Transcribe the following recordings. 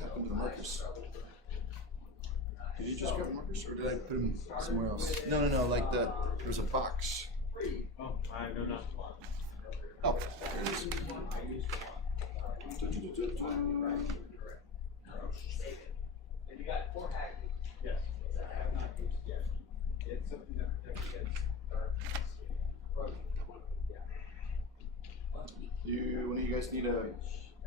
happened to the markers? Did you just grab markers, or did I put them somewhere else? No. Like there was a box. Oh, I know not. Oh, there it is. Yes. I have not used yet. It's something that gets One of you guys need a?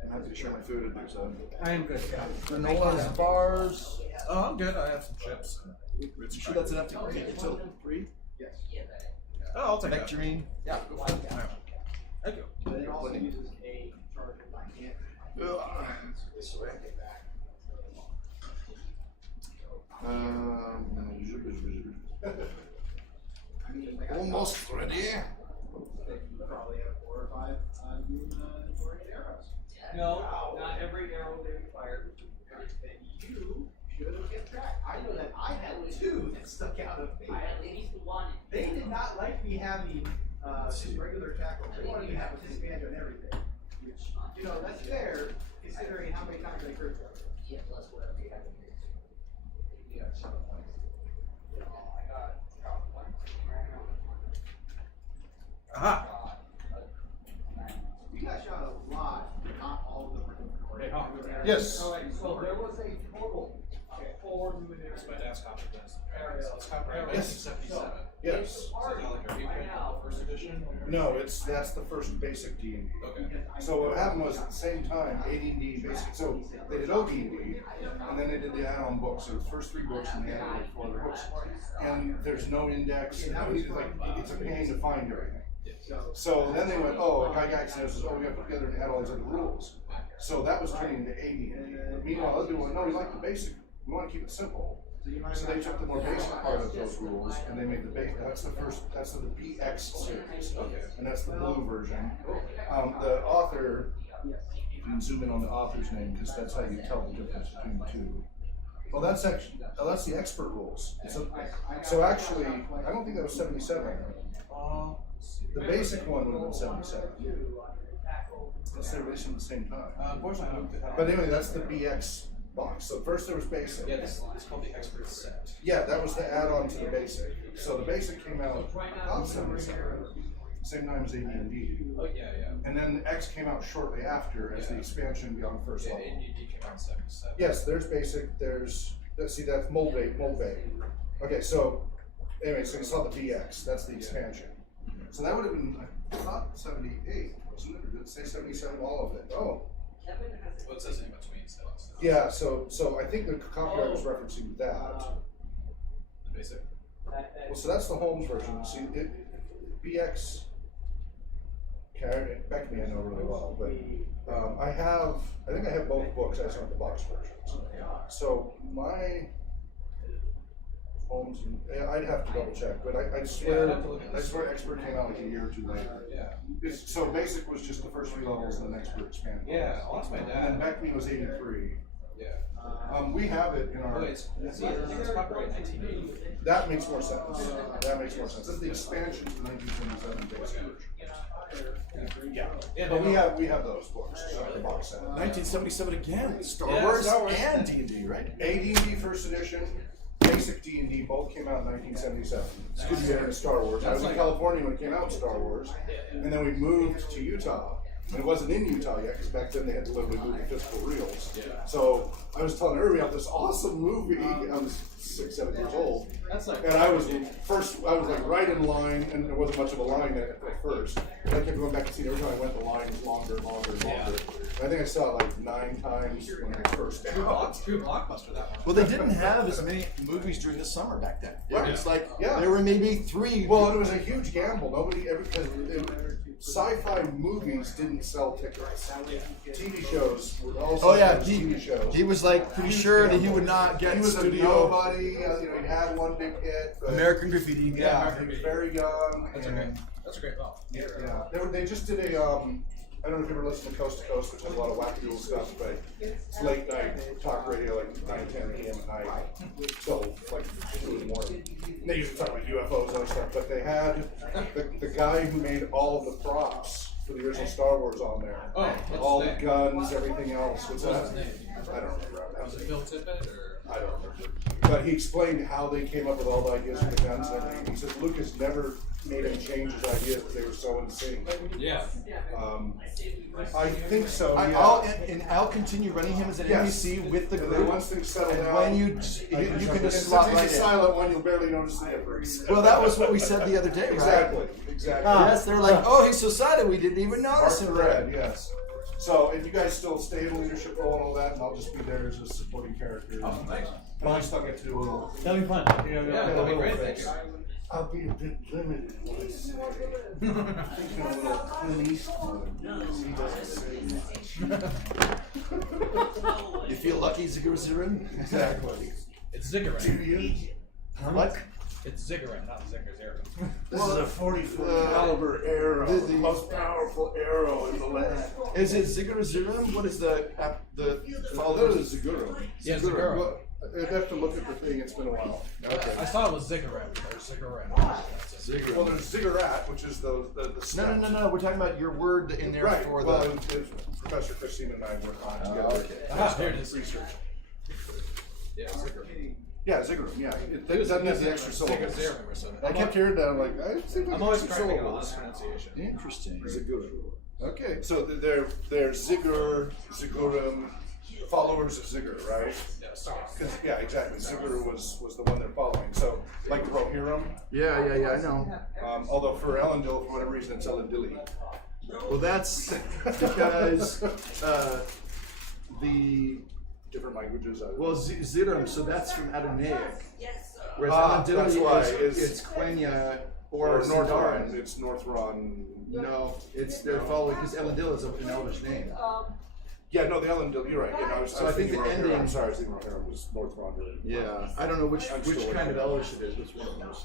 I'm happy to share my food. There's a I am good. granolas, bars. Oh, I'm good. I have some chips. You sure that's enough to take you till 3? Yes. Oh, I'll take that. Nectarine. Yeah, go for it. Thank you. But it also uses a charger by hand. This way. Almost ready. You probably have 4 or 5 arrows. No, not every arrow they fired. Then you should have kept track. I know that I had 2 that stuck out of me. I at least one. They did not like me having just regular tackle. They wanted me to have a disadvantage on everything. Which, that's fair considering how many times I crit them. Yeah, plus whatever you have to do. Yeah, Aha! you guys shot a lot, but not all of them were Hey, Hawk. Yes. All right, so there was a total of 4 Numenor That's my dad's copy of this. areas. It's copyright Yes. 1977. Yes. So is that like a reprint of the first edition? Or? No, that's the first basic D&D. Okay. So what happened was at the same time, AD&D basic. So they did OD&D, and then they did the add-on books. So the first 3 books, and they added like 4 other books. And there's no index. It's a pain to find everything. So then they went, oh, Gygax says, oh, we got to put together and add all these other rules. So that was turning into AD&D. Meanwhile, other people went, no, we like the basic. We want to keep it simple. So they took the more basic part of those rules and they made the basic. That's the BX series, and that's the blue version. The author, you can zoom in on the author's name because that's how you tell the difference between the 2. Well, that's the expert rules. So actually, I don't think that was 77. The basic one would have been 77. Unless they released them at the same time. Unfortunately, But anyway, that's the BX box. So first there was basic. yeah, this is called the expert set. Yeah, that was the add-on to the basic. So the basic came out about 77, same time as AD&D. Oh, yeah. And then X came out shortly after as the expansion beyond first Yeah, level. AD came out in 77. Yes, there's basic, that's Moldvay. Okay, so anyway, so you saw the BX, that's the expansion. So that would have been, I thought 78, wasn't it? Or did it say 77, all of it? Oh. Well, it says in between, so. Yeah, so I think the copyright was referencing that. The basic? Well, so that's the Holmes version. See, BX, Beckme I know really well, but I think I have both books. I just don't have the box versions. So my Holmes, I'd have to double check, but I swear Expert came out like a year or 2 later. Yeah. So basic was just the first 3 levels, and then Expert expanded. Yeah, I'll ask my dad. And then Beckme was 83. Yeah. We have it in our. It's copyright 1980. That makes more sense. That makes more sense. That's the expansion to the 1977 basic version. Yeah, but we have those books, the box set. 1977 again. Star Yeah, Wars Star Wars. and D&D, right? AD&D first edition, basic D&D both came out in 1977. It's good to be in Star Wars. I was in California when it came out, Star Wars, and then we moved to Utah. And it wasn't in Utah yet, because back then they had to literally move the physical reels. So I was telling Irby about this awesome movie. I was 6, 7 years old. And I was like right in line, and there wasn't much of a line at first. And I kept going back and seeing every time I went, the line was longer and longer and longer. And I think I saw it like 9 times when it first came out. True blockbuster, that one. Well, they didn't have as many movies during the summer back then. Right. It's like Yeah. there were maybe 3. Well, it was a huge gamble. Because sci-fi movies didn't sell tickets. TV shows were also TV shows. he was like pretty sure that he would not get He was studio. a nobody. He had one big hit. But American Graffiti. yeah, he was very young. That's and, okay. That's a great film. Yeah, they just did a. I don't know if you ever listened to Coast, which has a lot of wackadoodle stuff, but it's late night talk radio, like 9, 10 p.m. at night, till like 2 in the morning. And they usually talk about UFOs and other stuff, but they had the guy who made all of the props for the original Star Wars on there. Oh, what's All his the name? guns, everything else. What's What's that? his name? I don't remember. Was it Bill Tippett or? I don't remember. But he explained how they came up with all the ideas for the guns and everything. He said Lucas never made him change his ideas because they were so in sync. Yeah. I think so. I'll continue running him as an Yes. NPC with the And then group. once things settle And down, when you and can just slot since right he's a in. silent one, you'll barely notice the difference. Well, that was what we said the other day, right? Exactly. Exactly. Yes, they're like, oh, he's so silent, we didn't even notice Mark him. the red, yes. So if you guys still stay in a leadership role and all that, and I'll just be there as a supporting character. Oh, thanks. But I still get to do a little. That'd be fun. Yeah, that'd be great. Thank you. I'll be a bit limited when I say. Thinking a little Clint Eastwood. He doesn't say much. You feel lucky, Ziggurat? Exactly. It's Do Ziggurat. you? What? It's Ziggurat, not Ziggurat. This is a 40-foot caliber arrow, the most powerful arrow in the land. Is it Ziggurat? What is the Follow the Ziggurat. Yeah, Ziggurat. Well, I'd have to look at the thing, it's been a while. I thought it was Ziggurat or Ziggurat. Well, there's Ziggurat, which is the steps. No. We're talking about your word in there Right, for well, the. it's Professor Christine and I work on together. okay. Ah, here it is. Research. Yeah, Ziggurat. Yeah, Ziggurat, yeah. It doesn't have the extra syllables. Ziggurat or something. I kept hearing that, I'm like, I think I'm always correcting on this pronunciation. Interesting. Ziggurat. Okay. So they're Ziggur, Ziggurum, followers of Ziggur, right? Yeah, sorry. Because yeah, exactly. Ziggur was the one they're following. So like Rohirrim, Yeah, I know. although for Elendil, for whatever reason, it's Elendili. Well, that's because the Different languages. Ziram, so that's from Adonaic. Whereas That's why it's Quenya or Northron. Sindarin. It's Northron. No, it's they're following because Elendil is an Elvish name. Yeah, no, the Elendil. You're right. Yeah, no, I was So I think thinking the Rohirrim. ending- I'm sorry, I was thinking Rohirrim was Northron. Yeah, I don't know which I'm still kind of working. Elvish it is. Which one of those?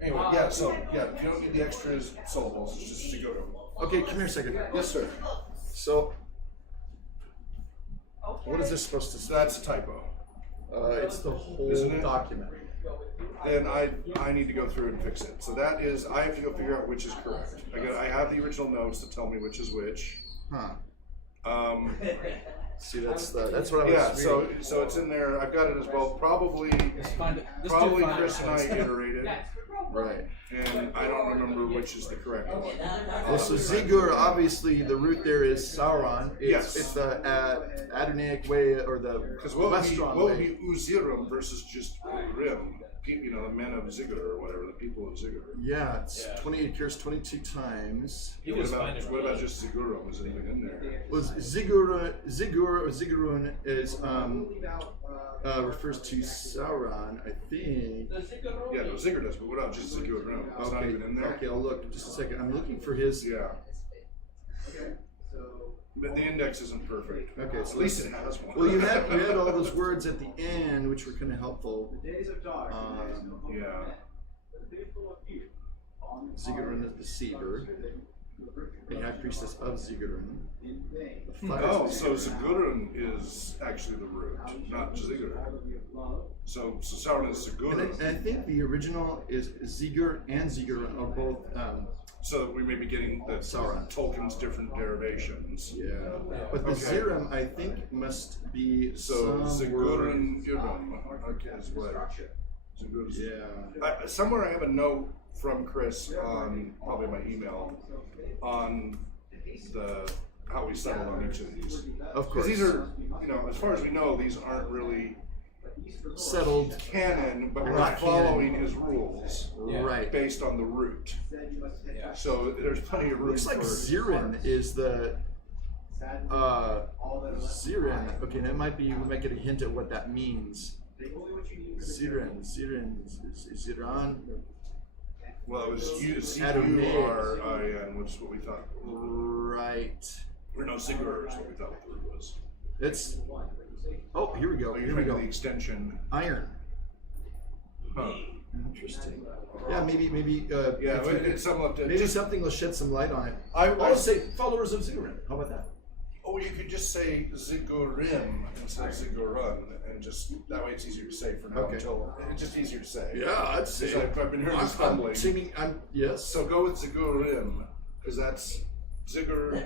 Anyway, yeah. So yeah, you don't need the extra syllables. It's just Ziggurum. Okay, come here a second. Yes, sir. So, what is this supposed to So say? that's a typo. It's the whole Isn't it? document. Then I need to go through and fix it. So that is, I have to go figure out which is correct. I have the original notes to tell me which is which. Huh. See, that's what I was Yeah, reading. so it's in there. I've got it as well. Probably Chris and I iterated, Right. and I don't remember which is the correct one. Well, so Zigur, obviously, the root there is Sauron. It's, Yes. It's the Adonaic way, or the Because what Westron would way. be Uzirum versus just Urim? You know, the men of Ziggur or whatever, the people of Ziggur. Yeah, it's Yeah. 20. It occurs 22 times. You What just about, find it. what about just Ziggurum? Is it even in there? Was Zigur or Zigurun is refers to Sauron, I think. Yeah, no, Ziggur does, but what about just Ziggurum? It's not Okay, even in there? okay, I'll look just a second. I'm looking for his. Yeah, Okay, so. but the index isn't perfect. Okay, so At least it has one. Well, you had all those words at the end, which were kind of helpful. The days of dark. Yeah. Zigurun is the Seer, the high priestess of Zigurun. The fire Oh, is so Zigurun. Zigurun is actually the root, not Ziggur. So Sauron is And Zigurun. I think the original is Zigur and Zigurun are both. So we may be getting the Sauron. Tolkien's different derivations. Yeah, but the Okay. Zirim I think must be So some word. Zigurun Urim. Okay, is what? Zigurun. Yeah. Somewhere I have a note from Chris on probably my email on the how we settle on each of these. Of Because course. these are, you know, as far as we know, these aren't really settled. canon, but They're we're not following his rules Yeah. Right. based on the root. Yeah. So there's plenty of room Looks like for Zirin is the Zirin. Okay, that might be. We might get a hint at what that means. Zirin, Ziran. Well, it was Adonaic. C-U-R-I-N, which is what we thought. Right. Or no, Ziggur is what we thought the root was. It's. Oh, here we go. But you're Here we trying to go. the extension. Iron. Huh. Interesting. Yeah, maybe. Yeah, if we- it's something up to maybe something will shed some light on it. I I'll say followers of Zirin. How about that? Oh, you could just say Ziggurim instead of Ziggurun, and just that way it's easier to say for now. Okay. Until it's just easier to say. Yeah, I'd say. Because I've been hearing this stumbling. I'm yes. So go with Ziggurim, because that's Zigger,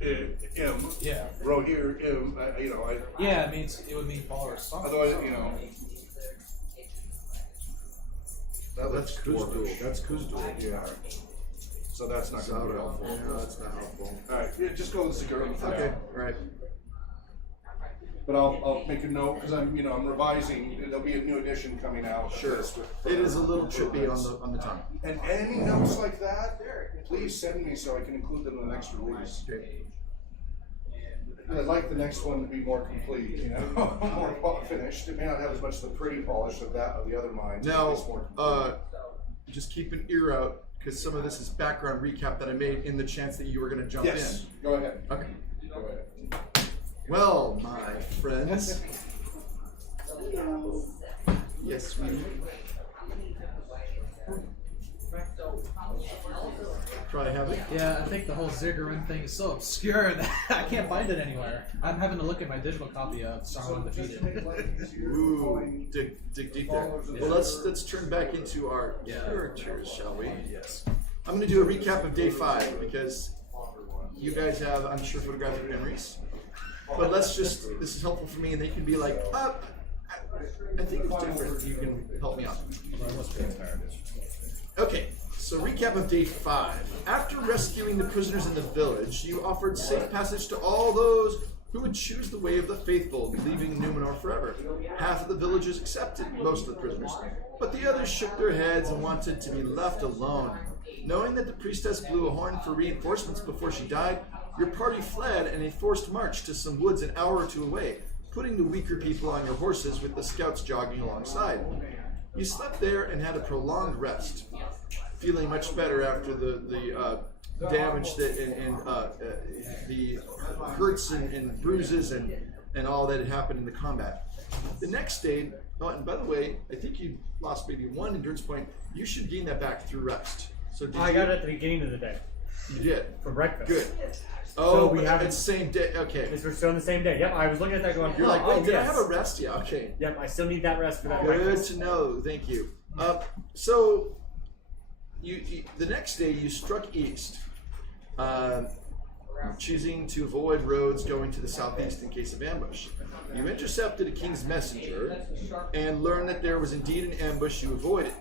M. Yeah. Rohir, M. Yeah, it means it would mean Paul or something. Otherwise, That's Kuzdul. That's Kuzdul. Yeah. So that's not going to be helpful. Yeah, that's not helpful. All right, yeah, just go with Zigger. Okay, right. But I'll make a note because I'm revising. There'll be a new edition coming out. Sure. It is a little trippy on the tongue. And any notes like that, please send me so I can include them in the next release. Okay. I'd like the next one to be more complete, more finished. It may not have as much of the pretty polish of the other mines. but Now, it's more complete. just keep an ear out because some of this is background recap that I made in the chance that you were going to jump Yes, go ahead. in. Okay. Go ahead. Well, my friends. Yes, we. Probably have it. Yeah, I think the whole Ziggurin thing is so obscure that I can't find it anywhere. I'm having to look at my digital copy of Sauron Defeated. Ooh, dig deep there. Well, let's turn back into our characters, shall we? Yes. I'm going to do a recap of day 5 because you guys have, I'm sure, photographic memories. But let's just, this is helpful for me, and they can be like, I think it's different. You can help me out. Okay, so recap of day 5. After rescuing the prisoners in the village, you offered safe passage to all those who would choose the way of the faithful, leaving Numenor forever. Half of the villagers accepted, most of the prisoners, but the others shook their heads and wanted to be left alone. Knowing that the priestess blew a horn for reinforcements before she died, your party fled in a forced march to some woods an hour or two away, putting the weaker people on your horses with the scouts jogging alongside. You slept there and had a prolonged rest, feeling much better after the damage that and the hurts and bruises and all that had happened in the combat. The next day, oh, and by the way, I think you lost maybe 1 endurance point. You should gain that back through rest. So did I got it at the beginning of the day You did. for breakfast. Good. Oh, we but haven't- it's same day. Okay. This was still on the same day. Yep, I was looking at that going, You're like, wait, oh, did I yes. have a rest? Yeah. Okay. Yep, I still need that rest for that Good breakfast. to know. Thank you. So, you the next day you struck east, choosing to avoid roads going to the southeast in case of ambush. You intercepted a king's messenger and learned that there was indeed an ambush you avoided,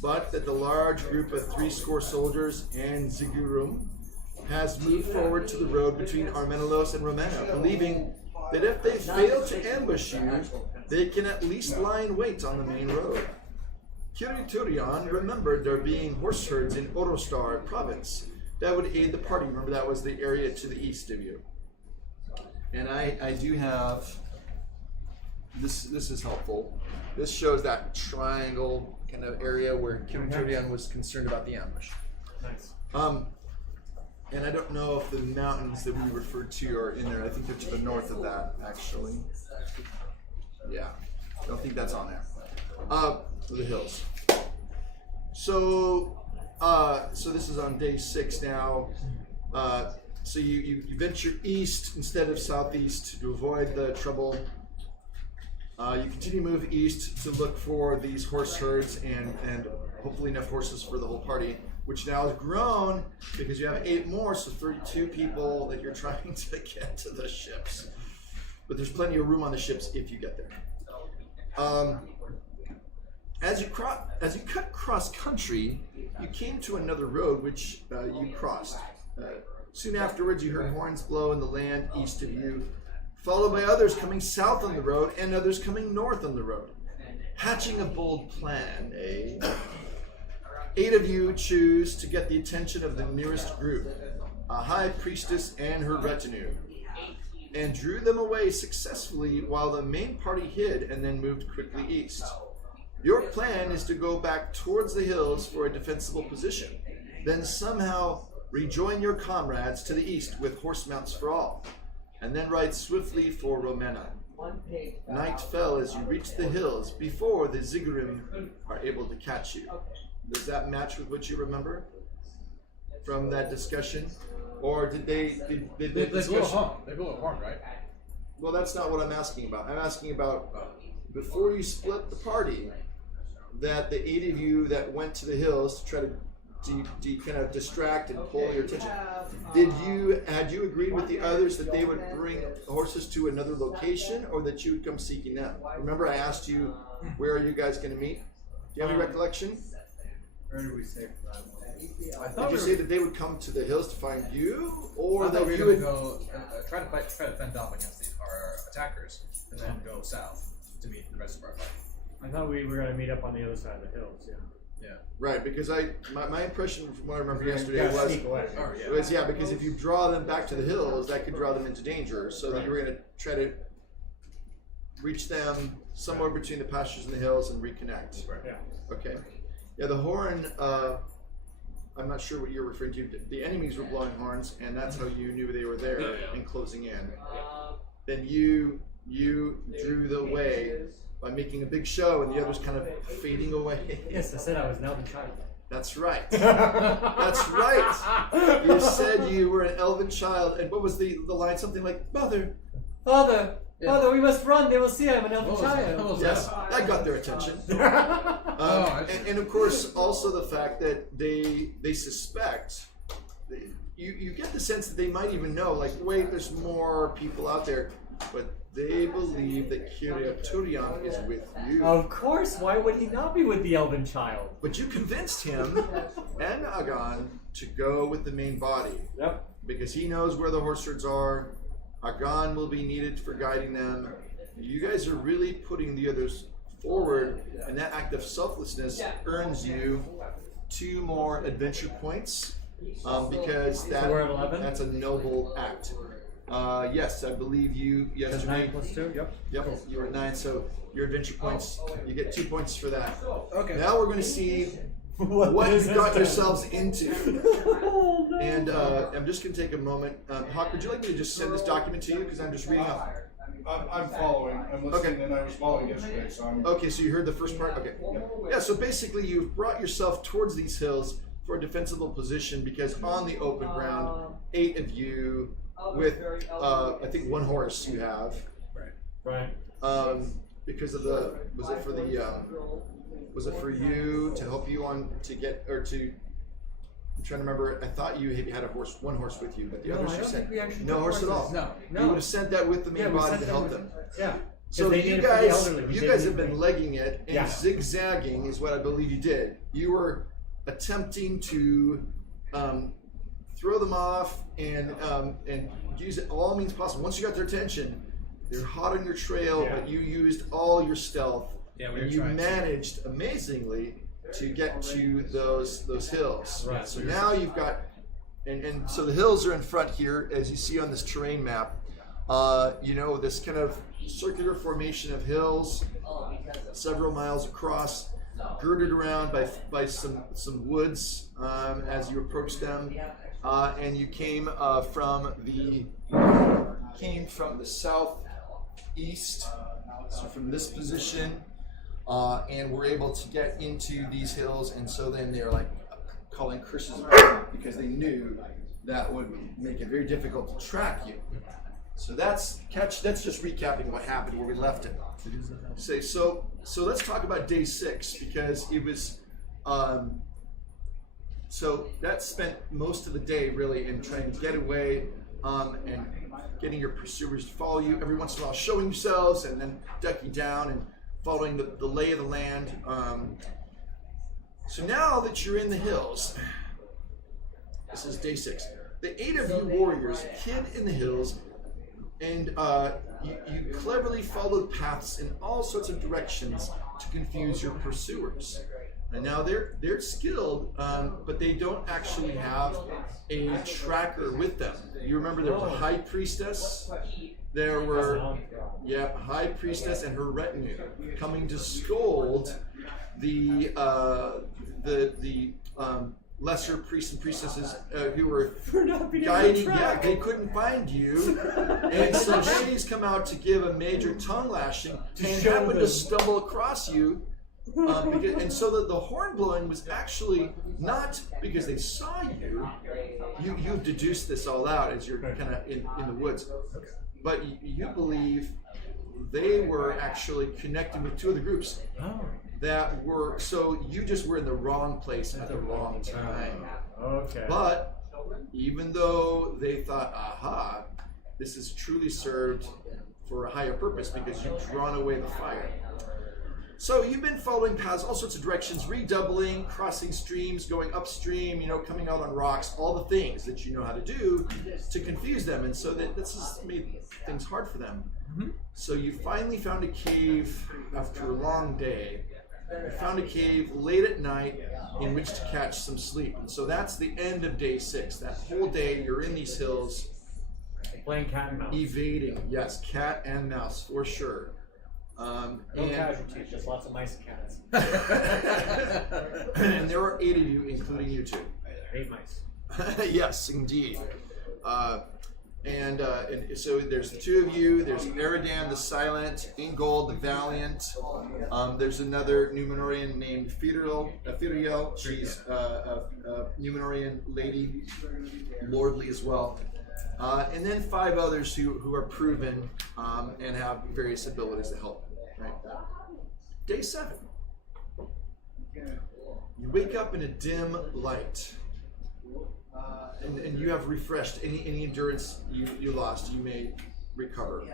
but that the large group of 70 soldiers and Zigurum has moved forward to the road between Armenelos and Romana, believing that if they fail to ambush you, they can at least lie in wait on the main road. Kiriturian remembered there being horse herds in Orostar province that would aid the party. Remember, that was the area to the east of you. And I do have, this is helpful. This shows that triangle kind of area where Kiriturian was concerned about the ambush. Nice. And I don't know if the mountains that we referred to are in there. I think they're to the north of that, actually. Yeah, I don't think that's on there. The hills. So, so this is on day 6 now. So you venture east instead of southeast to avoid the trouble. You continue to move east to look for these horse herds and hopefully enough horses for the whole party, which now has grown because you have 8 more, so 32 people that you're trying to get to the ships. But there's plenty of room on the ships if you get there. As you cut cross country, you came to another road which you crossed. Soon afterwards, you heard horns blow in the land east of you, followed by others coming south on the road and others coming north on the road. Hatching a bold plan, eh? 8 of you choose to get the attention of the nearest group, a high priestess and her retinue, and drew them away successfully while the main party hid and then moved quickly east. Your plan is to go back towards the hills for a defensible position, then somehow rejoin your comrades to the east with horse mounts for all, and then ride swiftly for Romana. Night fell as you reached the hills before the Zigurim are able to catch you. Does that match with what you remember from that discussion? Or did they They blew a horn. They blew a horn, right? Well, that's not what I'm asking about. I'm asking about before you split the party, that the 8 of you that went to the hills to try to do you kind of distract and pull your attention? Had you agreed with the others that they would bring horses to another location, or that you would come seeking them? Remember, I asked you, where are you guys going to meet? Do you have any recollection? Where did we say that? I thought Did you say that they would come to the hills to find you, or I that thought we you were would? going to go try to fend off against our attackers, and then go south to meet the rest of our fight. I thought we were going to meet up on the other side of the hills. Yeah. Yeah. Right, because my impression from what I remember yesterday Yeah, was. sneak away. Oh, yeah. Was because if you draw them back to the hills, that could draw them into danger. So that you were going to try to reach them somewhere between the pastures and the hills and reconnect. Right. Yeah. Okay. Yeah, the horn. I'm not sure what you're referring to. The enemies were blowing horns, and that's how you knew they were there and closing in. Then you drew the way by making a big show, and the others kind of fading away. Yes, I said I was an elven child. That's right. That's right. You said you were an elven child, and what was the line? Something like, "Mother." Father, Yeah. Father, we must run. They will see I'm an elven What was that? child. What was Yes, that? that got their attention. I see. And of course, also the fact that they suspect. You get the sense that they might even know, like, wait, there's more people out there, but they believe that Turian is with you. Of course. Why would he not be with the elven child? But you convinced him and Agan to go with the main body. Yep. Because he knows where the horse herds are. Agan will be needed for guiding them. You guys are really putting the others forward, and that act of selflessness earns you 2 more adventure points, because So we're at 11? that's a noble act. Yes, I believe you That's yesterday. 9 plus 2. Yep. Yep, you were at 9, so your adventure points, you get 2 points for that. Okay. Now we're going to see what is you this got guy? yourselves into. Oh, no. And I'm just going to take a moment. Hawk, would you like me to just send this document to you? Because I'm just reading off. I'm following. I'm listening, Okay. and I was following yesterday, so I'm. Okay, so you heard the first part? Okay. Yeah, so basically you've brought yourself towards these hills for a defensible position, because on the open ground, 8 of you with, I think, 1 horse you have. Right. Because of the, was it for you to help you on to get, or to, I'm trying to remember, I thought you had 1 horse with you, but the No, others I you don't sent. think we actually No took horse at all. horses. No. You would have sent that with the main Yeah, we body sent to it help with- them. Yeah. So they you did it for the guys, elderly. We you did guys it have for- been legging it and Yeah. zigzagging is what I believe you did. You were attempting to throw them off and use all means possible. Once you got their attention, they're hot on your trail, Yeah. but you used all your stealth. Yeah, we and were you trying to. managed amazingly to get to those hills. Right. So now you've got, and so the hills are in front here, as you see on this terrain map. This kind of circular formation of hills, several miles across, girded around by some woods as you approach them, and you came from the southeast, so from this position, and were able to get into these hills, and so then they're like calling curses because they knew that would make it very difficult to track you. So that's just recapping what happened where we left it. So let's talk about day 6, because it was so that spent most of the day really in trying to get away and getting your pursuers to follow you, every once in a while showing yourselves and then ducking down and following the lay of the land. So now that you're in the hills, this is day 6. The 8 of you warriors hid in the hills, and you cleverly followed paths in all sorts of directions to confuse your pursuers. And now they're skilled, but they don't actually have a tracker with them. You remember there was a high priestess. There were, high priestess and her retinue coming to scold the lesser priests and priestesses who were guiding. Yeah, they couldn't find you, and so she's come out to give a major tongue lashing and happened to stumble across you. And so the horn blowing was actually not because they saw you. You've deduced this all out as you're kind of in the woods, but you believe they were actually connecting with 2 of the groups. that were, so you just were in the wrong place at the wrong time. Okay. But even though they thought, aha, this is truly served for a higher purpose because you've drawn away the fire. So you've been following paths, all sorts of directions, redoubling, crossing streams, going upstream, coming out on rocks, all the things that you know how to do to confuse them. And so that this has made things hard for them. So you finally found a cave after a long day. You found a cave late at night in which to catch some sleep. And so that's the end of day 6. That whole day you're in these hills. Playing cat and mouse. Evading, yes, cat and mouse for sure. No casualties, just lots of mice and cats. And there are 8 of you, including you two. 8 mice. Yes, indeed. And so there's the 2 of you. There's Eridan the Silent, Ingold the Valiant. There's another Numenorian named Firiel. She's a Numenorian lady, lordly as well. And then 5 others who are proven and have various abilities to help. Right? Day 7. You wake up in a dim light. And you have refreshed any endurance you lost. You may recover.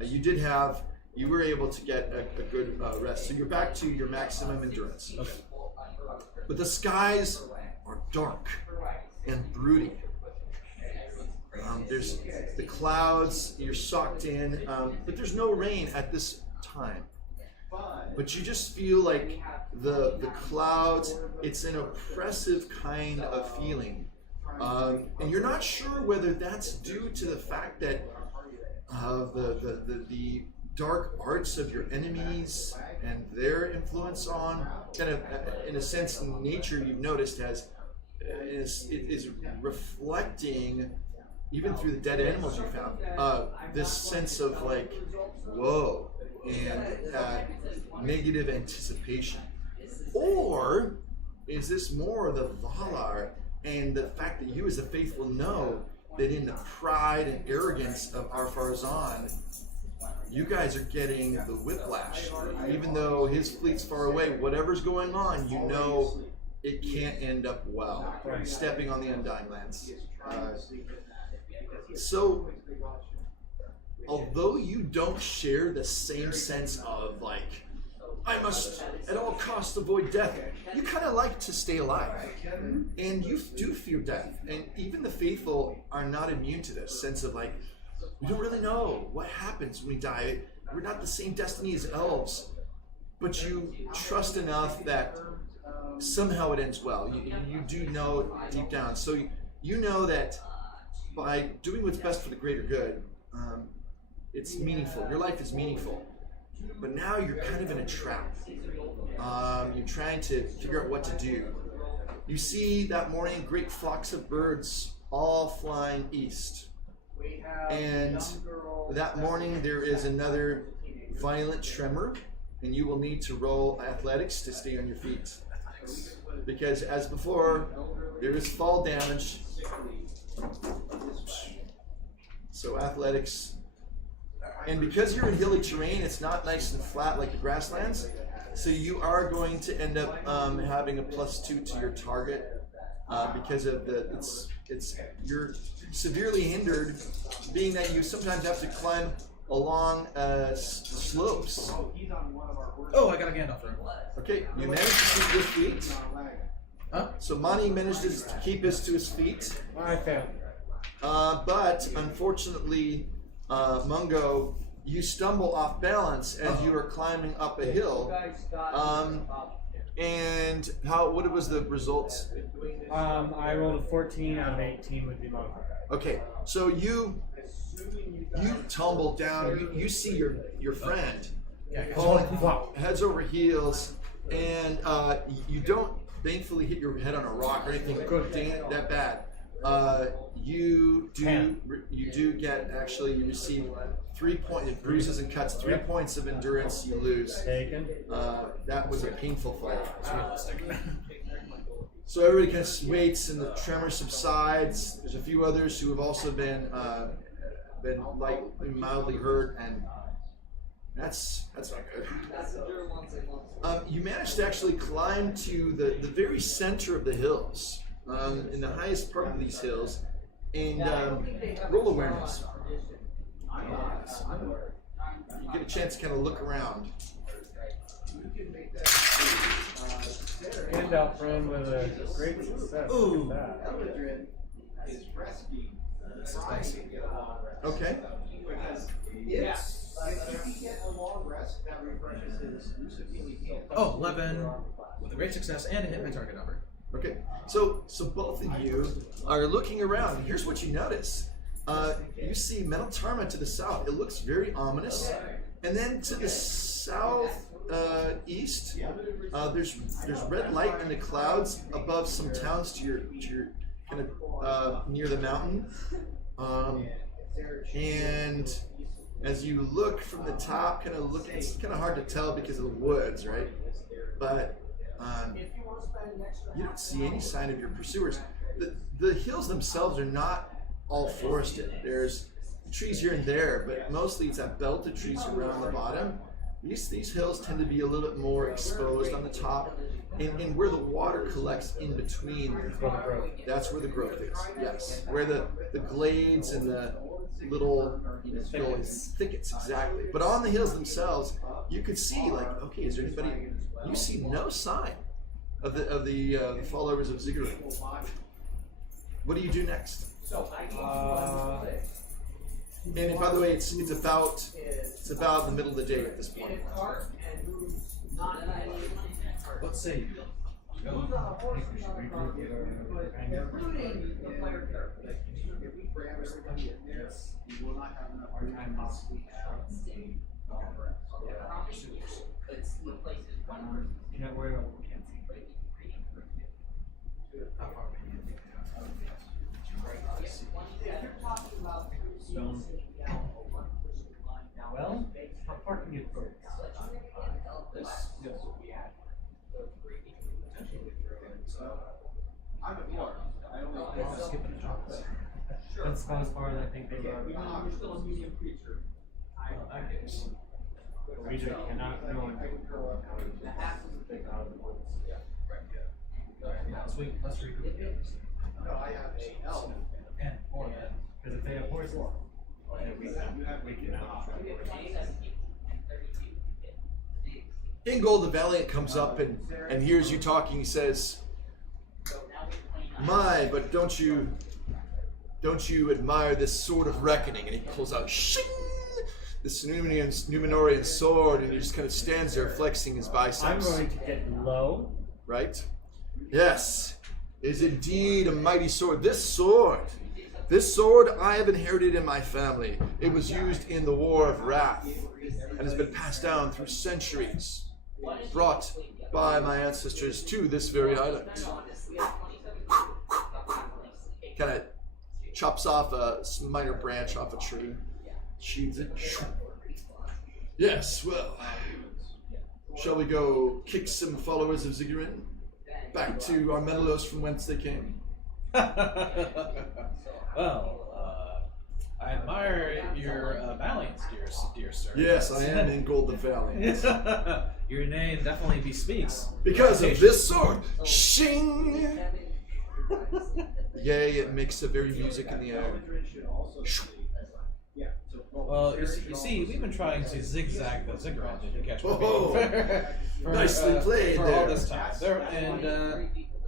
You were able to get a good rest. So you're back to your maximum endurance. Okay. But the skies are dark and broody. There's the clouds, you're socked in, but there's no rain at this time. But you just feel like the clouds, it's an oppressive kind of feeling. And you're not sure whether that's due to the fact that the dark arts of your enemies and their influence on, kind of, in a sense, nature you've noticed is reflecting, even through the dead animals you found, this sense of like, whoa, and negative anticipation. Or is this more the Valar and the fact that you as a faithful know that in the pride and arrogance of Ar-Pharazôn, you guys are getting the whiplash. Even though his fleet's far away, whatever's going on, you know it can't end up well. Stepping on the Undying Lands. So, although you don't share the same sense of like, I must at all costs avoid death, you kind of like to stay alive. And you do fear death. And even the faithful are not immune to this sense of like, we don't really know what happens when we die. We're not the same destiny as elves. But you trust enough that somehow it ends well. You do know deep down. So you know that by doing what's best for the greater good, it's meaningful. Your life is meaningful. But now you're kind of in a trap. You're trying to figure out what to do. You see that morning great flocks of birds all flying east. And that morning there is another violent tremor, and you will need to roll athletics to stay on your feet. Because as before, there is fall damage. So athletics. And because you're in hilly terrain, it's not nice and flat like the grasslands. So you are going to end up having a +2 to your target because of you're severely hindered, being that you sometimes have to climb along slopes. Oh, I got a Gandalf room. Okay, you managed to keep your feet. Huh? So Monty managed to keep us to his feet. I found. But unfortunately, Mungo, you stumble off balance as you are climbing up a hill. And what was the results? I rolled a 14 out of 18 would be Mongo. Okay, so you tumble down. You see your friend falling heads over heels, and you don't thankfully hit your head on a rock or anything that bad. You do get, actually, you receive 3 points, bruises and cuts, 3 points of endurance you lose. Taken. That was a painful fall. So everybody kind of waits and the tremor subsides. There's a few others who have also been mildly hurt, That's not good. You managed to actually climb to the very center of the hills, in the highest part of these hills, and roll awareness. You get a chance to kind of look around. And out front with a great success. Ooh. Look at that. Is rescued. Okay. Yes. If he get a long rest, that refreshes his healing heal. Oh, 11 with a great success and a hit my target number. Okay. So both of you are looking around. Here's what you notice. You see Metaltarma to the south. It looks very ominous. And then to the south east, there's red light in the clouds above some towns to your kind of near the mountain. And as you look from the top, it's kind of hard to tell because of the woods, right? But you don't see any sign of your pursuers. The hills themselves are not all forested. There's trees here and there, but mostly it's that belt of trees around the bottom. These hills tend to be a little bit more exposed on the top, and where the water collects in between, that's where the growth is. Yes, where the glades and the little thickets, exactly. But on the hills themselves, you could see okay, is there anybody? You see no sign of the followers of Ziggurat. What do you do next? And by the way, it's about the middle of the day at this point. Let's see. You know, where Stone. Well, how far can you go? I'm at war. I don't know. Skipping the top. That's about as far as I think they go. You're still a medium creature. We just cannot go into Let's regroup. No, I have a elf. And 4 then. because if they have horses, we cannot. Ingold the Valiant comes up and hears you talking. He says, "My, but don't you admire this sword of reckoning?" And he pulls out this Numenorian sword, and he just kind of stands there flexing his biceps. I'm going to get low. Right? Yes, it is indeed a mighty sword. This sword I have inherited in my family. It was used in the War of Wrath and has been passed down through centuries, brought by my ancestors to this very island. Kind of chops off a minor branch off a tree, sheathes it. Yes, well, shall we go kick some followers of Ziggurat back to Armelos from whence they came? Well, I admire your valiance, dear sir. Yes, I am Ingold the Valiant. Your name definitely bespeaks. Because of this sword. Shing! Yea, it makes a very music in the air. Well, you see, we've been trying to zigzag the ziggurat, if you catch my Oh, meaning. nicely played for there. all this time.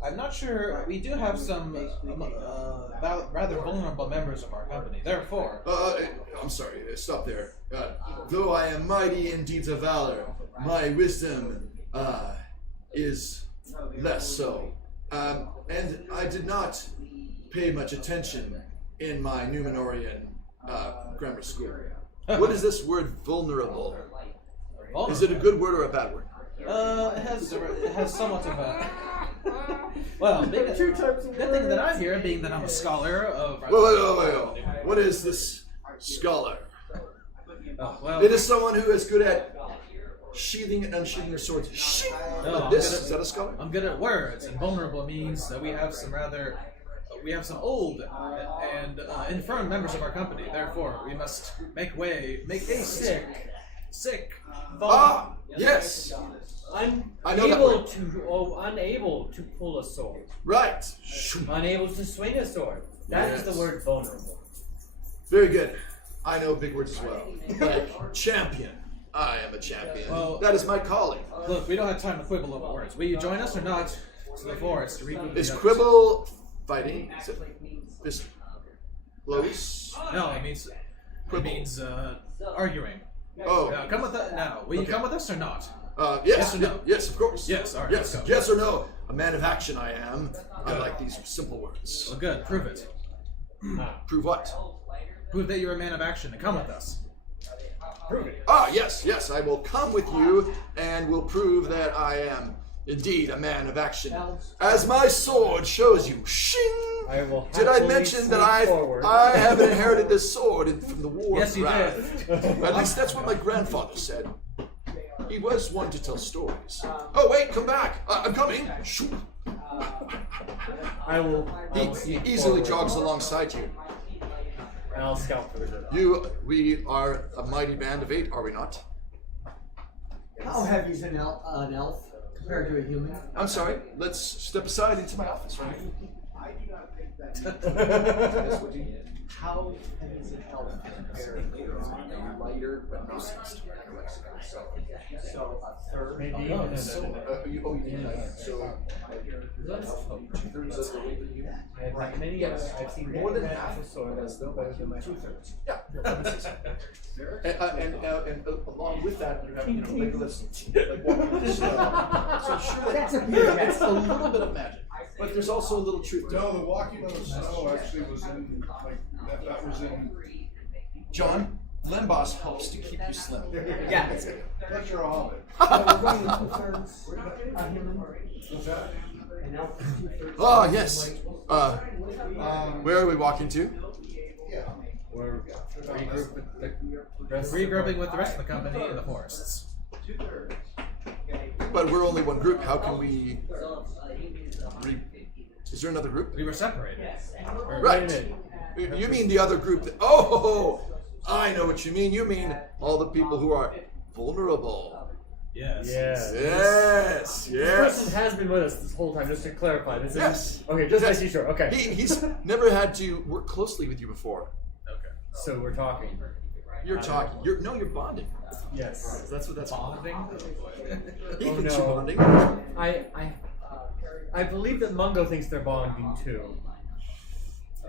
I'm not sure, we do have some rather vulnerable members of our company, therefore. I'm sorry, stop there. Though I am mighty in deeds of valor, my wisdom is less so. And I did not pay much attention in my Numenorian grammar school. What is this word vulnerable? Is it a good word or a bad word? It has somewhat of a... Well, good thing that I'm here, being that I'm a scholar of... Wait. What is this scholar? Well, It is someone who is good at sheathing and unsheathing their swords. Is that a scholar? I'm good at words, and vulnerable means that we have some old and infirm members of our company. Therefore, we must make haste Sick. Ah, yes. I know that Unable word. unable to pull a sword. Right. Unable to swing a sword. That is Yes. the word vulnerable. Very good. I know big words as well. Like champion. I am a champion. Well- that is my calling. Look, we don't have time to quibble over words. Will you join us or not to the forest to regroup? Is the others? quibble fighting? Is it this close? No, it means arguing. Oh, Now, come with us. Now, will you Okay. come with us or not? yes, Yes or no? Yes, of course. Yes, all right, Yes, let's go. yes or no. A man of action I am. I like these simple words. Well, good. Prove it. Prove what? Prove that you're a man of action and come with us. Prove it. Ah, yes, yes, I will come with you and will prove that I am indeed a man of action. As my sword shows you. Shing! I will Did I happily mention that sneak forward. I have inherited this sword from the war Yes, of you Wrath? did. At least that's what my grandfather said. He was one to tell stories. Oh, wait, come back. I'm coming. Shoot. I will He sneak easily forward, jogs alongside you. and I'll scout for the group. We are a mighty band of 8, are we not? How heavy is an elf compared to a human? I'm sorry. Let's step aside into my office, right? I do not think that. Yes, what do you need? How heavy is an elf compared to a Lighter, but no sense. So a third? Maybe Oh, even so, You need lighter. So, two-thirds of the weight of you. I've many. Yes. I've seen More than many half. matches, so that's no better than my 2/3. Yeah. And along with that, you have Legolas like walking this. So I'm sure That's a that big it's a little bit of magic, but there's also a little truth to it. No, the walking on the snow actually was in, like, that was in, John, Lembas helps to keep you slim. Yeah. that's your hobbit. So we're going to 2/3 a human. What's that? An elf is 2/3. Oh yes. Where are we walking to? Yeah. We're regroup with the rest. Regrouping with the rest of the company in the forests. 2/3. Okay. But we're only one group. How can we? Is there another group? We were separated. Right. You mean the other group that? Oh, I know what you mean. You mean all the people who are vulnerable. Yes. Yes. Yes. This person Yes. has been with us this whole time, just to clarify. This Yes. is okay. Just Yes. making sure. Okay. He's never had to work closely with you before. Okay. So we're talking. You're talking. You're bonding. Yes. That's what that's called. Bonding. He Oh, thinks no. you're bonding. I believe that Mungo thinks they're bonding too.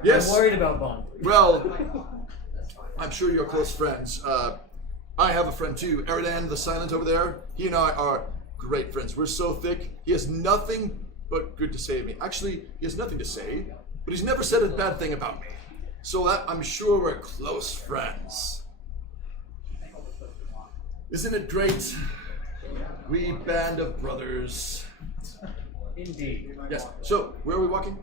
Yes. I'm worried about bonding. Well, I'm sure you're close friends. I have a friend too, Eridan the Silent over there. He and I are great friends. We're so thick. He has nothing but good to say to me. Actually, he has nothing to say, but he's never said a bad thing about me. So I'm sure we're close friends. Isn't it great? We band of brothers. Indeed. Yes. So, where are we walking?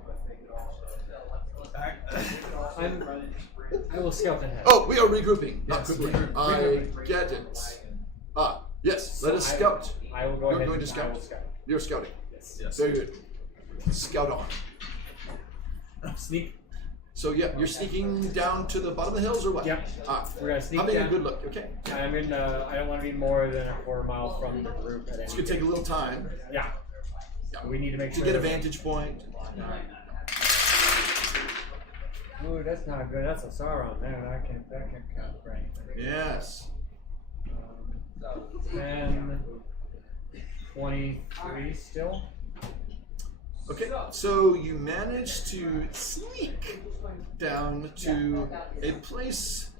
I will scout ahead. Oh, we are regrouping. Not Yes, quibbling. I get it. Ah, yes. Let us scout. I will go You're ahead. going to and I scout. will scout. You're scouting. Yes. Very good. Scout on. Sneak. So yeah, you're sneaking down to the bottom of the hills or what? Yep. Ah, We're gonna sneak having a down. good look. Okay. I'm in. I don't want to be more than a quarter mile from the group at any. It's gonna take a little time Yeah. Yeah. We need to make to sure. get a vantage point. Ooh, that's not good. That's a Sauron there. That can count for anything. Yes. 10, 23 still. Okay. So you manage to sneak down to a place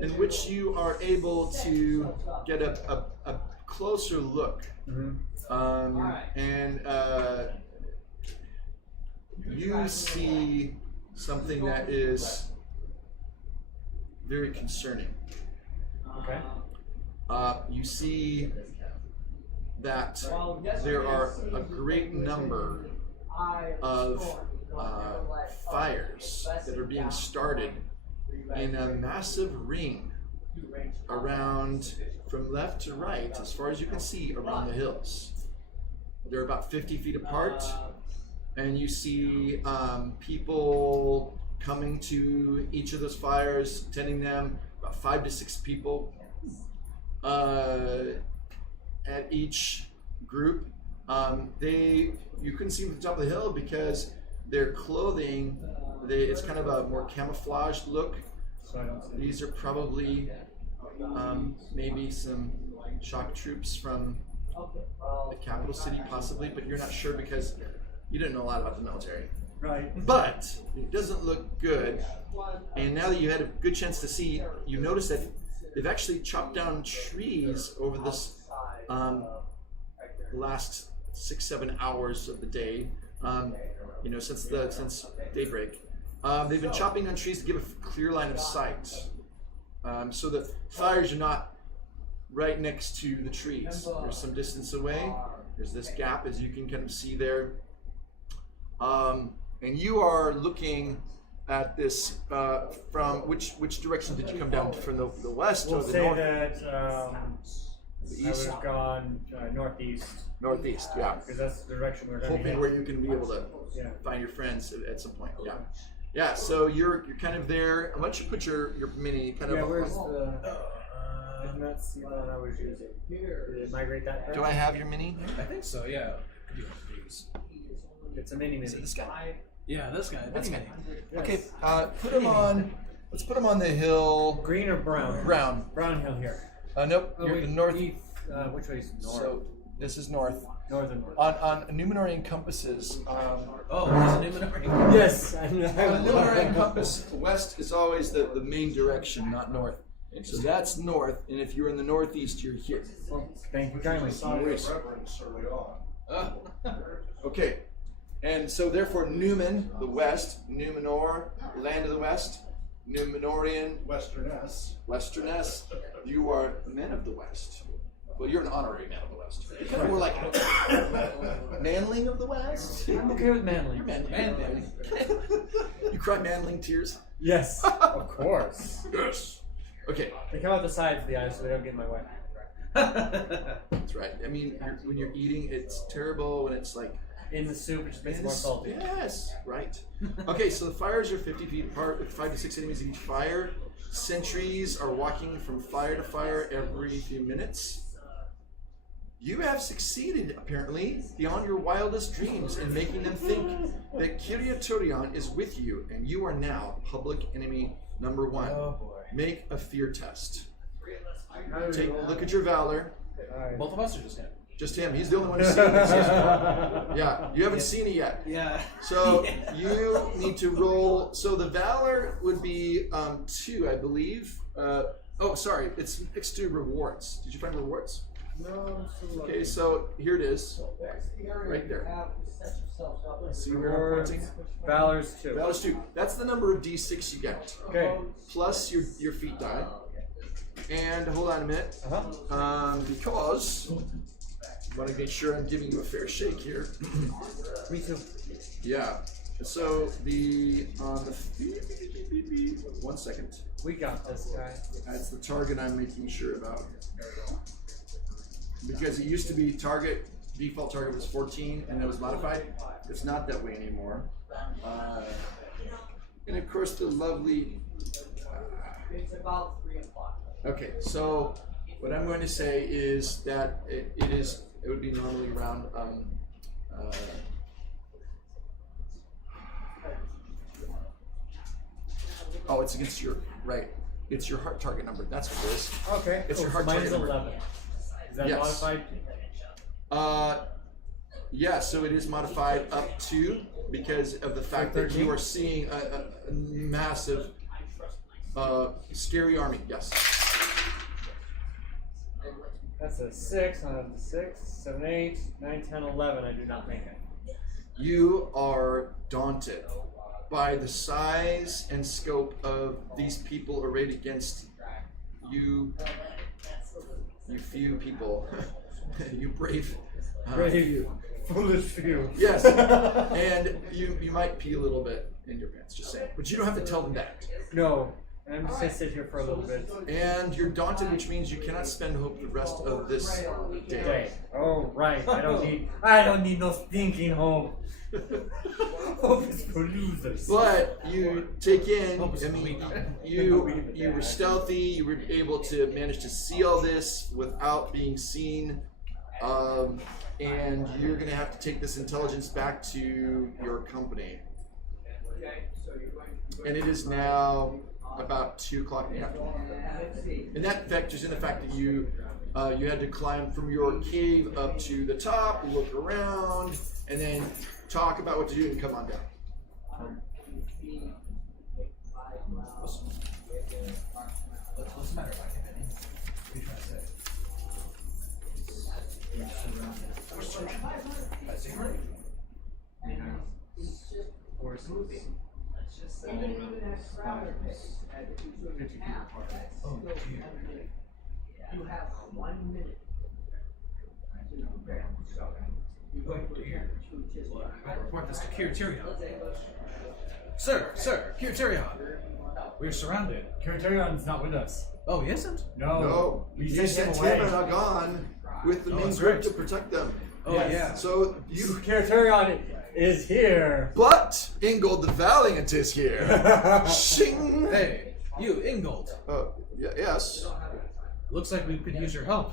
in which you are able to get a closer look. And you see something that is very concerning. Okay. You see that there are a great number of fires that are being started in a massive ring around, from left to right, as far as you can see, around the hills. They're about 50 feet apart, and you see people coming to each of those fires, tending them, about 5 to 6 people. at each group. You couldn't see them from the top of the hill because their clothing, it's kind of a more camouflaged look. So I don't see. These are probably maybe some shock troops from the capital city, possibly, but you're not sure because you didn't know a lot about the military. Right. But it doesn't look good. And now that you had a good chance to see, you notice that they've actually chopped down trees over this last 6-7 hours of the day. Since daybreak. They've been chopping down trees to give a clear line of sight, so the fires are not right next to the trees. There's some distance away. There's this gap, as you can kind of see there. And you are looking at this from which direction did you come down? From the west We'll or the say north? that The I east? would have gone northeast. Northeast, yeah. Because that's the direction we're going to Hoping where you can be able to Yeah. find your friends at some point. Yeah. Yeah, so you're kind of there. Why don't you put your mini kind Yeah, of where's the... I did not see the one I was using. Did it migrate that fast? Do I have your mini? I think so. Yeah. It's a mini. Is it this guy? Yeah, this guy. That's Mini. me. Yes. Okay, put him on. Let's put him on the hill. Green or brown? Brown. Brown hill here. Nope. Oh, You're wait, the north. which way is north? So this is north. Northern north. On Numenorian compasses. Oh, there's a Numenor. Yes, I On a Numenorian compass, west is always the main direction, not north. So that's north, and if you're in the northeast, you're here. Thank you kindly. Sign of reverence early on. Okay, and so therefore Numen, the west, Numenor, land of the west, Numenorian, Westerness. Westerness, you are men of the west. Well, you're an honorary man of the west. You're kind of more like manling of the west. I'm okay with manly. You're manly. Manly. You cry manling tears? Yes, of course. Yes. Okay, They come out the sides of the eyes so they don't get in my way. that's right. I mean, when you're eating, it's terrible when it's like In the soup, it just makes it more salty. Yes, right. Okay, so the fires are 50 feet apart with 5 to 6 enemies in each fire. Sentries are walking from fire to fire every few minutes. You have succeeded, apparently, beyond your wildest dreams in making them think that Kyriatorion is with you, and you are now public enemy number 1. Oh boy. Make a fear test. How do Take we a roll? look at your valor. Alright. Both of us are just him. Just him. He's the only one who's seen it. Yeah, you haven't seen it yet. Yeah. So you need to roll. So the valor would be 2, I believe. Sorry, it's next to rewards. Did you find rewards? No, Okay, so here it is, right there. See where I'm pointing? Valor's 2. Valor's 2. That's the number of d6 you get, Okay. plus your feat die. And hold on a minute, because I want to make sure I'm giving you a fair shake here. Me too. Yeah. So the 1 second. We got this guy. That's the target I'm making sure about. Because it used to be default target was 14 and it was modified. It's not that way anymore. And of course the lovely, It's about 3 o'clock. okay, so what I'm going to say is that it would be normally around, it's against your, right, it's your heart target number, that's what it is. Okay. It's your so heart mine target is number. 11. Is that Yes. modified? Yeah, so it is modified up to because of the fact that you 13? are seeing a massive, scary army. Yes. That's a 6, on a 6, 7, 8, 9, 10, 11. I do not make it. You are daunted by the size and scope of these people arrayed against you. You few people. You brave. Brave, foolish few. Yes, and you might pee a little bit in your pants, just saying. But you don't have to tell them that. No, And I'm just gonna sit here for a little bit. And you're daunted, which means you cannot spend hope the rest of this day. Okay. Oh right. I don't need no stinking hope. Hope is for losers. But you take in, Hope is I mean, weak. you were stealthy, you were able to manage to see all this without being seen, and you're going to have to take this intelligence back to your company. And it is now about 2 o'clock in the afternoon. And that factors in the fact that you had to climb from your cave up to the top, look around, and then talk about what to do and come on down. What's the matter, Mike? What are you trying to say? We're surrounded by security. Oh, dear. You have 1 minute to prepare. Oh, dear. Well, I gotta report this to Tyrion. Sir, Tyrion. We're surrounded. Tyrion is not with us. Oh, he isn't? No, We you sent sent him him away. and Agon with the Oh, main that's group right. to protect them. Oh, Yes. yeah. So you, Tyrion is here. but Ingold the Valiant is here. Shing. Hey, you, Ingold. Yes. Looks like we could use your help.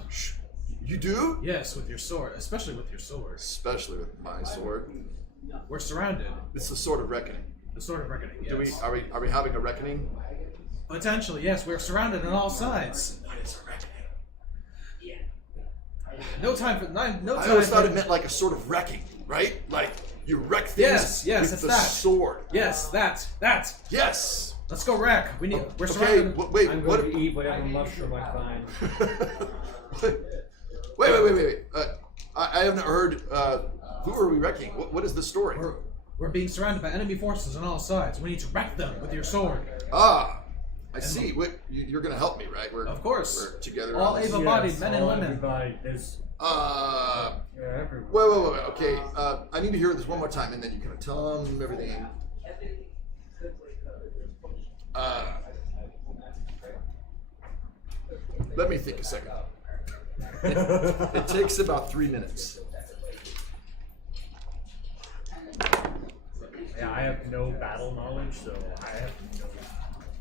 You do? Yes, with your sword, especially with your sword. Especially with my sword. We're surrounded. It's the sword of reckoning. The sword of reckoning. Yes. Do we? Are we having a reckoning? Potentially, yes. We're surrounded on all sides. What is a reckoning? No time for no I time. always thought for- it meant like a sort of wrecking, right? Like you wreck things Yes, with it's the that. sword. Yes, that. Yes. Let's go wreck. We're Okay. surrounded. Wait. I'm What? going to eat whatever mushroom I find. wait. I haven't heard. Who are we wrecking? What is the story? We're being surrounded by enemy forces on all sides. We need to wreck them with your sword. Ah, I see. You're going to help me, right? Of course. We're together. All on this. able-bodied men and all women. Everybody, there's everyone. Wait. Okay. I need to hear this one more time, and then you can tell them everything. Let me think a second. It takes about 3 minutes. Yeah, I have no battle knowledge, so I have no.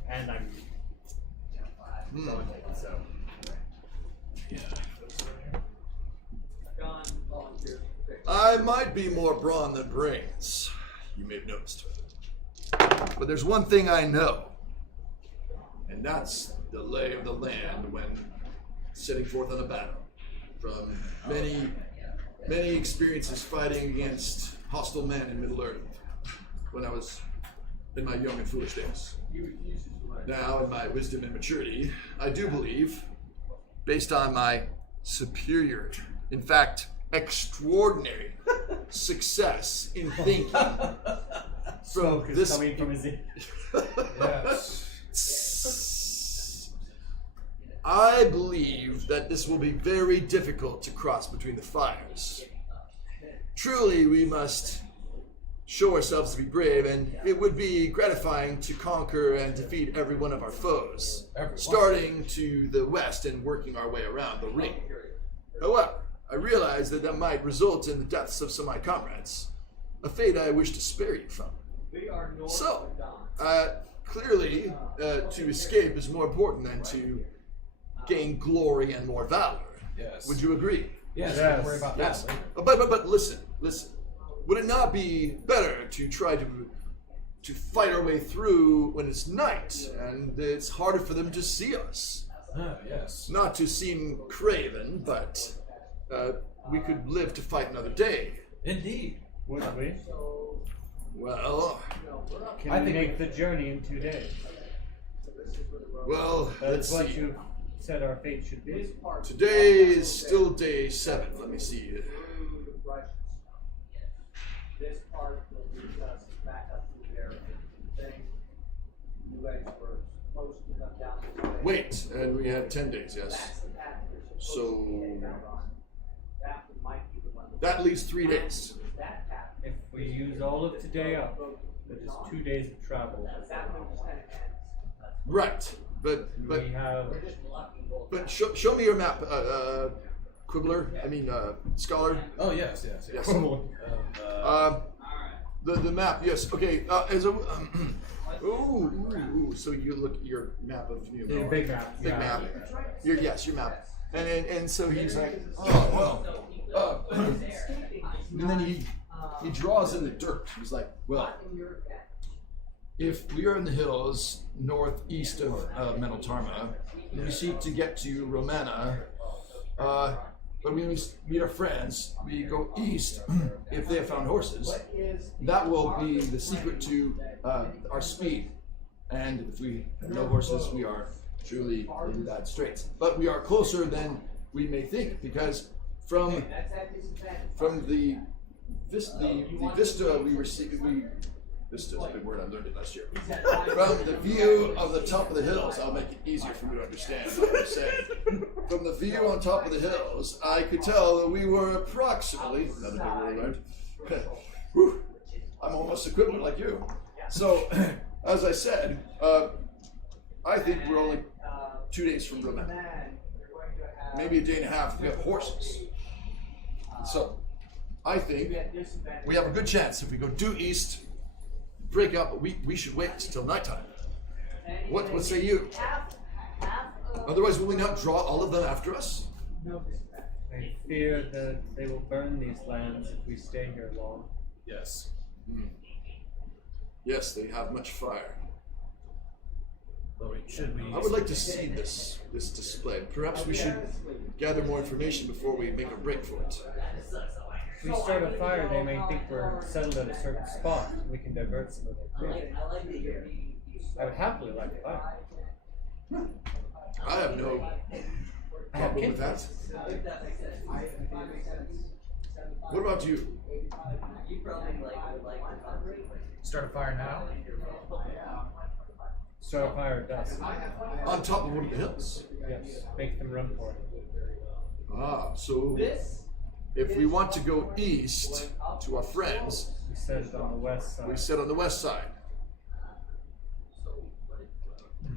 And I'm daunted, so. I might be more brawn than brains, you may have noticed. But there's one thing I know, and that's the lay of the land when setting forth on a battle. From many experiences fighting against hostile men in Middle-earth when I was in my young and foolish days. Now, in my wisdom and maturity, I do believe, based on my superior, in fact, extraordinary success in thinking from Smoke is this. coming from his ear. Yes. I believe that this will be very difficult to cross between the fires. Truly, we must show ourselves to be brave, and it would be gratifying to conquer and defeat every one of our foes, Everyone. starting to the west and working our way around the ring. However, I realize that that might result in the deaths of some of my comrades, a fate I wish to spare you from. So, clearly, to escape is more important than to gain glory and more valor. Yes. Would you agree? Yes. Yes. Don't worry about Yes. that later. But listen. Would it not be better to try to fight our way through when it's night and it's harder for them to see us? Yes. Not to seem craven, but we could live to fight another day. Indeed. Would we? Well, Can I we think make the journey in 2 days? let's That's what see. you said our fate should be. Today is still day 7. Let me see. This part will lead us back up to there. Then you guys were supposed to come down this way. Wait, and we have 10 days, yes. That's the path you're supposed So to take out on. That might be the one. that leaves 3 days. That path. If we use all of today up, that is 2 days of travel. That one just kind of ends. Right, but We have. show me your map, Quibbler. I mean, Scholar. Oh yes. Yes. Uh, The map. Yes. Okay. As a ooh. So you look at your map of Numenor. Big map. Big yeah. map. Your map. And so he's like, oh well. And then he draws in the dirt. He's like, well, if we are in the hills northeast of Meneltarma, and we seek to get to Romana, but when we meet our friends, we go east if they have found horses. That will be the secret to our speed. And if we have no horses, we are truly in bad straits. But we are closer than we may think, because from the vista we receive, vista is a big word, I learned it last year. From the view of the top of the hills, I'll make it easier for you to understand what I'm saying. From the view on top of the hills, I could tell that we were approximately, another big word learned. Whew, I'm almost equivalent like you. So, as I said, I think we're only 2 days from Romana. Maybe a day and a half if we have horses. So, I think we have a good chance if we go due east, break up, but we should wait till nighttime. What say you? Otherwise, will we not draw all of them after us? I fear that they will burn these lands if we stay here long. yes. Yes, they have much fire. But should we? I would like to see this display. Perhaps we should gather more information before we make a break for it. If we start a fire, they may think we're settled at a certain spot, and we can divert some of their crew. I would happily light a fire. I have no problem with that. What about you? Start a fire now. Start a fire at dusk. On top of one of the hills. Yes, make them run for it. So if we want to go east to our friends, We set it on the west side. we sit on the west side.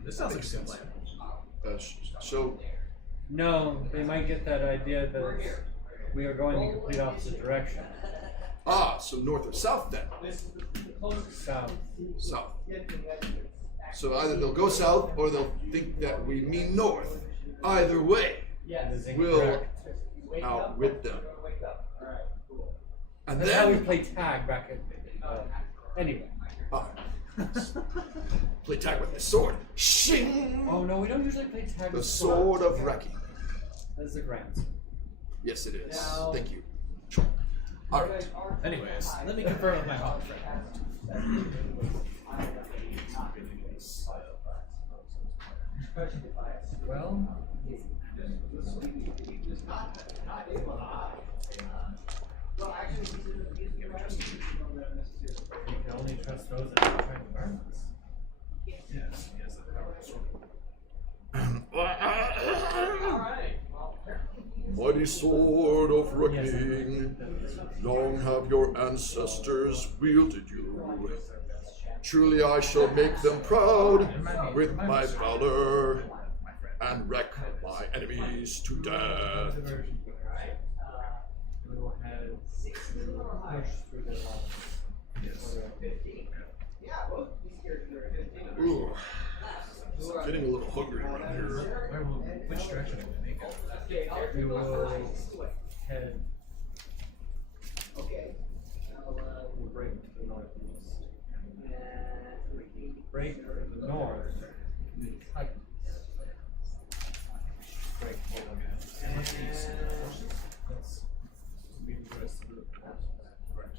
This sounds like a good plan. So No, they might get that idea that we are going in complete opposite direction. so north or south then? South. South. So either they'll go south or they'll think that we mean north. Either way, That is we'll incorrect. outwit them. And That's how we then play tag back at anyway. play tag with the sword. Shing! Oh no, we don't usually play tag The with sword of wrecking. That is a grand. Yes, it is. Thank you. All right. Anyways, let me confirm with my hawk friend. Well, we can only trust those that are trying to burn us. Yes, he has the power of sword. Mighty sword of wrecking, long have your ancestors wielded you. Truly I shall make them proud with my valor and wreck my enemies to death. We will push through their walls. Yes. Ooh, getting a little hungry around here. Which direction will we make it? We will head. We'll break to the northeast. Break to the north. Like, break forward. And what's east? Horses? Yes. We can go to the Correct.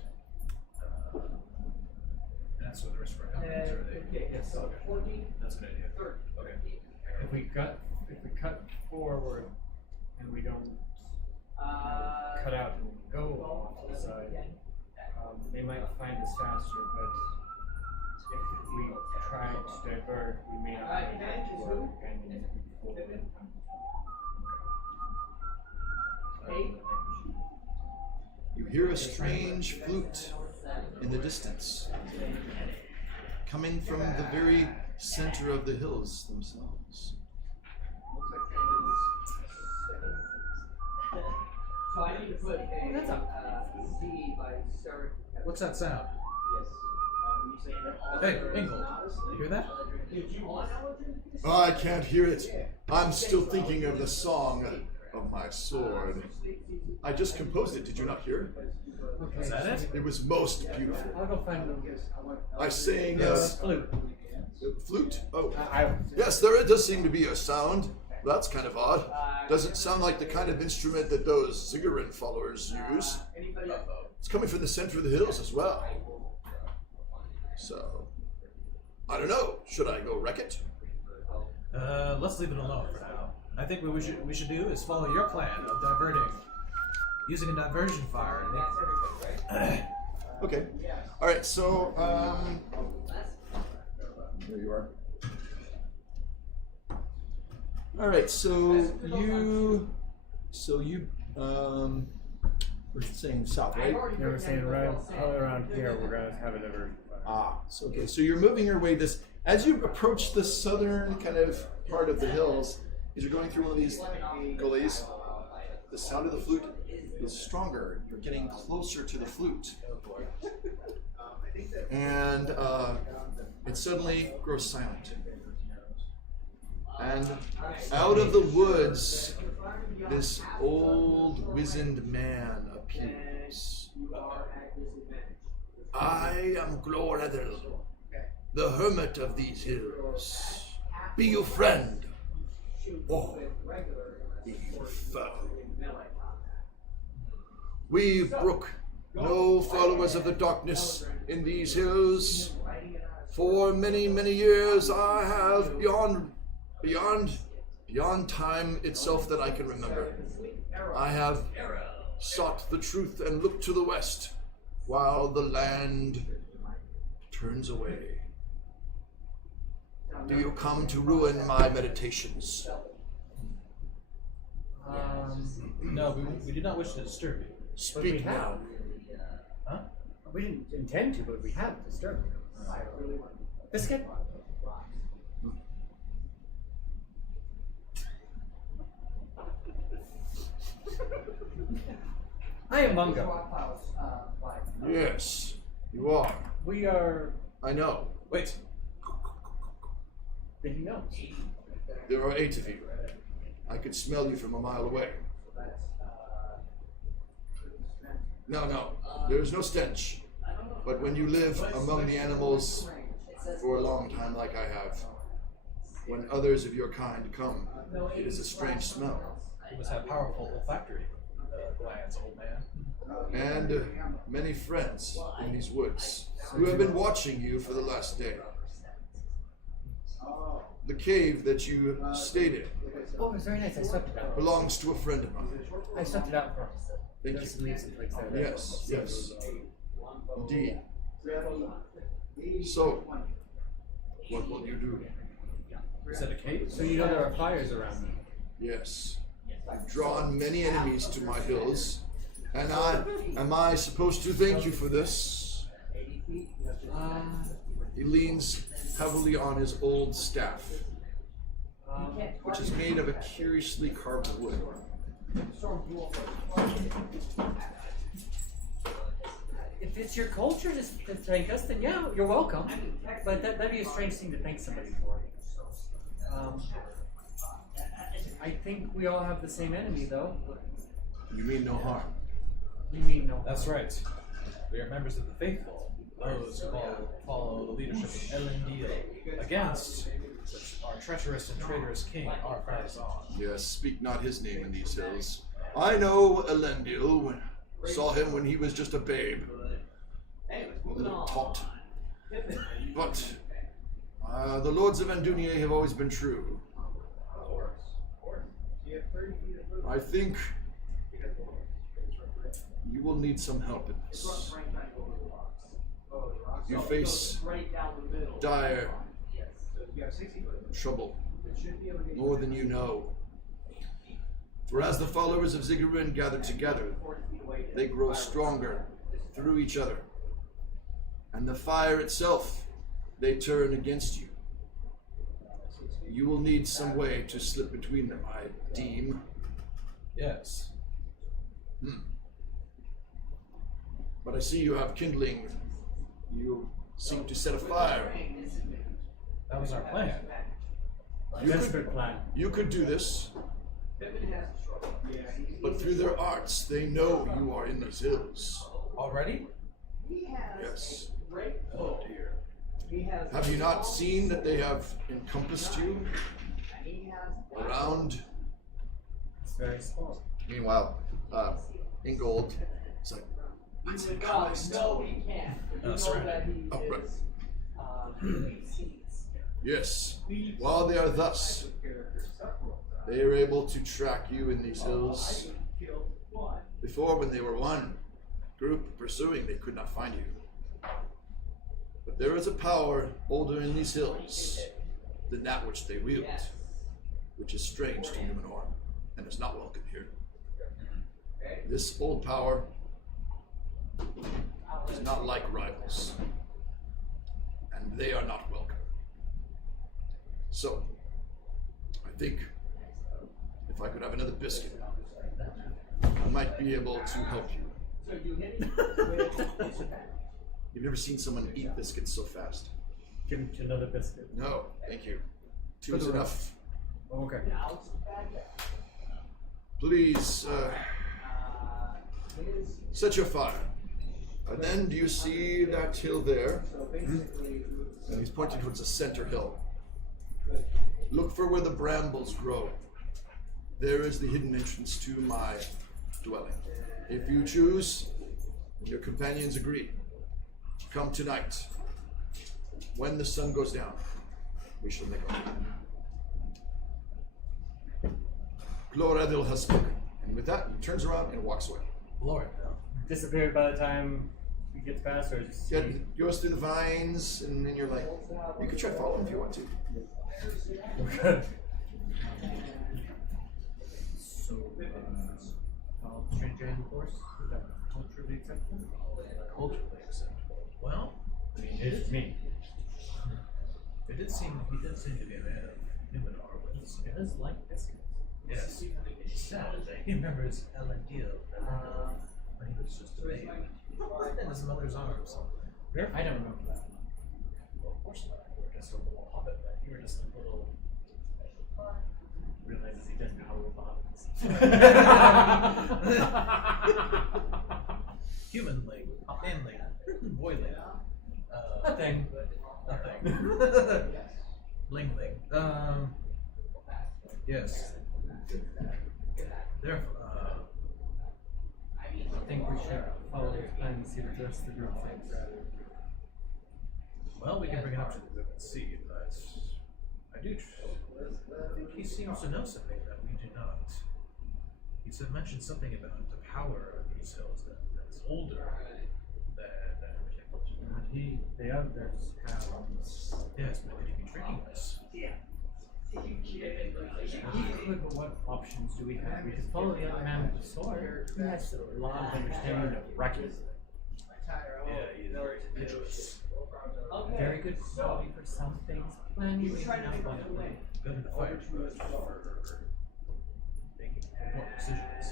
And that's what the rest of our companies are. They? Yes. That's a good idea. Okay. If we cut forward and we don't cut out and go off the side, they might find us faster, but if we try to divert, we may not make it to our companions before. You hear a strange flute in the distance, coming from the very center of the hills themselves. So I need to put a That's a- Z by start. What's that sound? Yes. Hey, Engel, you hear that? I can't hear it. I'm still thinking of the song of my sword. I just composed it. Did you not hear it? Is that it? It was most beautiful. I'll go find them. I sang Flute. flute. Oh, I yes, there does seem to be a sound. That's kind of odd. Doesn't sound like the kind of instrument that those Ziggurin followers use. It's coming from the center of the hills as well. So, I don't know. Should I go wreck it? Let's leave it alone for now. I think what we should do is follow your plan of using a diversion fire. Okay. All right. So, there you are. All right. So you we're saying south, right? you were saying all around here we're gonna have a diversion fire. Ah. So okay. So you're moving your way this as you approach the southern kind of part of the hills. As you're going through one of these gullies, the sound of the flute is stronger. You're getting closer to the flute. And it suddenly grows silent. And out of the woods, this old, wizened man appears. I am Glorethel, the hermit of these hills. Be you friend, or be you foe. We brook no followers of the darkness in these hills. For many, many years I have beyond time itself that I can remember. I have sought the truth and looked to the west while the land turns away. Do you come to ruin my meditations? No, we do not wish to disturb you. But we Speak now. have. Huh? We didn't intend to, but we have disturbed you. Biscuit? I am Mungo. Yes, you are. We are. I know. Wait. Did he know? There are 8 of you. I could smell you from a mile away. No, there is no stench. But when you live among the animals for a long time like I have, when others of your kind come, it is a strange smell. You must have powerful olfactory glands, old man. And many friends in these woods who have been watching you for the last day. The cave that you stayed in Oh, it was very nice. I swept it out. belongs to a friend of mine. I swept it out for him. Thank There's some you. leaves and twigs there. Yes. Indeed. So, what will you do? Is that a cave? So you know there are fires around me. Yes. I've drawn many enemies to my hills, and am I supposed to thank you for this? He leans heavily on his old staff, which is made of a curiously carved wood. If it's your culture to thank us, then yeah, you're welcome. But that'd be a strange thing to thank somebody for. I think we all have the same enemy, though. You mean no harm. You mean no? That's right. We are members of the faithful, those who follow the leadership of Elendil, against which our treacherous and traitorous king, Ar-Pharazôn. Yes, speak not his name in these hills. I know Elendil. Saw him when he was just a babe. A little tot. But the lords of Andunia have always been true. I think you will need some help in this. You face dire trouble, more than you know. For as the followers of Ziggurin gather together, they grow stronger through each other. And the fire itself, they turn against you. You will need some way to slip between them, I deem. Yes. But I see you have kindling. You seek to set a fire. That was our plan. Desperate plan. You could do this, but through their arts, they know you are in these hills. Already? Yes. Oh dear. Have you not seen that they have encompassed you around? It's very small. Meanwhile, Ingold is like, what's it Christ? he can't. Surrounded. Oh, right. Yes. While they are thus, they are able to track you in these hills. Before, when they were one group pursuing, they could not find you. But there is a power older in these hills than that which they wield, which is strange to Numenor and is not welcome here. This old power is not like rivals, and they are not welcome. So, I think if I could have another biscuit, I might be able to help you. You've never seen someone eat biscuits so fast. Give him another biscuit. No, thank you. Two is enough. Okay. Please, set your fire. And then do you see that hill there? And he's pointing towards the center hill. Look for where the brambles grow. There is the hidden entrance to my dwelling. If you choose, your companions agree. Come tonight. When the sun goes down, we shall make our way. Gloradil has spoken. And with that, he turns around and walks away. Lord. Disappeared by the time we get past, or just Yeah, he goes through the vines, and then you're like, you could try to follow him if you want to. Okay. So, follow the stranger in course? Is that culturally acceptable? Culturally acceptable. Well, I mean, It's me. he did seem to be a man of Numenor, which is It is like biscuits. yes. He said that he remembers Elendil when he was just a baby. In his mother's arms. I don't remember that. Well, of course not. You were just a little hobbit, man. You were just a little. Realizes he doesn't know how to bottles. Humanling, inling, boiling. Nothing. Nothing. Lingling. Yes. Therefore, I think we should follow his plan and see what the rest of the group thinks. well, we can bring it up to the group and see, but I do think he seems to know something that we do not. He mentioned something about the power of these hills that's older than everything. The others have. Yes, but could he be tricking us? He could, but what options do we have? We could follow the other man with the sword. He has a lot of understanding of wrecking. Yeah, he's very indigenous. Very good quality for some things. Plenty of enough one thing. Good in the fight for making important decisions.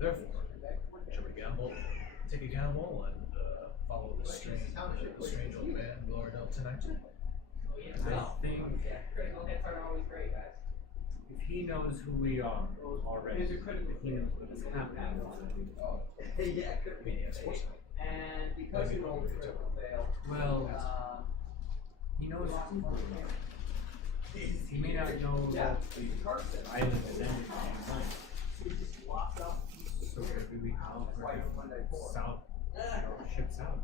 Therefore, shall we gamble? Take a gamble and follow the strange old man Gloradel tonight? I think if he knows who we are already, if he knows what has happened, I mean, yes, of course. And because he rolled a critical fail, well, he knows who we are. He may not know that the island is ended at any time. So maybe we can offer him south, ships out.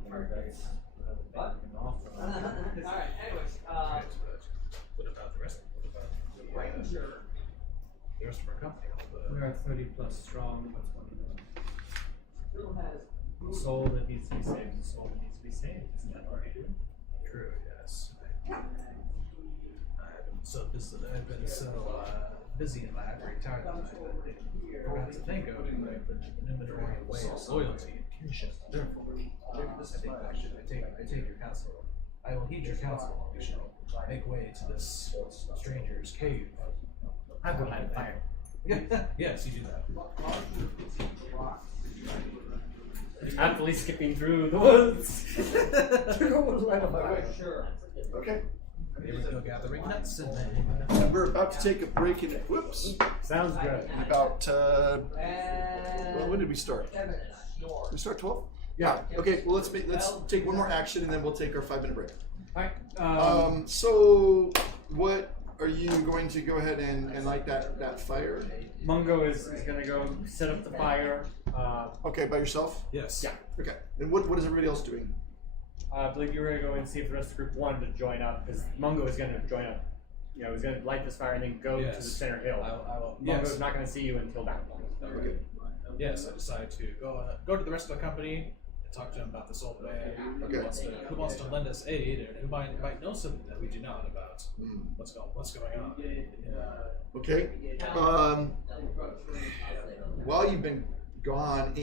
That's an offer. alright, anyways, Right, but what about the rest? What about Ranger. the rest of our company? All We the are 30 plus strong. What's one of Still has them? Soul that needs to be saved. The soul that needs to be saved. Isn't that already true? true, yes. I've been so busy in my ivory tower that I forgot to think of the Numenorian way of loyalty and kinship. Therefore, I take your counsel. I will heed your counsel, we shall make way to this stranger's cave. I will light a fire. Yes, you do that. Happily skipping through the woods. Light a fire. Okay. They would go gathering nuts and then. And we're about to take a break in whoops. Sounds good. In about well, when did we start? Did we start 12? Yeah. Okay. Well, let's take one more action and then we'll take our 5-minute break. Alright. So what are you going to go ahead and light that fire? Mungo is gonna go set up the fire. Okay, by yourself? Yes. Yeah. Okay. And what is everybody else doing? I believe you were gonna go and see if the rest of the group wanted to join up, because Mungo is gonna join up. You know, he's gonna light this fire and then go to the center hill. I will. Mungo's Yes. not gonna see you until that point. Okay. Yes, I decided to go to the rest of the company and talk to him about this old man Okay. who wants to lend us aid and who might know something that we do not about what's going on. Okay. While you've been gone,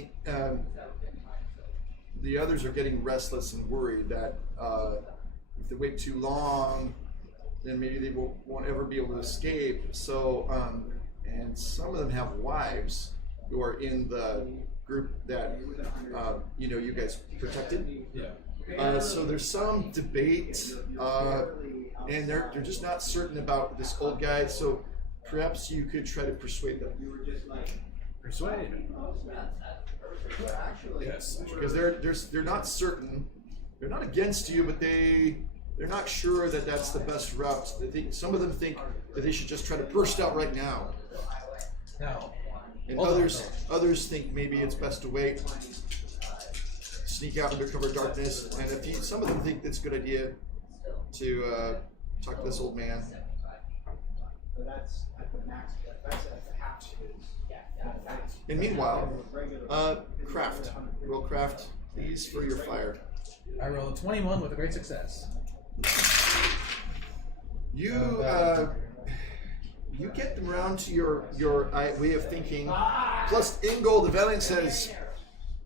the others are getting restless and worried that if they wait too long, then maybe they won't ever be able to escape. So, and some of them have wives who are in the group that you guys protected. Yeah. So there's some debate, and they're just not certain about this old guy. So perhaps you could try to persuade them. Persuade. Yes. Because they're not certain. They're not against you, but they're not sure that that's the best route. Some of them think that they should just try to burst out right now. Now. And Hold on, others think maybe it's best to wait, sneak out under cover of darkness, and some of them think it's a good idea to talk to this old man. That's at the max. That's at the half. And meanwhile, roll craft, please, for your fire. I rolled a 21 with a great success. You get them around to your way of thinking. Plus, Ingol the Valiant says,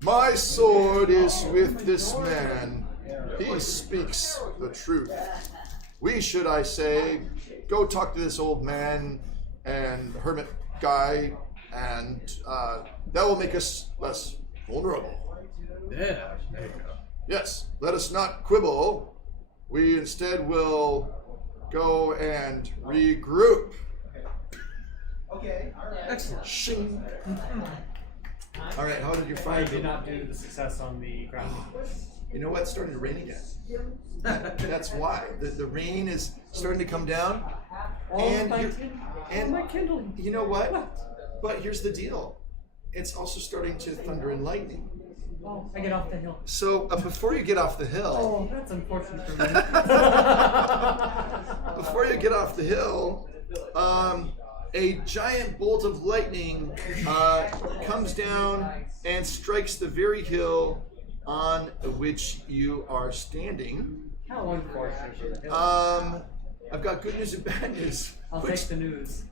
"My sword is with this man. He speaks the truth. We should, I say, go talk to this old man and hermit guy, and that will make us less vulnerable." Yeah, there you go. Yes, let us not quibble. We instead will go and regroup. Okay, all right. Excellent. Shing. All right, how did your fire I did go? not do the success on the ground. You know what? It's starting to rain again. That's why. The rain is starting to come down. And my kindling. you know what? But here's the deal. It's also starting to thunder and lightning. Oh, I get off the hill. So before you get off the hill, Oh, that's unfortunate for me. before you get off the hill, a giant bolt of lightning comes down and strikes the very hill on which you are standing. How unfortunate for the hill. I've got good news and bad news. I'll take the news.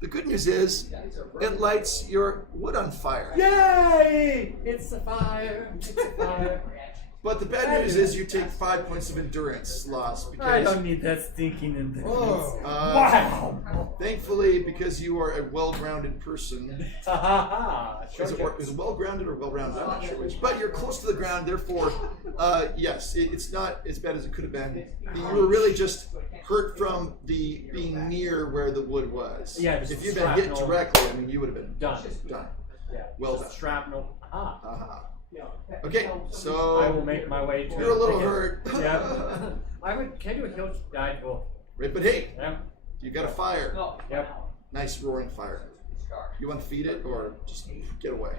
The good news is it lights your wood on fire. Yay! It's a fire. It's a fire. But the bad news is you take 5 points of endurance loss because I don't need that stinking endurance. Whoa. Wow! thankfully, because you are a well-grounded person. Ha ha ha! Is it well-grounded or well-rounded? I'm not sure which. But you're close to the ground, therefore, yes, it's not as bad as it could have been. You were really just hurt from the being near where the wood was. Yeah, just if you'd been hit shrapnel. directly, I mean, you would have been Done. done. Yeah. Well just done. Shrapnel. Ah. Uh-huh. Okay, so I will make my way to. you're a little the hill. hurt. Yeah. Can I do a hill? I will. Right, but hey, Yeah. you got a fire. Yep. Nice roaring fire. You want to feed it or just get away?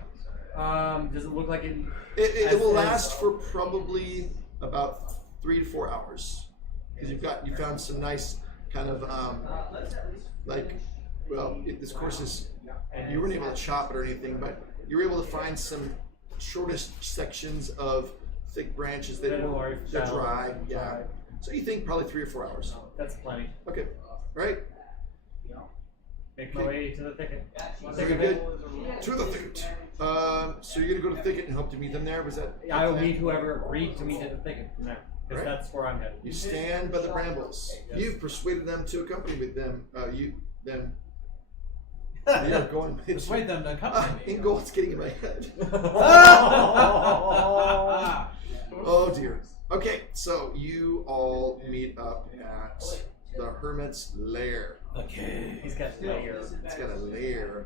Does it look like it? It will last for probably about 3 to 4 hours because you found some nice kind of this course is you weren't able to chop it or anything, but you were able to find some shortest sections of thick branches that they're dry. Yeah. So you think probably 3 or 4 hours. That's plenty. Okay. Right. Make my way to the thicket. Very good. To the thicket. So you're gonna go to the thicket and hope to meet them there. Was that? I will meet whoever agreed to meet at the thicket from there. Because Right. that's where I'm headed. You stand by the brambles. Yes. You've persuaded them to accompany with them. They are going with Persuade them to accompany me. Ingold's getting in my head. Oh dear. Okay, so you all meet up at the hermit's lair. Okay. He's got layer. It's got a lair.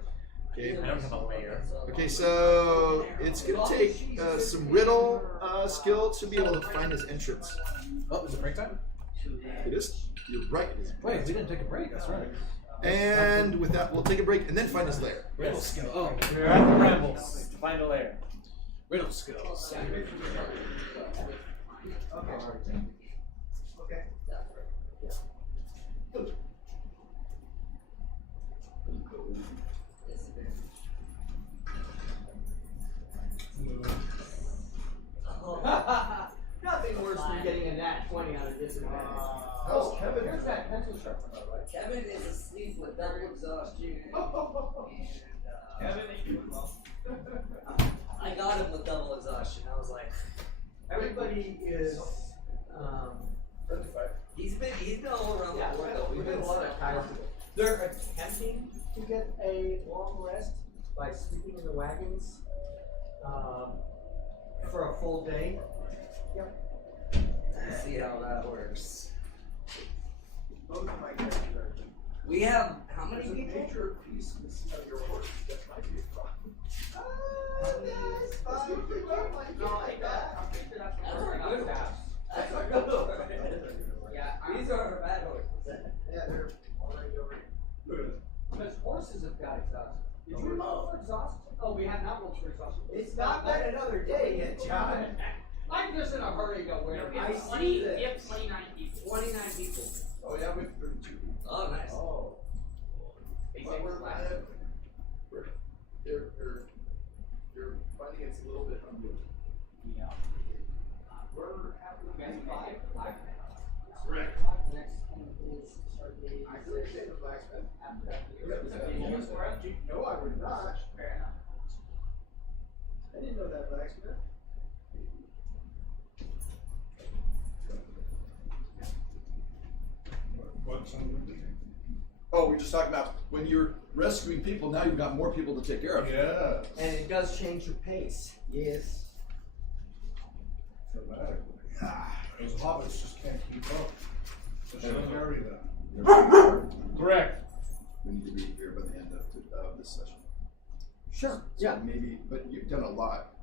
Okay. I don't have a layer. Okay, so it's gonna take some riddle skill to be able to find his entrance. Oh, is it break time? It is. You're right. It is. Wait, we didn't take a break. That's right. And with that, we'll take a break and then find his lair. Riddle skill. Oh, We're at the brambles to find a layer. riddle skills. Okay. Nothing worse than getting a nat 20 on a disadvantage. Oh, Kevin. Here's that pencil sharpener. Kevin is asleep with double exhaustion. Kevin, ain't doing well. I got him with double exhaustion. I was like, Everybody is. he's been all around Yeah, the board though. we've been a lot of tired. They're attempting to get a long rest by sleeping in the wagons for a full day. Let's see how that works. Both of my characters are. We have how many people? Picture piece missing of your horse. That might be a problem. That's a good one. Yeah, these are bad horses. Yeah, they're already over. Because horses have got exhaustion. Did you roll for exhaustion? Oh, we have not rolled for exhaustion. It's not been another day yet, John. I'm just in a hurry to where I see 20, this. we have 29 people. 29 people. Oh yeah, we have 32. Oh, nice. Oh. But you're finding it's a little bit unwieldy. We're having five. Correct. Next one is start the I could say the blacksmith. No, I would not. I didn't know that blacksmith. Oh, we're just talking about when you're rescuing people. Now you've got more people to take care of. Yeah. And it does change your pace. Yes. Dramatically. Those hobbits just can't keep up. So should marry them. Correct. We need to be here by the end of this session. Sure. So Yeah. maybe, but you've done a lot,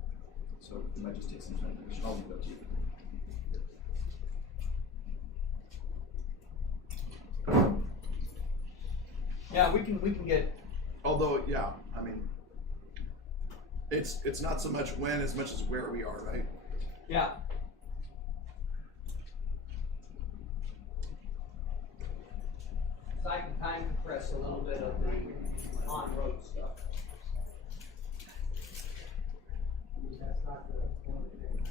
so it might just take some time to finish. I'll leave it up to you. Yeah, we can get. Although, yeah, I mean, it's not so much when as much as where we are, right? Yeah. So I can time compress a little bit of the on-road stuff. That's not the only thing.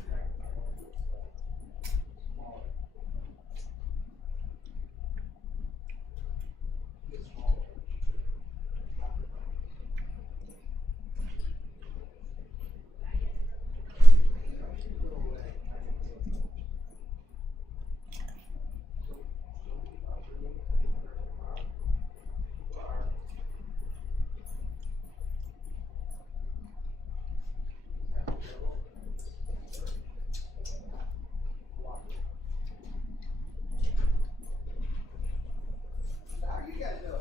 How you guys doing?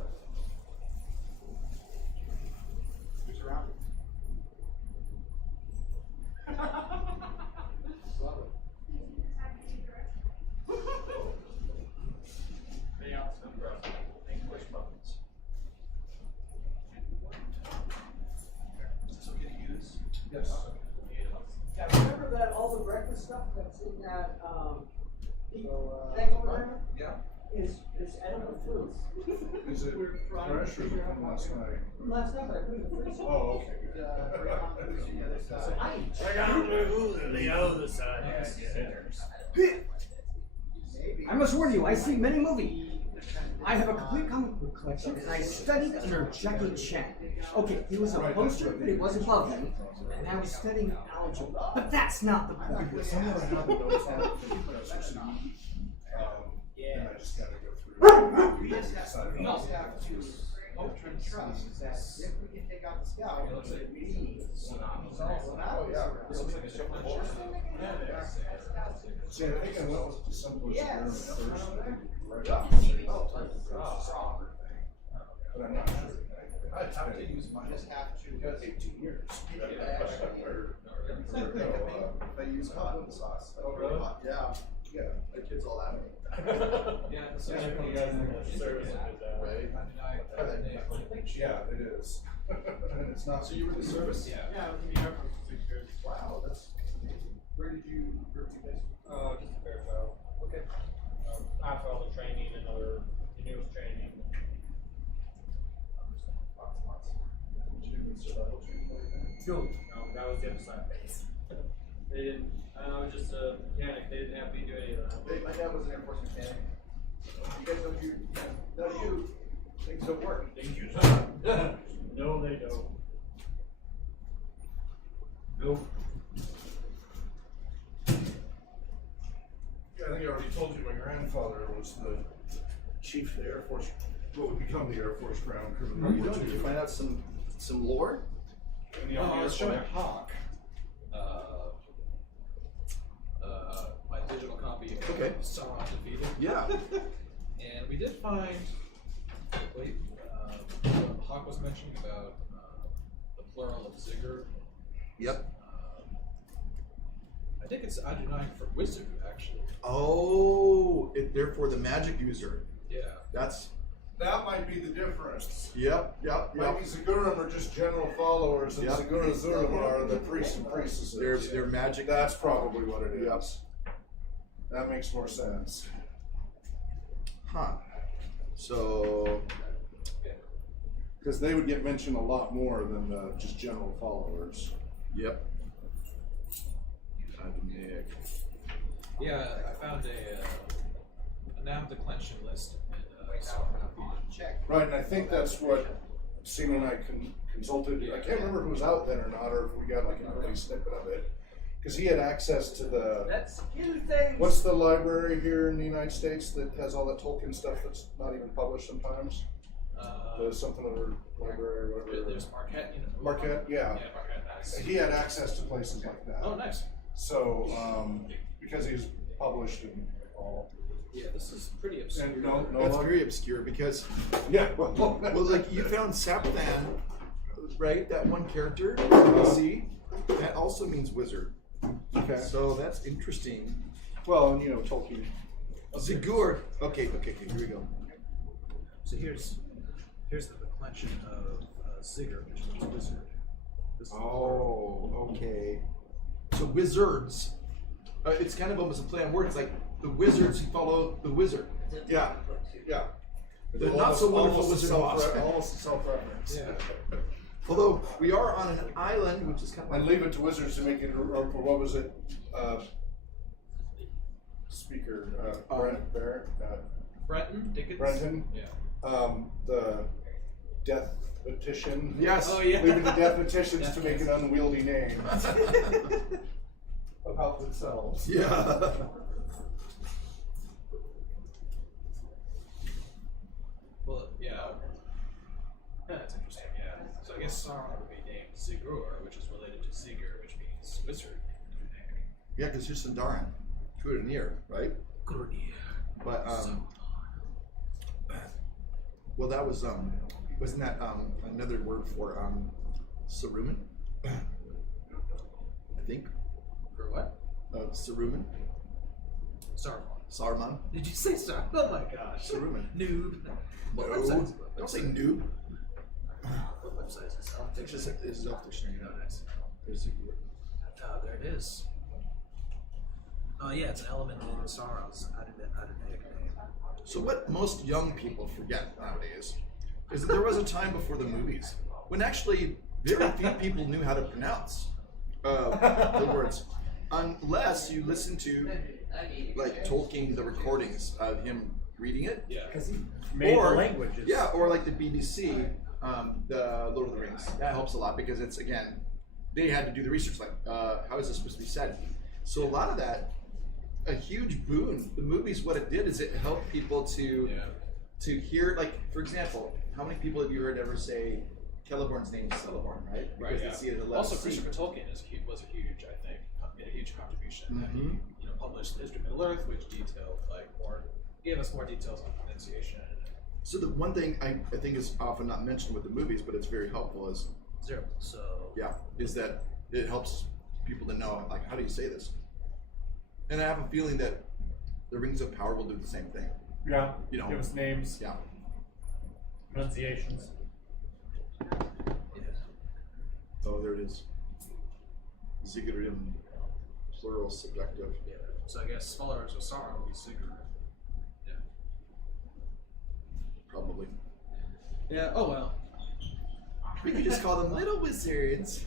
Who's around? Love it. Is this okay to use? Yes. Yeah, remember that all the breakfast stuff that's in that thing over there Yeah. is edible fruits. Is it fresh or is it from last night? Last night I put it in the freezer. Oh, okay. Right on the other side. The other side. Maybe. I must warn you, I see many movies. I have a complete comic book collection, and I studied under Jackie Chan. Okay, he was a poster, but he wasn't above me, and I was studying algebra. But that's not the point. Somewhere I have the notes on it for the professor, so, and I just gotta go through. We just have to hope and trust that if we can take out the scout, it looks like we need. Oh, yeah. It looks like a simple bullshit. See, I think I went with the simplest Yes. room first. Right Yeah. up. But I'm not sure. I'd have to use mine. Just have to. 18 years. They use hot sauce. Oh, really? Yeah. Yeah. The kids all out of it. Yeah, so you guys in the service of Right? Yeah, it is. And it's not. So you were in the service? Yeah, I was in New York for 6 years. Wow, that's. Where did you based? Just a fair child. Okay. After all the training and other continuous training. Lots. Did you do survival training? No, that was the other side. They didn't. I was just a mechanic. They didn't have me do any of that. My dad was an Air Force mechanic. You guys know things don't work. Thank you. No, they don't. Nope. Yeah, I think I already told you my grandfather was the chief of the Air Force, what would become the Air Force Ground Crew. What are you doing? Did you find out some lore? In the Army Air Force. Hawk. My digital copy of Okay. Sauron Defeated. Yeah. And we did find, Hawk was mentioning about the plural of Ziggurat. Yep. I think it's Adonai for wizard, actually. Oh, therefore the magic user. Yeah. That's. That might be the difference. Yep. Maybe Zigguram are just general followers, and Yep. Zigguram are the priests and priestesses. They're magic. That's probably what it is. Yep. That makes more sense. Huh. So. Because they would get mentioned a lot more than just general followers. Yep. Adonic. Yeah, I found a noun declension list in Sauron Defeated. Check. Right, and I think that's what Seema and I consulted. I can't remember if it was out then or not, or if we got like an early snippet of it. Because he had access to the. That's few things. What's the library here in the United States that has all that Tolkien stuff that's not even published sometimes? There's something other library or whatever. There's Marquette. Marquette, yeah. Yeah, Marquette. Nice. He had access to places like that. Oh, nice. So, because he's published and all. Yeah, this is pretty obscure. And no, That's very obscure because. Yeah, well, Like you found Sapthan, right? That one character you see, that also means wizard. okay. So that's interesting. Well, and you know, Tolkien. Zigur. Okay, here we go. So here's the declension of Ziggurat, which is wizard. This is Oh, okay. So wizards. It's kind of almost a play on words, like the wizards who follow the wizard. Yeah. The not so wonderful Wizard of Oz. Almost a self-reference. Yeah. Although we are on an island, which is kind of And leave it to wizards to make it, or what was it? Speaker, Barrett, Breton? Dickens? Brenton. Yeah. The death petition. yes. Oh, yeah. Leaving the death petitions to make an unwieldy name about themselves. Yeah. Well, yeah. That's interesting, yeah. So I guess Sauron would be named Zigur, which is related to Ziggur, which means wizard. Yeah, because you're Sindarin. Kuranir, right? But well, that was wasn't that another word for Saruman? I think. For what? Saruman. Saruman. Did you say Sauron? Oh my gosh. Saruman. Noob. What No, website is it? don't say noob. What website is this? It's just it's off dictionary. Oh, nice. There's a word. Oh, there it is. Oh yeah, it's an element in Sauron's Adonaic name. So what most young people forget nowadays is that there was a time before the movies when actually very few people knew how to pronounce the words, unless you listen to like Tolkien, the recordings of him reading it. Yeah. Because he Made Or- the languages. Yeah, or like the BBC, the Lord of the Rings. That helps a lot because it's, again, they had to do the research, like, how is this supposed to be said? So a lot of that, a huge boon. The movies, what it did is it helped people to hear, like, for example, how many people have you heard ever say Celeborn's name is Celeborn, right? Because Right, yeah. they see it as a letter Also, C. Christopher Tolkien was a huge, I think, made a huge contribution. Mhm. He, published the History of Middle Earth, which detailed gave us more details on pronunciation. So the one thing I think is often not mentioned with the movies, but it's very helpful is, Zero. So is that it helps people to know, like, how do you say this? And I have a feeling that the Rings of Power will do the same thing. Yeah. You know. Give us names, Yeah. pronunciations. Oh, there it is. Sigurd, plural subjective. Yeah. So I guess followers of Sauron would be Sigurd. Yeah. Probably. Yeah. Oh well. We could just call them little wizards.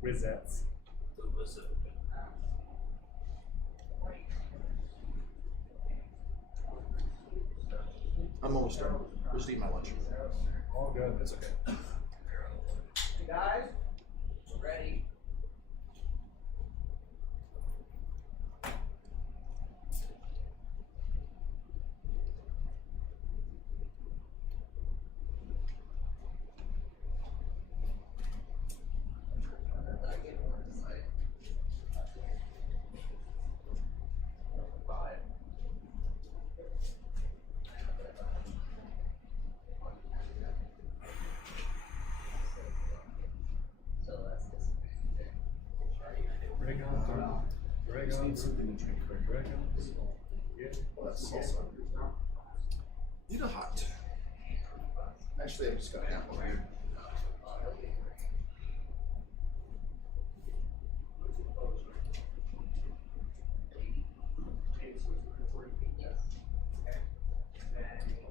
Wizards. the wizard. I'm almost done. Just eat my lunch. All good. It's okay. Hey guys, ready? Dragons. Dragons. Yeah. Well, that's salsa. Need a hot. Actually, I've just got an apple here.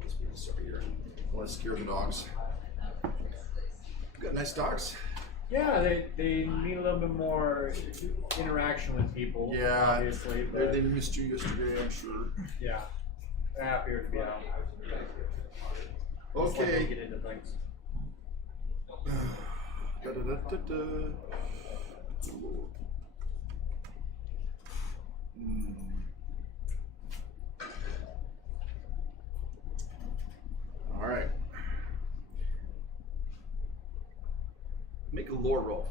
Let's put this over here. Let's scare the dogs. Got nice dogs. Yeah, they need a little bit more interaction with people. Yeah, Obviously. But they missed you yesterday, I'm sure. yeah. They're happier to be out. Just like they get into things. Da-da-da-da-da. All right. Make a lore roll.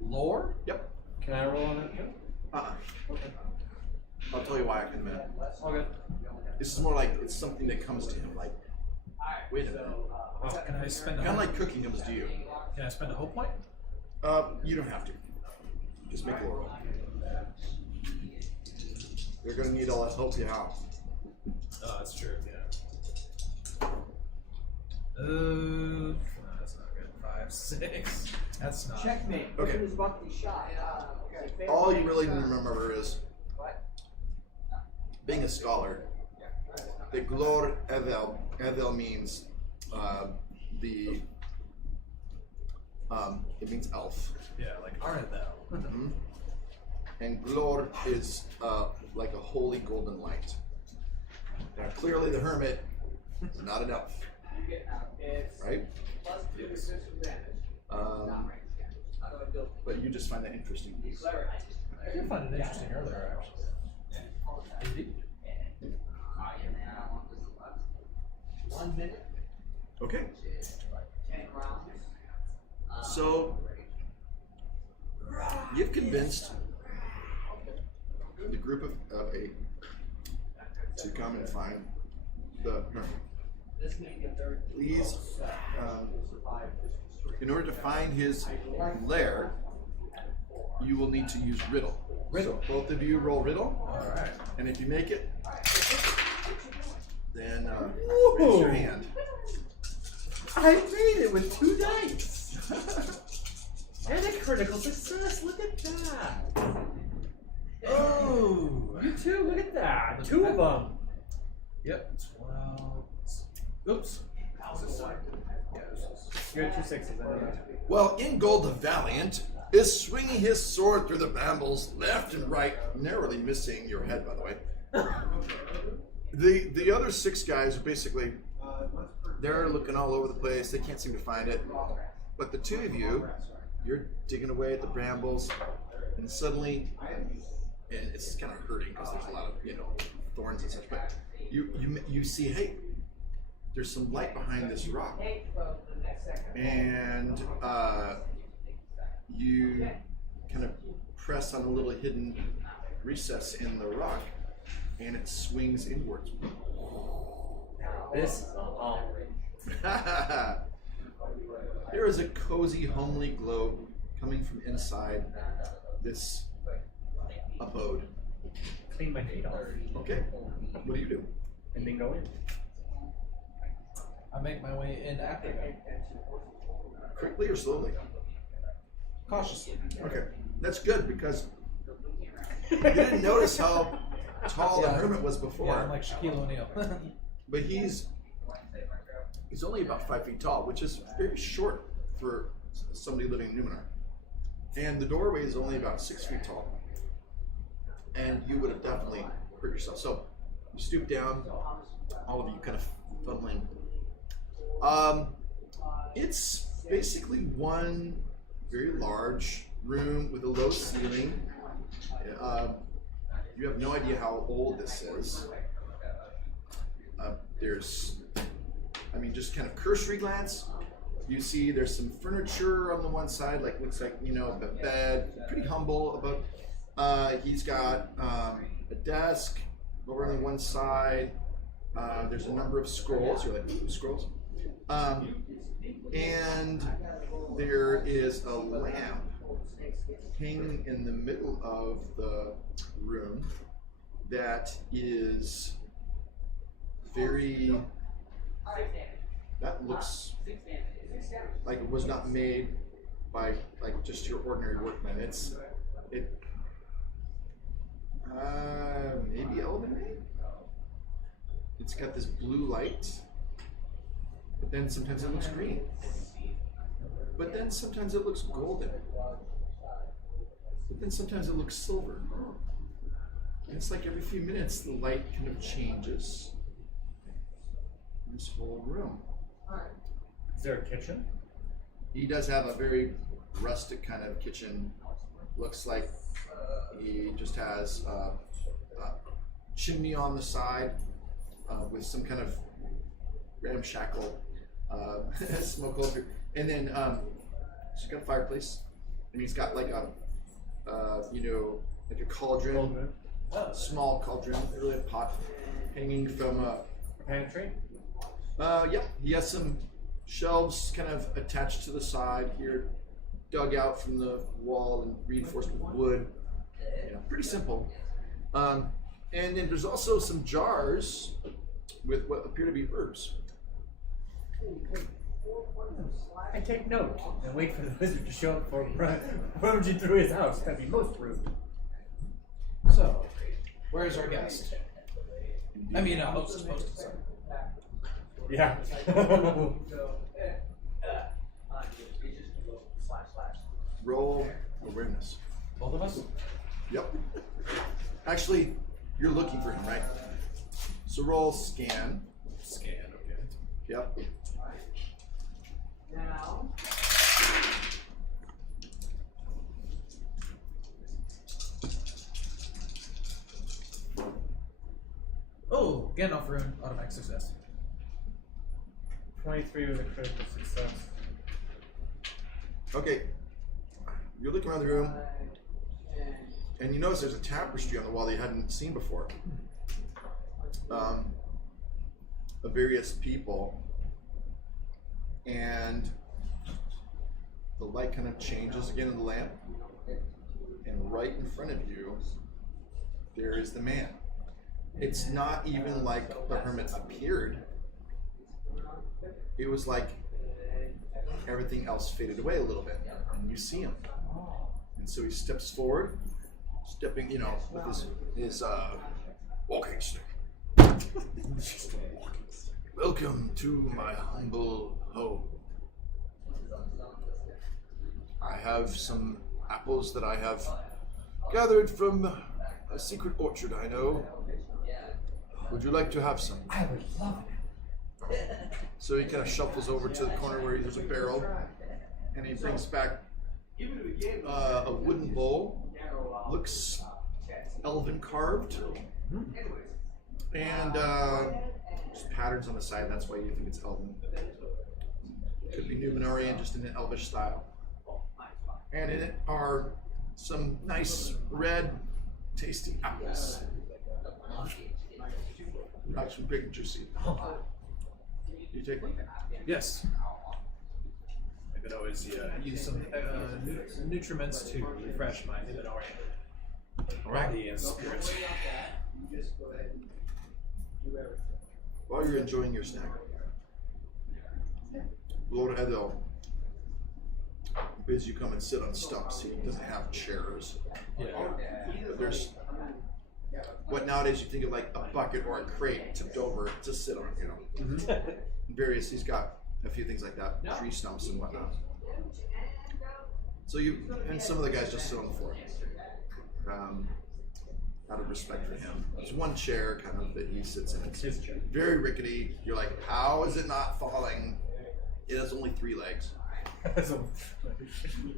Lore? Yep. Can I roll on that too? Okay. I'll tell you why in a minute. Okay. This is more like it's something that comes to him. Like, wait a minute. Can I spend a Kind of like cooking comes to you. Can I spend a hope point? You don't have to. Just make a lore roll. You're gonna need all that help you have. Oh, that's true. Yeah. That's not good. 5, 6. That's not. Checkmate. Okay. It was about to be shot. All you really need to remember is being a scholar. The glor evel. Evel means it means elf. Yeah, like Arnabelle. Mm-hmm. And glor is like a holy golden light. Now, clearly, the hermit is not an elf, right? But you just find that interesting. I did find it interesting earlier, actually. Indeed. 1 minute. Okay. 10 rounds. So you've convinced the group of 8 to come and find the hermit. This may be a third. Please, in order to find his lair, you will need to use riddle. So both of you roll riddle. All right. And if you make it, then raise your hand. I made it with 2 dice. And a critical success. Look at that. Oh. You too. Look at that. 2 of them. Yep. 12. Oops. You had 2 6s. I know that. Well, Ingold the Valiant is swinging his sword through the brambles left and right, narrowly missing your head, by the way. The other 6 guys are basically, they're looking all over the place. They can't seem to find it. But the 2 of you, you're digging away at the brambles, and suddenly, and it's kind of hurting because there's a lot of thorns and such. But you see, hey, there's some light behind this rock, and you kind of press on a little hidden recess in the rock, and it swings inwards. This is all. There is a cozy, homely glow coming from inside this abode. Clean my feet off. Okay, what do you do? And then go in. I make my way in after him. Quickly or slowly? Cautiously. Okay, that's good because you didn't notice how tall the hermit was before. Yeah, I'm like Shaquille O'Neal. But he's only about 5 feet tall, which is very short for somebody living in Numenor. And the doorway is only about 6 feet tall. And you would have definitely hurt yourself. So you stoop down, all of you kind of fumbling. It's basically one very large room with a low ceiling. You have no idea how old this is. There's, just kind of cursory glance. You see there's some furniture on the one side, looks like, the bed, pretty humble. He's got a desk over on the one side. There's a number of scrolls. You're like, ooh, scrolls. And there is a lamp hanging in the middle of the room that is that looks like it was not made by just your ordinary workman. Maybe Elven made? It's got this blue light, but then sometimes it looks green. But then sometimes it looks golden. But then sometimes it looks silver. And it's like every few minutes the light kind of changes in this whole room. Is there a kitchen? He does have a very rustic kind of kitchen. Looks like he just has a chimney on the side with some kind of ramshackle smoke over. And then he's got a fireplace, and he's got like a cauldron, small cauldron, really a pot hanging from a pantry. Yeah, he has some shelves kind of attached to the side here, dug out from the wall and reinforced with wood. Pretty simple. And then there's also some jars with what appear to be herbs. I take note and wait for the wizard to show up for rummaging through his house. That'd be most rude. So, where's our guest? Host, sorry. Yeah. Roll awareness. Both of us? Yep. Actually, you're looking for him, right? So roll scan. Scan, okay. Yep. Now. Oh, Gandalf rune, automatic success. 23 was a critical success. Okay. You're looking around the room, and you notice there's a tapestry on the wall that you hadn't seen before. Of various people, and the light kind of changes again in the lamp, and right in front of you, there is the man. It's not even like the hermit appeared. It was like everything else faded away a little bit, and you see him. And so he steps forward, stepping, with his walking stick. Welcome to my humble home. I have some apples that I have gathered from a secret orchard I know. Would you like to have some? I would love it. So he kind of shuffles over to the corner where there's a barrel, and he brings back a wooden bowl. Looks elven carved, and just patterns on the side. That's why you think it's elven. Could be Numenorian, just in an elvish style. And in it are some nice red, tasty apples. Actually, big and juicy. You take one? Yes. I could always use some nutriments to refresh my Numenorian body and spirit. While you're enjoying your snack, Lord Adel bids you come and sit on stumps. He doesn't have chairs. Yeah. But there's what nowadays you think of like a bucket or a crate tipped over to sit on, you know. Various, he's got a few things like that, tree stumps and whatnot. So and some of the guys just sit on the floor. Out of respect for him. There's one chair kind of that he sits in. It's His chair. very rickety. You're like, how is it not falling? It has only 3 legs. So,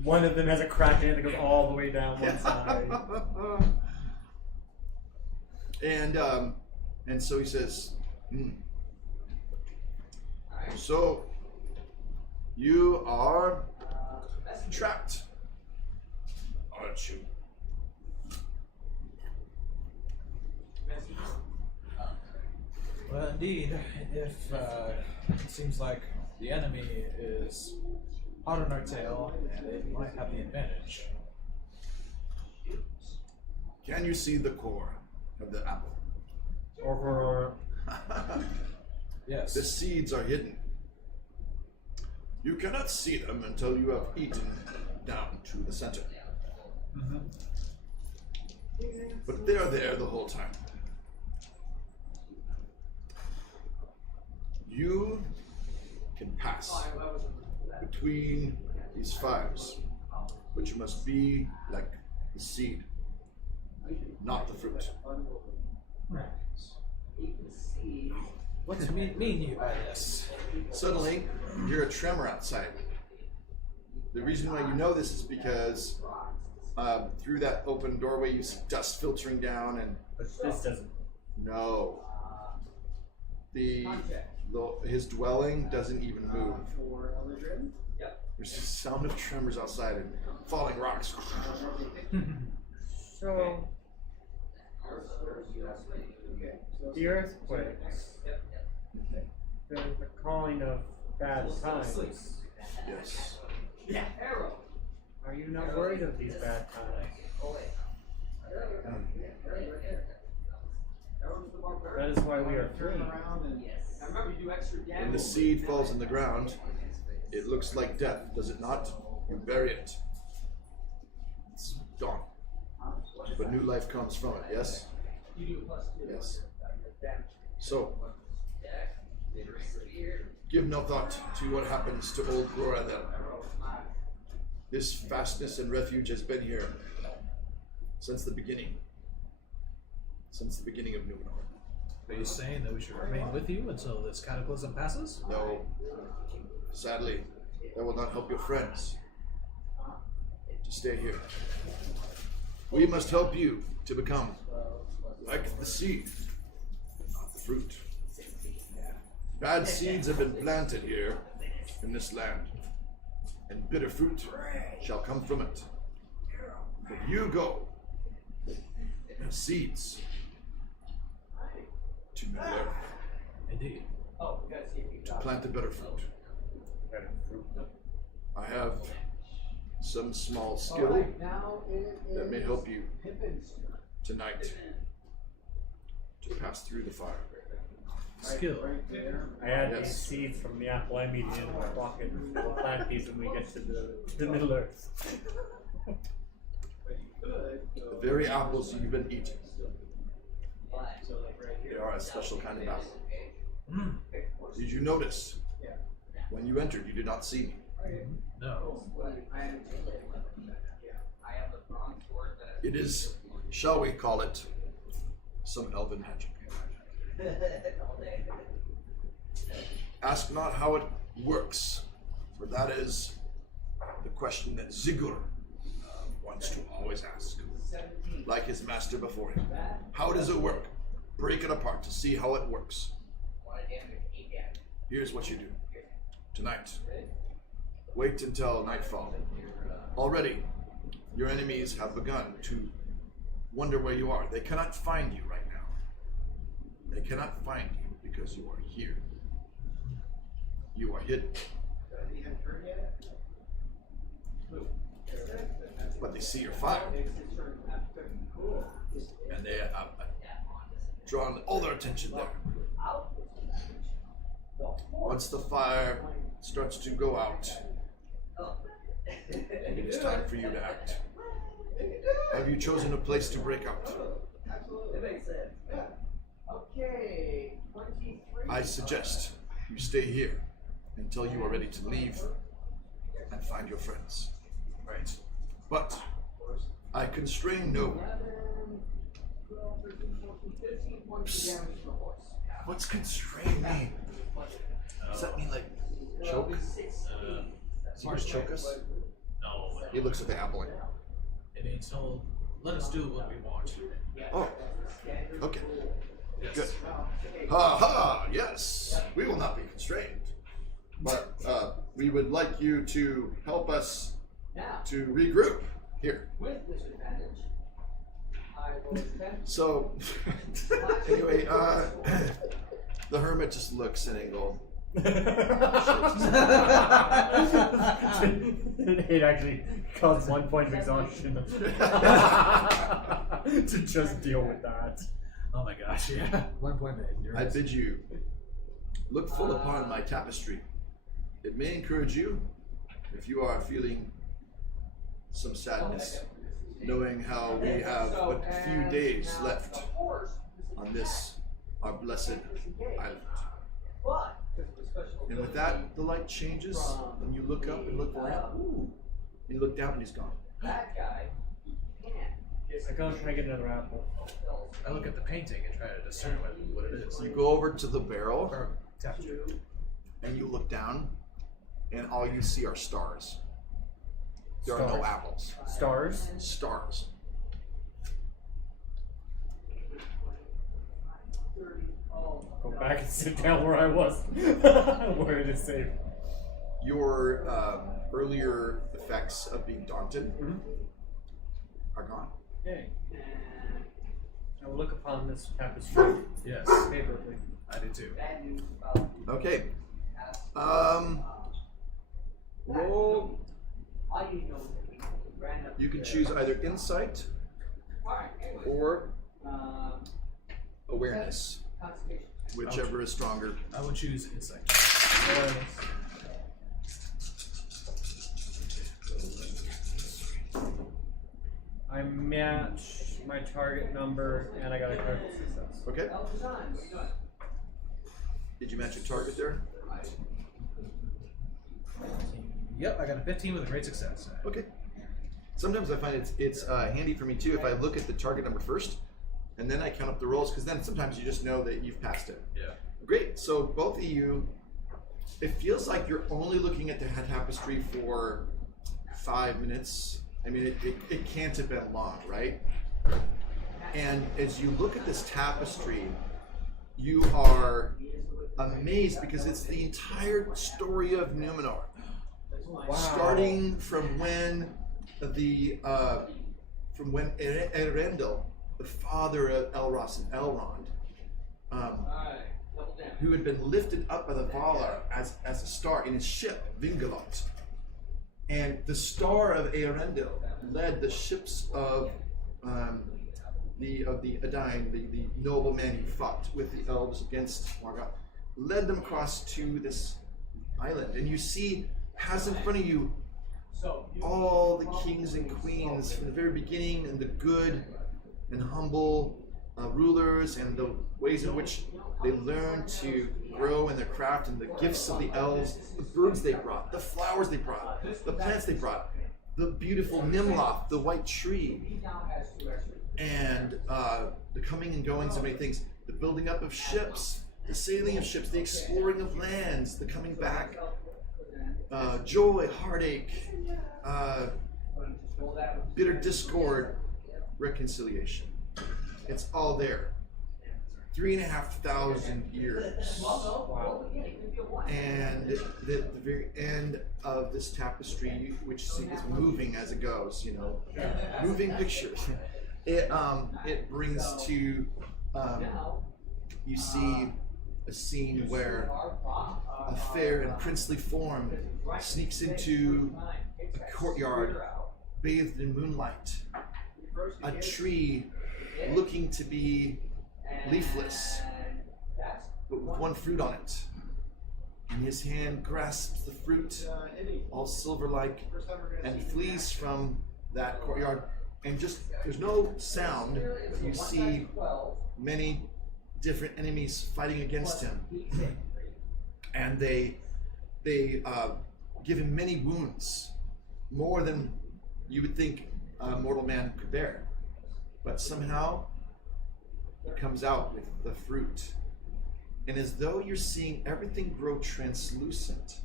one of them has a crack in it that goes all the way down one side. And so he says, so you are trapped, aren't you? Well, indeed, if it seems like the enemy is hot on our tail, and they might have the advantage. Can you see the core of the apple? Or Yes. The seeds are hidden. You cannot see them until you have eaten down to the center. But they are there the whole time. You can pass between these fires, but you must be like the seed, not the fruit. What do you mean you by this? Suddenly, you hear a tremor outside. The reason why you know this is because through that open doorway you see dust filtering down, and but this doesn't. no, his dwelling doesn't even move. There's a sound of tremors outside and falling rocks. So, the earthquakes, the calling of bad times. Yes. Are you not worried of these bad times? That is why we are free. When the seed falls in the ground, it looks like death, does it not? You bury it. It's gone. But new life comes from it, yes? Yes. So, give no thought to what happens to old Groradel. This fastness and refuge has been here since the beginning. Since the beginning of Numenor. Are you saying that we should remain with you until this cataclysm passes? No. Sadly, that will not help your friends to stay here. We must help you to become like the seed, not the fruit. Bad seeds have been planted here in this land, and bitter fruit shall come from it. But you go as seeds to Middle Earth Indeed. to plant a better fruit. I have some small skill that may help you tonight to pass through the fire. Skill. I add Yes. these seeds from the apple I'm eating in my pocket. We'll plant these when we get to the Middle Earth. The very apples you've been eating, they are a special kind of apple. Did you notice? When you entered, you did not see me. No. It is, shall we call it, some elven magic. Ask not how it works, for that is the question that Zigur wants to always ask, like his master before him. How does it work? Break it apart to see how it works. Here's what you do. Tonight, wait until nightfall. Already, your enemies have begun to wonder where you are. They cannot find you right now. They cannot find you because you are here. You are hidden. But they see your fire. And they have drawn all their attention there. Once the fire starts to go out, it is time for you to act. Have you chosen a place to break out? Okay, 23. I suggest you stay here until you are ready to leave and find your friends. Right. But I constrain no one. 12, 13, 14, 15 points of damage to the horse. What's constrain mean? Does that mean like choke? Does he just choke us? No. He looks at the apple. It means he'll let us do what we want. Oh, okay. Yes. Good. Ha ha, yes. We will not be constrained. But we would like you to help us to regroup here. With disadvantage, I will attempt. So, anyway, the hermit just looks and go. It actually caused 1 point of exhaustion to just deal with that. Oh my gosh, yeah. 1 point of I endurance. bid you look full upon my tapestry. It may encourage you if you are feeling some sadness, knowing how we have but a few days left on this, our blessed island. And with that, the light changes, and you look up and look around. And you look down, and he's gone. That guy, I go try to get another apple. I look at the painting and try to discern what it is. You go over to the barrel, Or tapestry. and you look down, and all you see are stars. There are no Stars. apples. Stars. Stars. Go back and sit down where I was. Where it is safe. Your earlier effects of being daunted are gone. Okay. I will look upon this tapestry Yes, favorably. I do too. Okay. Roll. You can choose either insight or awareness, whichever is stronger. I would choose insight. I match my target number and I got a critical success. Okay. Did you match your target there? Yep, I got a 15 with a great success. Okay. Sometimes I find it's handy for me too if I look at the target number first, and then I count up the rolls, because then sometimes you just know that you've passed it. Yeah. Great. So both of you, it feels like you're only looking at the tapestry for 5 minutes. I mean, it can't have been long, right? And as you look at this tapestry, you are amazed because it's the entire story of Numenor. Wow. Starting from when Eärendil, the father of Elros and Elrond, who had been lifted up by the Valar as a star in his ship, Vingalot. And the star of Eärendil led the ships of the Edain, the nobleman who fought with the elves against Morgoth, led them across to this island. And you see, has in front of you all the kings and queens from the very beginning, and the good and humble rulers, and the ways in which they learned to grow in their craft, and the gifts of the elves, the birds they brought, the flowers they brought, the plants they brought, the beautiful Nimloth, the white tree, and the coming and goings of many things. the building up of ships, the sailing of ships, the exploring of lands, the coming back, joy, heartache, bitter discord, reconciliation. It's all there. 3,500 years. And the very end of this tapestry, which is moving as it goes, moving pictures. It brings to, you see a scene where a fair and princely form sneaks into a courtyard bathed in moonlight. A tree looking to be leafless, but with one fruit on it. And his hand grasps the fruit, all silver-like, and flees from that courtyard. And just, there's no sound, but you see many different enemies fighting against him. And they give him many wounds, more than you would think a mortal man could bear. But somehow, he comes out with the fruit. And as though you're seeing everything grow translucent,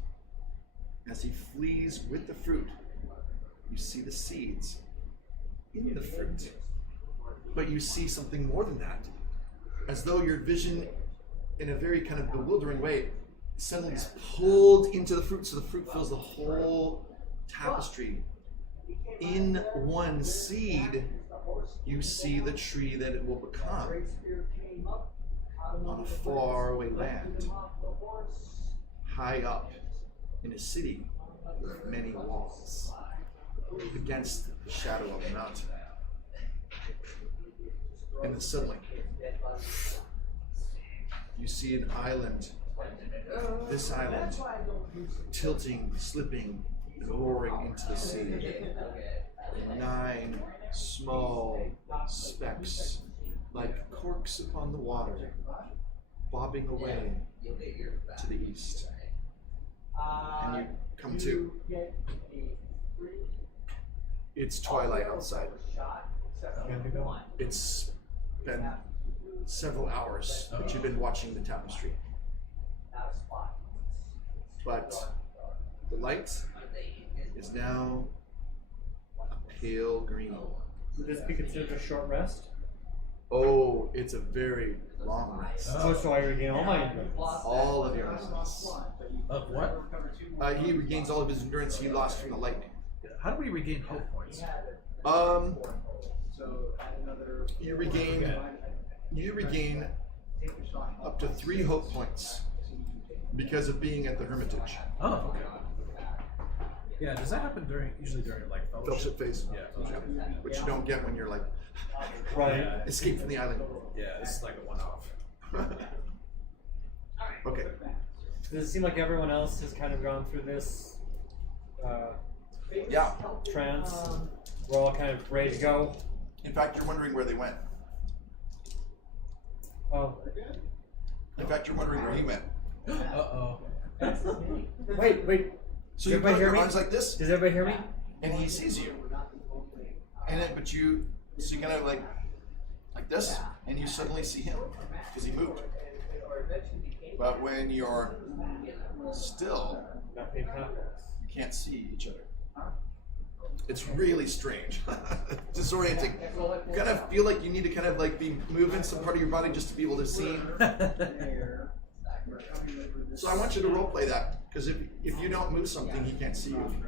as he flees with the fruit, you see the seeds in the fruit. But you see something more than that. As though your vision, in a very kind of bewildering way, suddenly is pulled into the fruit, so the fruit fills the whole tapestry. In one seed, you see the tree that it will become on a faraway land, high up in a city with many walls, against the shadow of a mountain. And then suddenly, you see an island, this island, tilting, slipping, and roaring into the sea. 9 small specks, like corks upon the water, bobbing away to the east. And you come to. It's twilight outside. It's been several hours that you've been watching the tapestry. But the light is now a pale green. Would this be considered a short rest? Oh, it's a very long rest. Oh, so I regain all my endurance. All of your endurance. Of what? He regains all of his endurance he lost from the lightning. How do we regain hope points? You regain up to 3 hope points because of being at the Hermitage. Oh, okay. Yeah, does that happen usually during like Fellowship phase? Yeah, fellowship. Which you don't get when you're like, Right. escape from the island. Yeah, this is like a one-off. Okay. Does it seem like everyone else has kind of gone through this Yeah. trance? We're all kind of ready to go. In fact, you're wondering where they went. Oh. In fact, you're wondering where he went. Uh-oh. Wait. So you Everybody put hear your me? arms like this, Does everybody hear me? and he sees you. And then, so you kind of like this, and you suddenly see him because he moved. But when you're still, Nothing happens. you can't see each other. It's really strange, disorienting. You kind of feel like you need to kind of like be moving some part of your body just to be able to see. So I want you to role play that, because if you don't move something, he can't see you.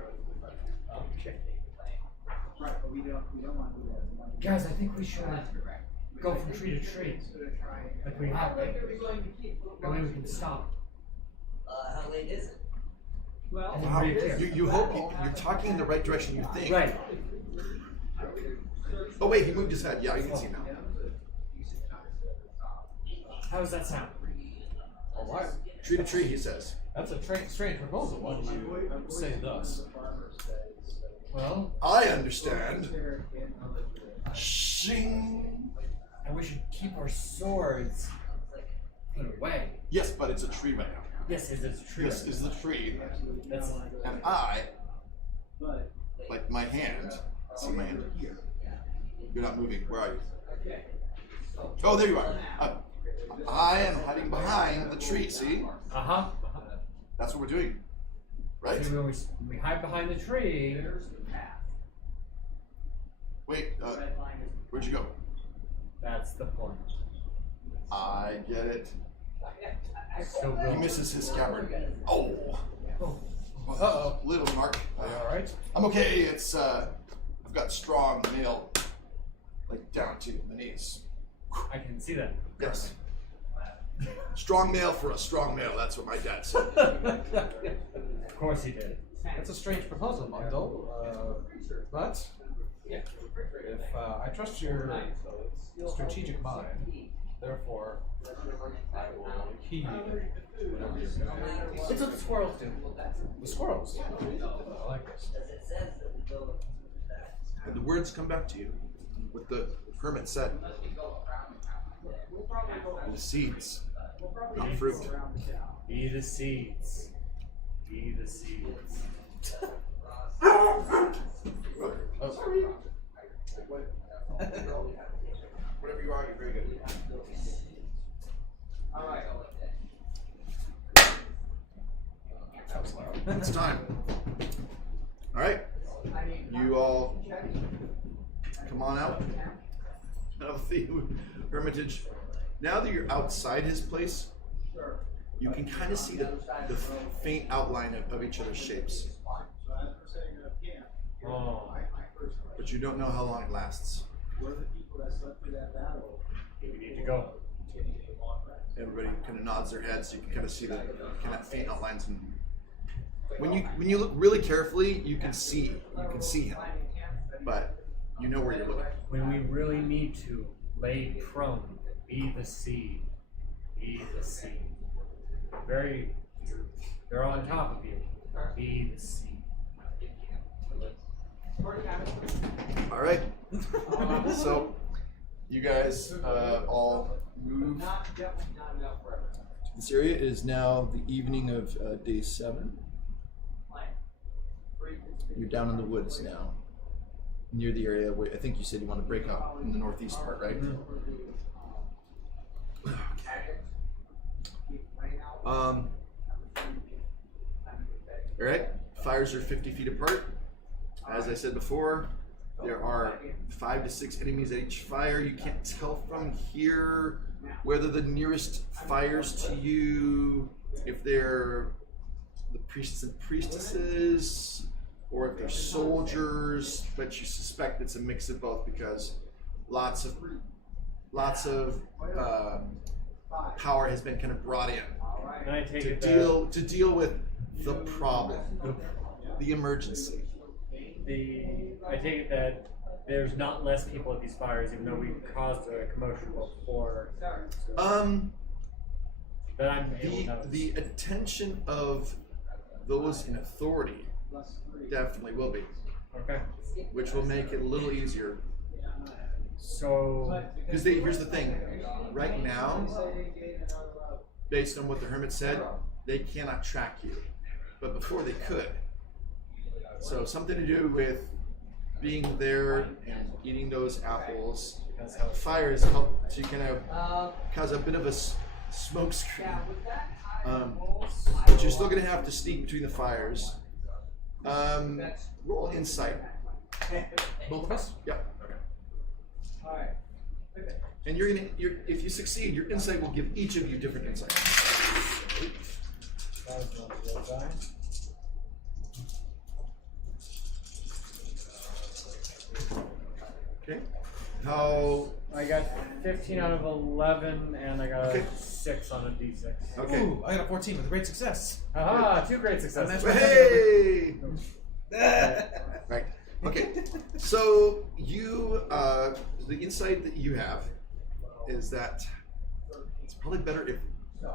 Okay. Guys, I think we should go from tree to tree. Like we have been. That way we can stop. How late is it? And then Wow. reappear. You hope you're talking in the right direction, you think. Right. Oh wait, he moved his head. Yeah, you can see now. How does that sound? All right. Tree to tree, he says. That's a strange proposal. Why did you say thus? Well, I understand. Shing. and we should keep our swords put away. Yes, but it's a tree right now. Yes, it's true. This is the tree, That's and I, like my hand, see my hand here. You're not moving. Where are you? Oh, there you are. I am hiding behind the tree, see? Uh-huh. That's what we're doing. Right? See, when we hide behind the tree. Wait, where'd you go? That's the point. I get it. So He go. misses his scabbard. Oh! Uh-oh. Little mark. Are you alright? I'm okay. It's, I've got strong nail, like down to the knees. I can see that. Yes. Strong male for a strong male. That's what my dad said. Of course he did. That's a strange proposal, Mundell. But if I trust your strategic mind, therefore I will heed whatever you're saying. It's what the squirrels do. The squirrels. I like this. And the words come back to you. What the hermit said. The seeds, not fruit. Be the seeds. Be the seeds. Whatever you are, you're very good. It's time. All right. You all come on out of the hermitage. Now that you're outside his place, you can kind of see the faint outline of each other's shapes. Oh. But you don't know how long it lasts. We need to go. Everybody kind of nods their heads. You can kind of see the kind of faint outlines. And when you look really carefully, you can see him, but you know where you're looking. When we really need to lay prone, be the seed. Be the seed. They're on top of you. Be the seed. All right. So you guys all move. This area is now the evening of day 7. You're down in the woods now, near the area where I think you said you want to break up in the northeast part, right? All right. Fires are 50 feet apart. As I said before, there are 5 to 6 enemies at each fire. You can't tell from here whether the nearest fires to you, if they're the priests and priestesses, or if they're soldiers, but you suspect it's a mix of both because lots of power has been kind of brought in And I take to deal with the problem, the emergency. I take it that there's not less people at these fires, even though we caused a commotion before. That I'm able to. The attention of those in authority definitely will be. Okay. Which will make it a little easier. So. Because here's the thing. Right now, based on what the hermit said, they cannot track you. But before they could. So something to do with being there and eating those apples. Fires help to kind of cause a bit of a smoke screen. But you're still going to have to sneak between the fires. Roll insight. Both of us? Yep. Okay. And if you succeed, your insight will give each of you different insight. Okay. How? I got 15 out of 11, and I got Okay. a 6 on a d6. Okay. Ooh, I got a 14 with great success. Aha! 2 great successes. Hey! Right. Okay. So you, the insight that you have is that it's probably better if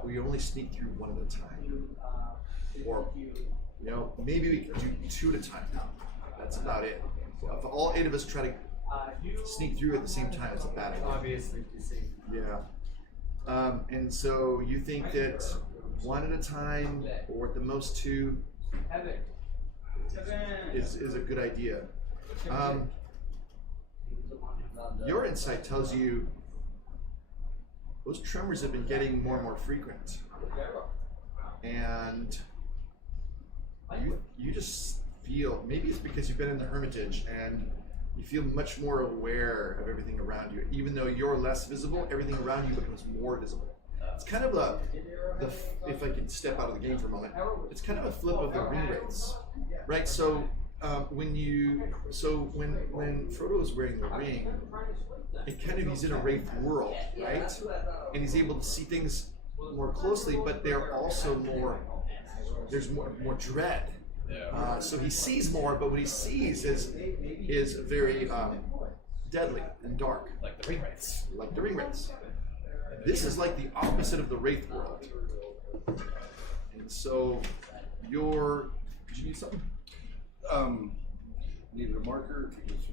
we only sneak through one at a time, or maybe we can do 2 at a time. That's about it. If all 8 of us try to sneak through at the same time, it's a bad idea. Obviously, you see. Yeah. And so you think that 1 at a time, or at the most 2, is a good idea. Your insight tells you those tremors have been getting more and more frequent. And you just feel, maybe it's because you've been in the Hermitage and you feel much more aware of everything around you. Even though you're less visible, everything around you becomes more visible. It's kind of if I can step out of the game for a moment, it's kind of a flip of the ring wraiths, right? So when Frodo is wearing the ring, it kind of, he's in a wraith world, right? And he's able to see things more closely, but they're also there's more dread. Yeah. So he sees more, but what he sees is very deadly and dark. Like the ring wraiths. Like the ring wraiths. This is like the opposite of the wraith world. And so did you need something? Needed a marker because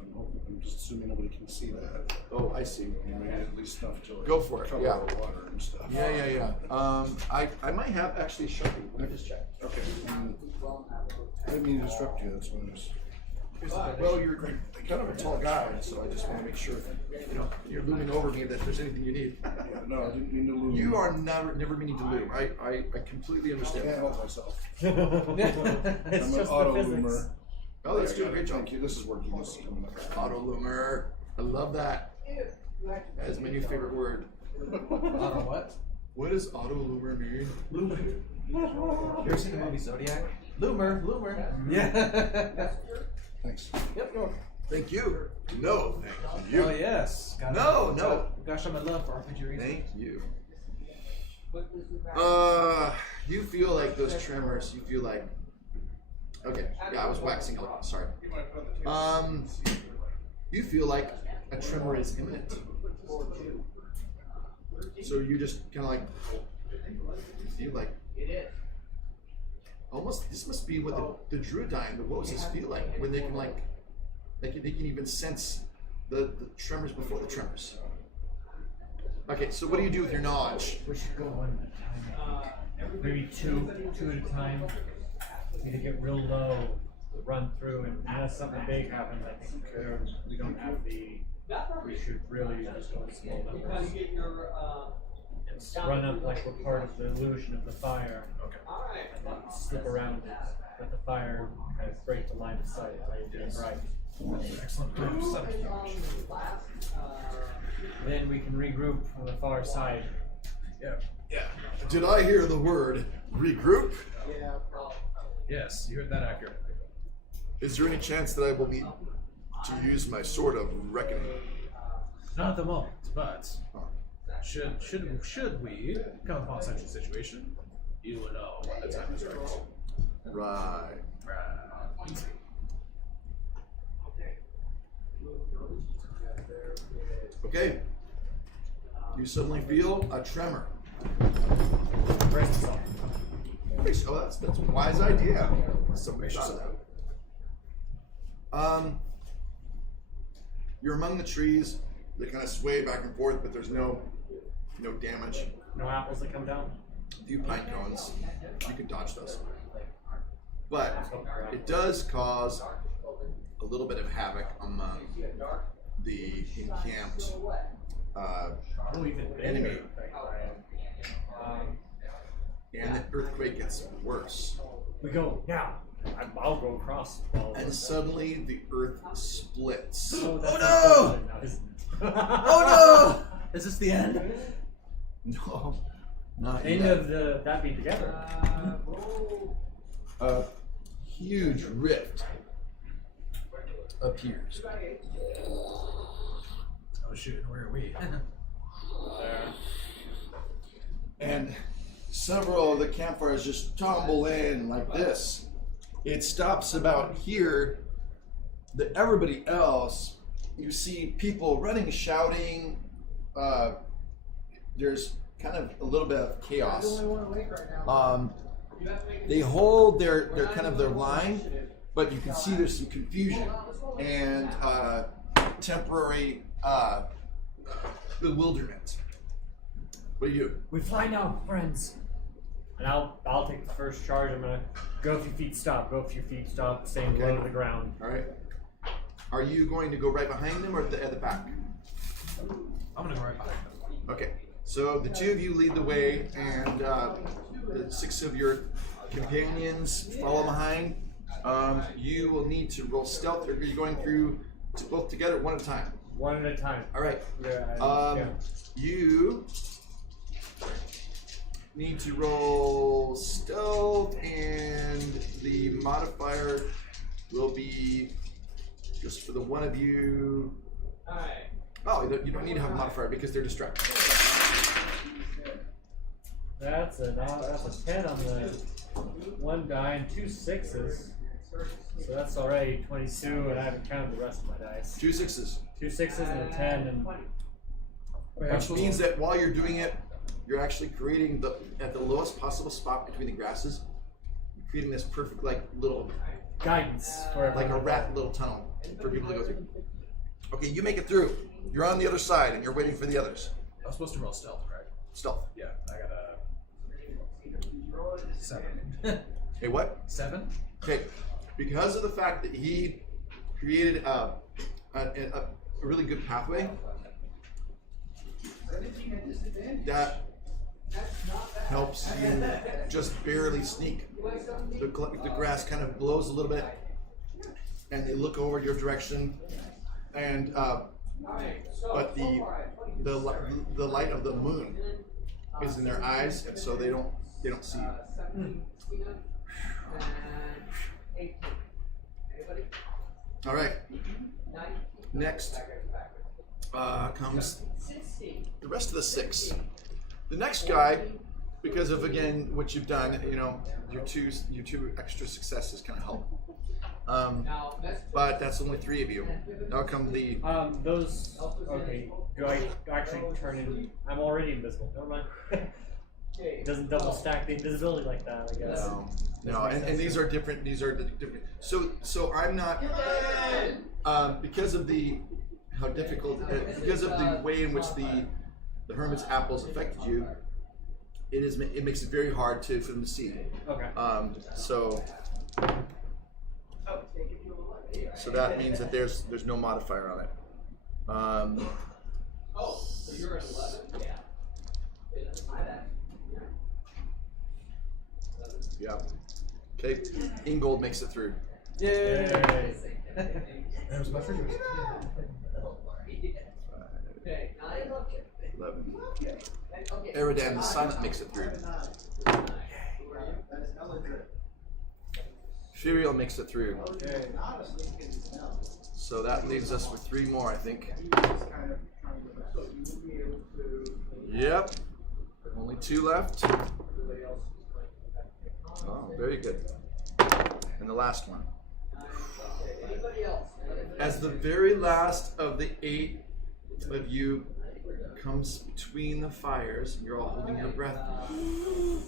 I'm just assuming nobody can see that. Oh, I see. You know, at least enough to Go for it. cover Yeah. the water and stuff. Yeah. I might have actually a Sharpie. Let me just check. Okay. I didn't mean to disrupt you. That's what I was. Well, you're kind of a tall guy, so I just want to make sure you're looming over me that there's anything you need. Yeah, no, I didn't mean to lose. You are never meaning to loom. I completely I understand. can't help myself. It's I'm an just auto the physics. loomer. Oh, that's doing a great job. Thank you. This is working. This is coming up. Auto loomer. I love that. That is my new favorite word. Auto what? What does auto loomer mean? Loomer. You ever seen the movie Zodiac? Loomer. Yeah. Thanks. Yep. Thank you. No, thank you. Oh yes. No. Gosh, I'm in love for RPG reasons. Thank you. You feel like those tremors. You feel like. Okay. Yeah, I was waxing a little. Sorry. You feel like a tremor is imminent. So you just kind of like feel like. Almost, this must be what the Druidine, the Woses feel like when they can they can even sense the tremors before the tremors. Okay, so what do you do with your knowledge? We should go one at a time. Maybe two at a time. We need to get real low, run through, and unless something big happens, I think we don't have we should really just go in small numbers. And run up like we're part of the illusion of the fire. Okay. And then slip around it. Let the fire kind of break the line of sight. Right. Excellent. Then we can regroup on the far side. Yeah. Did I hear the word regroup? Yes, you heard that accurately. Is there any chance that I will need to use my sword of reckoning? Not at the moment, but should we come upon such a situation, you will know when the time is right. Right. Okay. You suddenly feel a tremor. Oh, that's a wise idea. Somebody thought of that. You're among the trees. They kind of sway back and forth, but there's no damage. No apples that come down? A few pine cones. You can dodge those. But it does cause a little bit of havoc among the encamped enemy. And the earthquake gets worse. We go now. I'll go across. And suddenly the earth splits. Oh no! Oh no! Is this the end? No, not End yet. of that being together. A huge rift appears. Oh shoot, where are we? And several of the campfires just tumble in like this. It stops about here. Everybody else, you see people running, shouting. There's kind of a little bit of chaos. They hold their kind of their line, but you can see there's some confusion and temporary bewilderment. What do you do? We fly now, friends. And I'll take the first charge. I'm gonna go a few feet, stop. Go a few feet, stop. Staying low to the ground. All right. Are you going to go right behind them or at the back? I'm gonna go right behind them. Okay. So the 2 of you lead the way, and the 6 of your companions follow behind. You will need to roll stealth. Are you going through both together, one at a time? One at a time. All right. Yeah. You need to roll stealth, and the modifier will be just for the one of you. Oh, you don't need to have a modifier because they're distracted. That's a 10 on the one die and 2 6s. So that's already 22, and I haven't counted the rest of my dice. 2 6s. 2 6s and a 10, and Which means that while you're doing it, you're actually creating at the lowest possible spot between the grasses, you're creating this perfect little guidance for like a rat little tunnel for people to go through. Okay, you make it through. You're on the other side, and you're waiting for the others. I was supposed to roll stealth, right? Stealth. Yeah, I got a 7. Hey, what? 7? Okay, because of the fact that he created a really good pathway, that helps you just barely sneak. The grass kind of blows a little bit, and they look over your direction, and but the light of the moon is in their eyes, and so they don't see you. All right. Next comes the rest of the 6. The next guy, because of again what you've done, your two extra successes kind of help. But that's only 3 of you. Now come the. Those. Okay. Do I actually turn in? I'm already invisible. Never mind. It doesn't double stack the invisibility like that, I guess. No, and these are different. These are different. So I'm not because of how difficult, because of the way in which the hermit's apples affected you. It makes it very hard for them to see. Okay. So that means that there's no modifier on it. So you're at 11. Yeah. Okay. Ingold makes it through. Yay! That was my fingers. 11. Eridan the Silent makes it through. Furiel makes it through. So that leaves us with 3 more, I think. Yep. Only 2 left. Oh, very good. And the last one. As the very last of the 8 of you comes between the fires, you're all holding your breath. He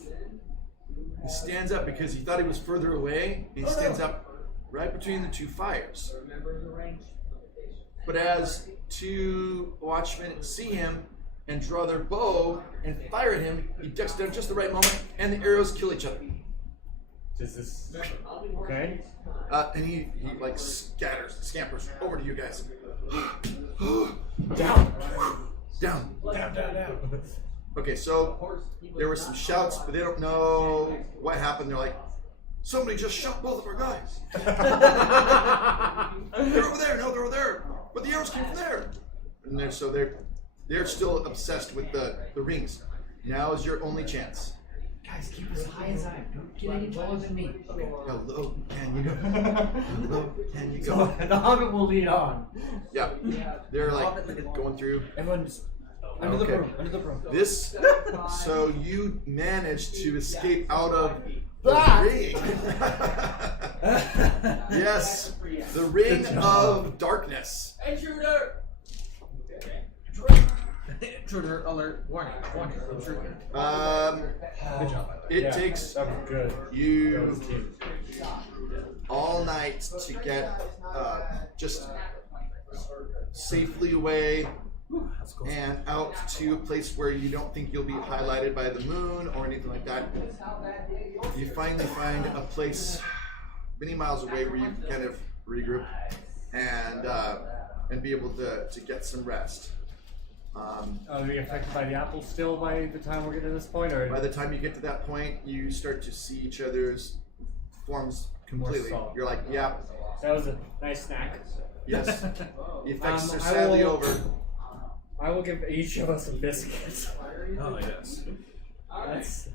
stands up because he thought he was further away, and he stands up right between the 2 fires. But as 2 watchmen see him and draw their bow and fire at him, he ducks down just the right moment, and the arrows kill each other. Is this okay? And he scampers over to you guys. Down. Down. Down. Okay, so there were some shouts, but they don't know what happened. They're like, somebody just shot both of our guys. They're over there. No, they're over there. But the arrows came from there. And they're still obsessed with the rings. Now is your only chance. Guys, keep as high as I am. Don't get any taller than me. Okay. Hello, can you go? Hello, can you go? So the Hobbit will lead on. Yeah, they're like going through. Everyone just under the broom. This, so you managed to escape out of the ring. Yes, the ring of darkness. Intruder! Intruder alert! Warning! Intruder. Good job. It takes That was good. you all night to get just safely away and out to a place where you don't think you'll be highlighted by the moon or anything like that. You finally find a place many miles away where you can kind of regroup and be able to get some rest. Are we affected by the apples still by the time we're getting to this point, or By the time you get to that point, you start to see each other's forms completely. solid. You're like, yeah, that was a nice snack? yes. The effects are I sadly will- over. I will give each of us a biscuit. Oh yes. That's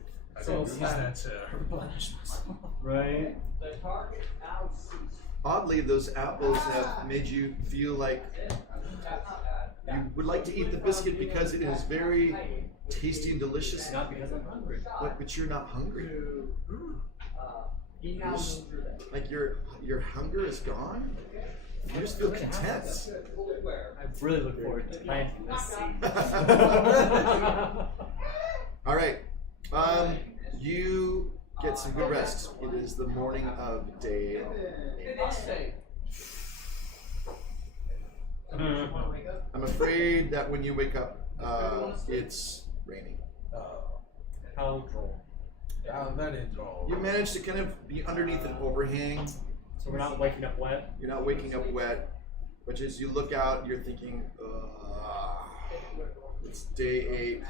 I will use that to replenish myself. right. The target now ceased. Oddly, those apples have made you feel like you would like to eat the biscuit because it is very tasty and delicious. Not because I'm hungry. But you're not hungry. He now knows your name. Like your hunger is gone. You just feel content. I really look forward to planting this seed. All right. You get some good rest. It is the morning of day 8. I'm afraid that when you wake up, it's raining. How droll. That is all. You manage to kind of be underneath an overhang. So we're not waking up wet? You're not waking up wet, which is you look out, you're thinking, it's day 8.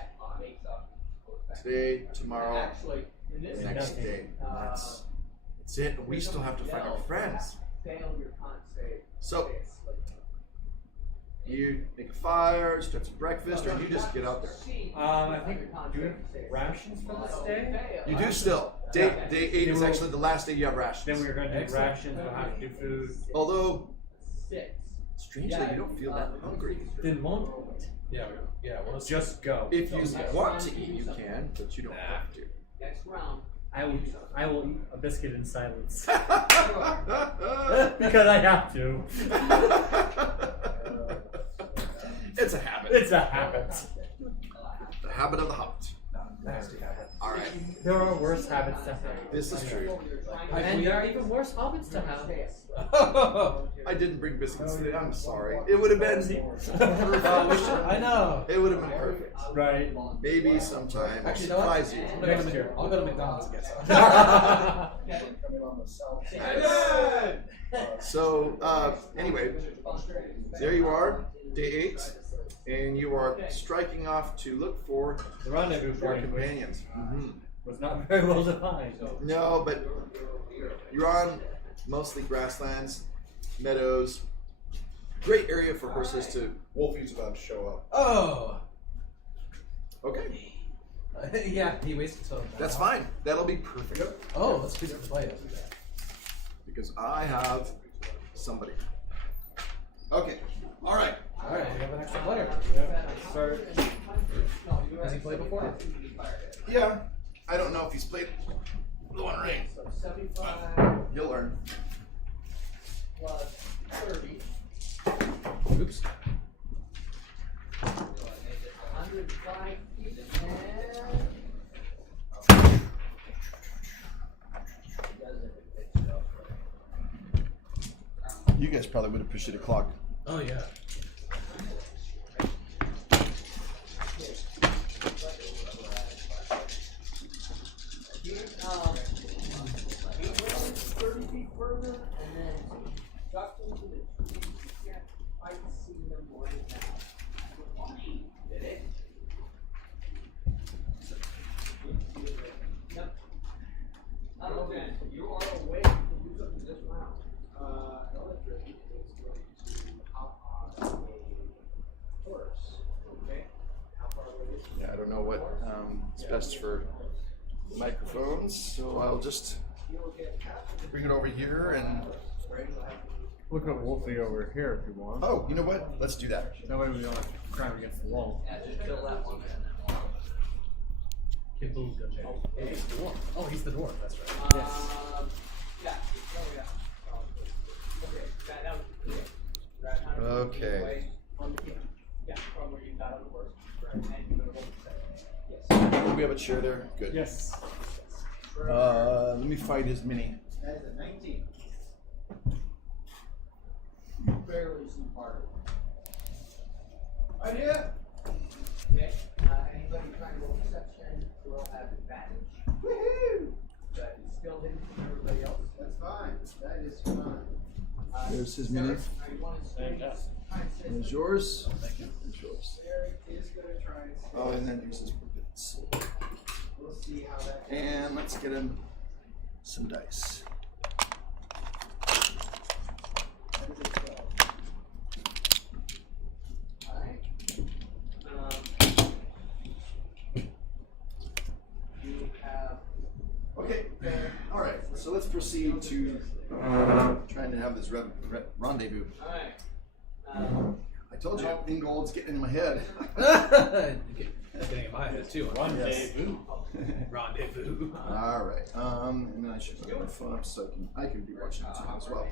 Today, tomorrow, next day. That's it. We still have to find our friends. So, you make a fire, start some breakfast, or you just get out there. I think, do we have rations for this day? You do still. Day 8 is actually the last day you have rations. Then we're going to do rations, we'll have to do food. Although, strangely, you don't feel that hungry. Then won't Yeah, well, let's just go. If you want to eat, you can, but you don't have to. Next round. I will eat a biscuit in silence. Because I have to. It's a habit. It's a habit. The habit of the hobbit. nasty habit. All right. There are worse habits to have. This is true. And there are even worse hobbits to have. I didn't bring biscuits today. I'm sorry. It would have been I know. It would have been perfect. Right. Maybe sometime. I'll Actually, you know what? surprise you. Next year. I'll go to McDonald's and get some. So, anyway, there you are, day 8, and you are striking off to look for The rendezvous your point companions. was not very well defined. No, but you're on mostly grasslands, meadows. Great area for horses to. Wolfie's about to show up. Oh. Okay, Yeah, he wasted so. that's fine. That'll be perfect Oh, let's play it. because I have somebody. Okay, all right. All right, we have an extra player. Start. Has he played before? Yeah, I don't know if he's played the One Ring. 75 He'll learn. plus 30. Oops. 105 feet You guys probably would appreciate a clock. Oh yeah. He went 30 feet further and then ducked into the tree. You can't quite see him right now. Did it? Yep. Okay, you are awake to do something this round. Electricity is going to hop on a horse. Okay? How far away is he? Yeah, I don't know what is best for microphones, so I'll just bring it over here and. Look at Wolfie over here if you want. Oh, you know what? Let's do that. That way we don't have to cram against the wall. Yeah, just kill that one. Kibuga. Oh, he's the dwarf. Oh, he's the dwarf. That's right. Yeah. Oh, yeah. Okay, that was right, 100 feet Okay. away from the camp. Yeah, from where you got on the horse. Right, and you're gonna hold the second. Yes. We have a chair there. Good. Yes. Let me find his mini. That is a 19. You barely see part of it. Idea? Okay, anybody trying to roll perception will have advantage. Woohoo! That is still hidden from everybody else. That's fine. That is fine. There's his mini. One is Fantastic. There's yours. Thank you. There's yours. Eric is gonna try and. Oh, and then here's his bits. We'll see how that. And let's get him some dice. Alright. You have. Okay. All right. So let's proceed to trying to have this rendezvous. Alright. I told you, Ingold's getting in my head. Getting in my head too. Rendezvous. Rendezvous. All right. And then I should put my phone up so I can be watching it too as well.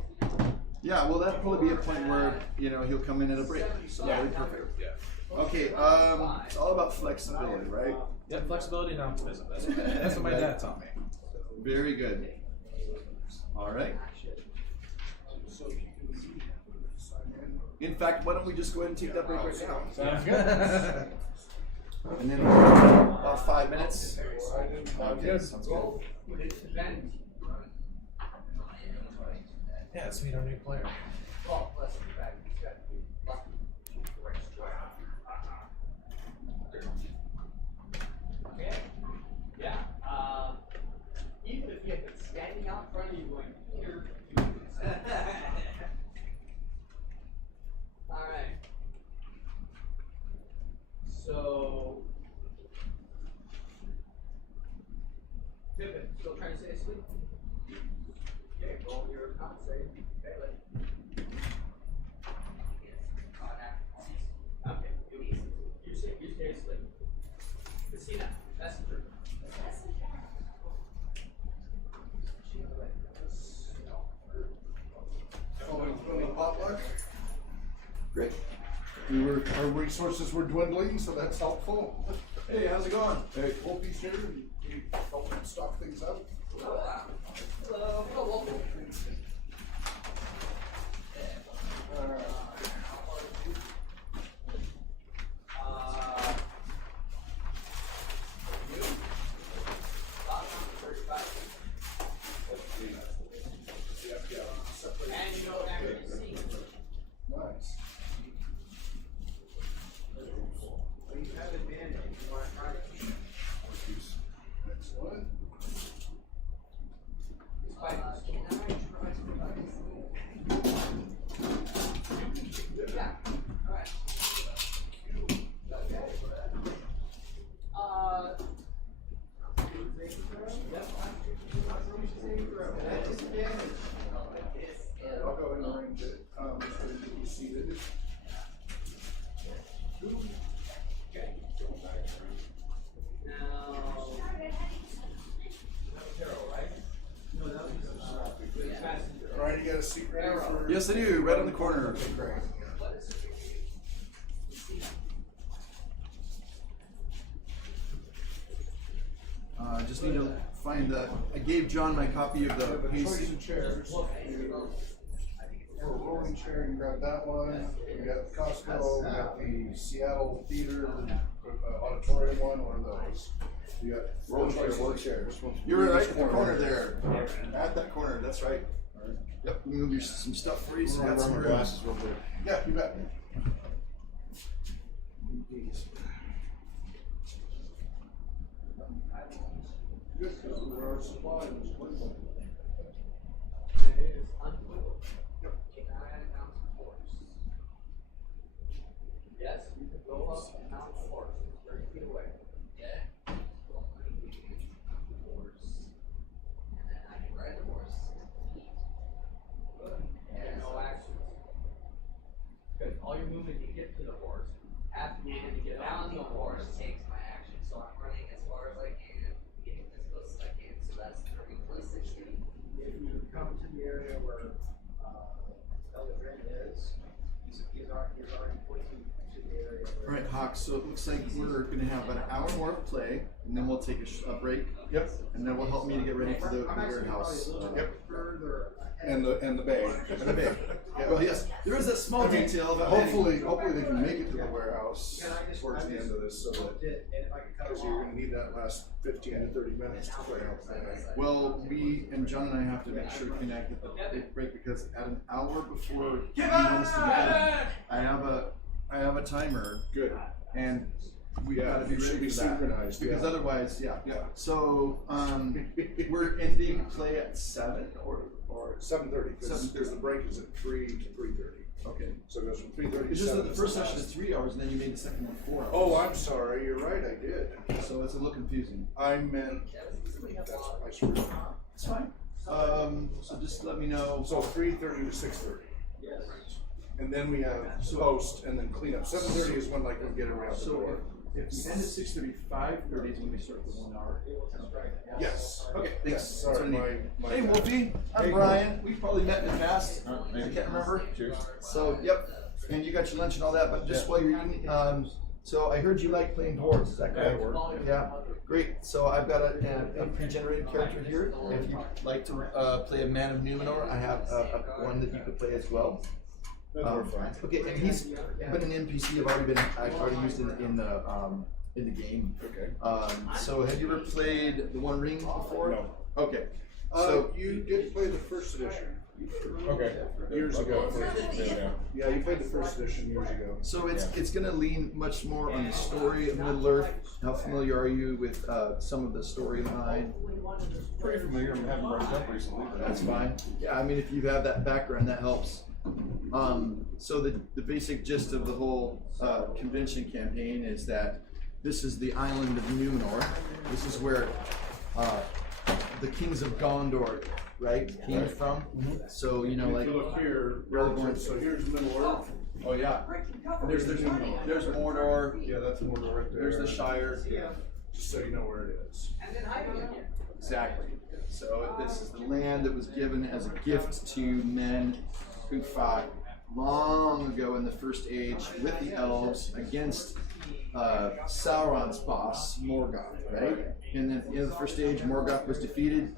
Yeah. Well, that'll probably be a point where he'll come in at a break. So that'll be perfect. Yeah. Okay. It's all about flexibility, right? Yeah, flexibility and optimism. That's what my dad taught me. Very good. All right. In fact, why don't we just go ahead and take that break right now? Sounds good. And then about 5 minutes. Okay, sounds good. Yeah, let's meet our new player. Okay. Yeah. Even if he had been standing out in front of you going, here. All right. So, Pippin, still trying to stay asleep? Okay, roll your concentration. Okay, you stay asleep. Christina, messenger. Potluck. Great. Our resources were dwindling, so that's helpful. Hey, how's it going? Hey, Wolfie's here, and he helped stock things up. Hello, hello. And you don't actually see. Nice. You have advantage. You want to try it. Excellent. Yeah. All right. I'll go and arrange it. Just to be seated. Okay. Now. All right, you got a seat ready for? Yes, I do. Right on the corner. Okay, great. Just need to find the. I gave John my copy of We have the a choice pace. of chairs. For a rolling chair, you can grab that one. We got Costco, we got the Seattle Theater, auditorium one, or those. You got rolling chairs. You're right at the corner there. At that corner. That's right. Yep. We move some stuff for you. So you got some room. real quick. Yeah, you bet. Good, because our supply was dwindling. And it is untwittled. Yep. 9 ounce force. Yes, you can go up and down force. It's 30 feet away. Yeah. Force. And then I can ride the horse. Good. And no actions. Good. All your movement to get to the horse. Half movement to get on the horse. Takes my action, so I'm running as far as I can, getting as close as I can, so that's 30 plus 60. If you come to the area where Eldred is, he's already pointing to the area All where. right, Hawk. So it looks like we're going to have about an hour more of play, and then we'll take a break. Yep. And then will help me to get ready for the warehouse. Yep. Further ahead. And the bay. And the bay. Well, yes, there is this small detail, but hopefully they can make it to the warehouse towards the end of this, so that because you're going to need that last 15 to 30 minutes to play out the night. Well, we and John and I have to make sure to connect at the big break because at an hour before he wants to begin, I have a timer. Good. And we gotta be you should ready be for that. synchronized. Because yeah. otherwise, yeah. Yeah. So we're ending play at 7 or 7:30. Because 7:30. the break is at 3 to 3:30. okay. So it goes from 3:30 to It's just 7. that the first session is 3 hours and then you made the second one 4 hours. Oh, I'm sorry. You're right. I did. So it's a little confusing. I meant. I screwed up. It's fine. So just let me know. So 3:30 to 6:30. Yes. And then we have post and then cleanup. 7:30 is when like we get around the door. If we end at 6:30, 5:30 is when we start the 1 hour. Yes. Okay, thanks. Yes. Sorry, my Hey Wolfie, I'm Hey, Brian. We've probably met in the past. I can't remember. Cheers. So, yep. And you got your lunch and all that, but just while you're eating, so I heard you like playing dwarves. Is that correct? Yeah. Great. So I've got a pre-generated character here. If you'd like to play a man of Numenor, I have one that you could play as well. Okay, and he's been an NPC. I've already used in the game. Okay. So have you ever played the One Ring before? No. Okay. So you did play the first edition. Okay. Years ago. Yeah, you played the first edition years ago. So it's going to lean much more on the story of Middle Earth. How familiar are you with some of the storyline? Pretty familiar. I haven't read it up recently, but That's fine. Yeah, I mean, if you have that background, that helps. So the basic gist of the whole convention campaign is that this is the island of Numenor. This is where the kings of Gondor, right, came from. So you know, If like you look here, relative. so here's Middle Earth. Oh yeah. There's Mordor. Yeah, that's Mordor right there. There's the Shire. Just so you know where it is. Exactly. So this is the land that was given as a gift to men who fought long ago in the First Age with the elves against Sauron's boss, Morgoth, right? And then in the First Age, Morgoth was defeated.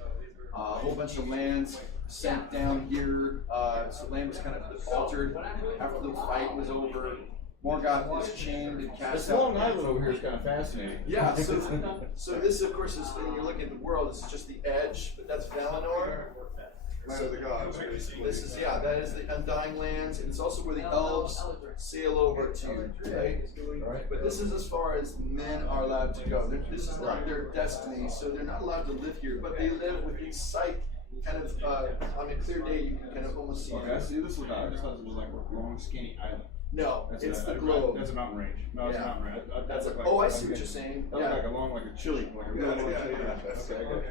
A whole bunch of lands sank down here. So land was kind of altered after the fight was over. Morgoth was chained and cast this out. Long Island over here is kind of fascinating. Yeah, so this, of course, is when you're looking at the world, this is just the edge, but that's Valinor. Land of the gods. This is, that is the Undying Lands, and it's also where the elves sail over to, right? But this is as far as men are allowed to go. This is not their destiny, so they're not allowed to live here, but they live within sight, kind of, on a clear day, you can kind of almost see. Okay, I see this one. I just thought it was like a long, skinny island. No, it's the globe. globe. That's a mountain range. No, it's a mountain range. That's like, I see what you're saying. That looks like a long, like a chili. Like a really long chili.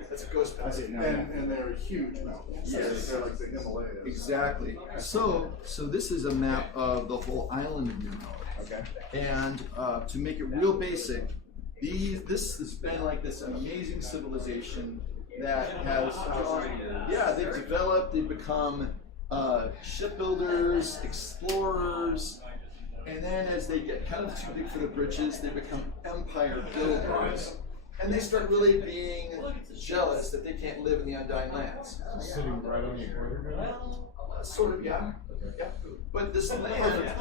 That's a ghost mountain. And they're huge mountains. Yes. They're like the Himalayas. Exactly. So this is a map of the whole island of Numenor. Okay. And to make it real basic, this has been like this amazing civilization that has, they've developed, they've become shipbuilders, explorers, and then as they get kind of too big for the britches, they become empire builders. And they start really being jealous that they can't live in the Undying Lands. Sitting right on the equator. Sort of, yeah. Yeah. But this land,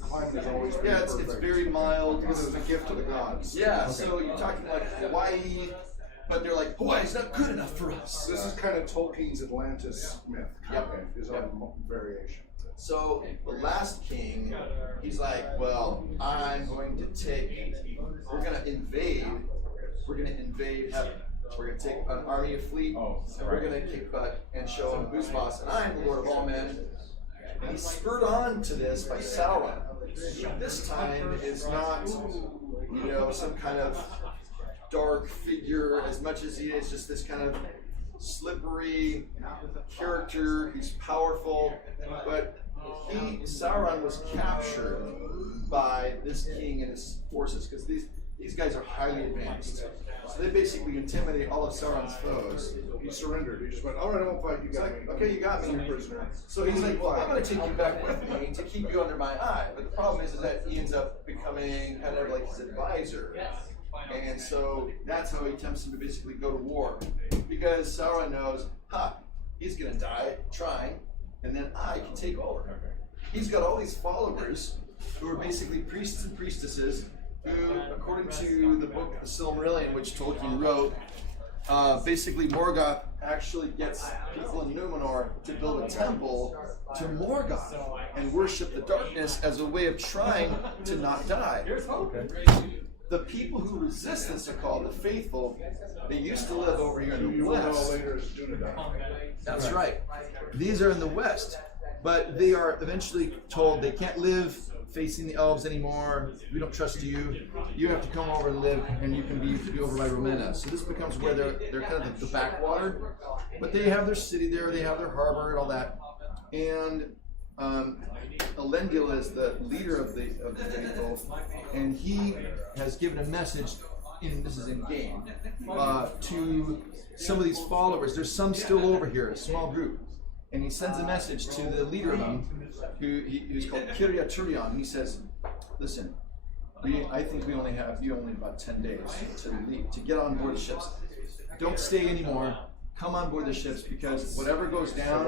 Climate is always it's very mild. Because it's a gift to the gods. Yeah, so you're talking like Hawaii, but they're like, Hawaii's not good enough for us. This is kind of Tolkien's Atlantis myth. Yep. Is our variation. So the last king, he's like, well, we're going to invade heaven. We're going to take an army of fleet, and we're going to kick butt and show him who's boss. And I'm the Lord of all men. And he's spurred on to this by Sauron. This time is not, some kind of dark figure as much as he is just this kind of slippery character. He's powerful, but Sauron was captured by this king and his forces because these guys are highly advanced. So they basically intimidate all of Sauron's foes. He surrendered. He just went, all right, I won't fight. You got me. Okay, you got me. I'm a prisoner. So he's like, well, I'm going to take you back with me to keep you under my eye. But the problem is that he ends up becoming kind of like his advisor. And so that's how he tempts him to basically go to war. Because Sauron knows, he's going to die trying, and then I can take over. he's got all these followers who are basically priests and priestesses who, according to the book The Silmarillion, which Tolkien wrote, basically Morgoth actually gets people in Numenor to build a temple to Morgoth and worship the darkness as a way of trying to not die. The people who resist this are called the faithful. They used to live over here in the You will know west. later as Dunedain. That's right. These are in the west, but they are eventually told they can't live facing the elves anymore. We don't trust you. You have to come over and live, and you can be over by Romena. So this becomes where they're kind of the backwater, but they have their city there. They have their harbor and all that. And Elendil is the leader of the faithful, and he has given a message. This is in game to some of these followers. There's some still over here, a small group, and he sends a message to the leader of them, who's called Kiria Turion. He says, "Listen, I think we only have about 10 days to leave, to get on board the ships. Don't stay anymore. Come on board the ships, because whatever goes down."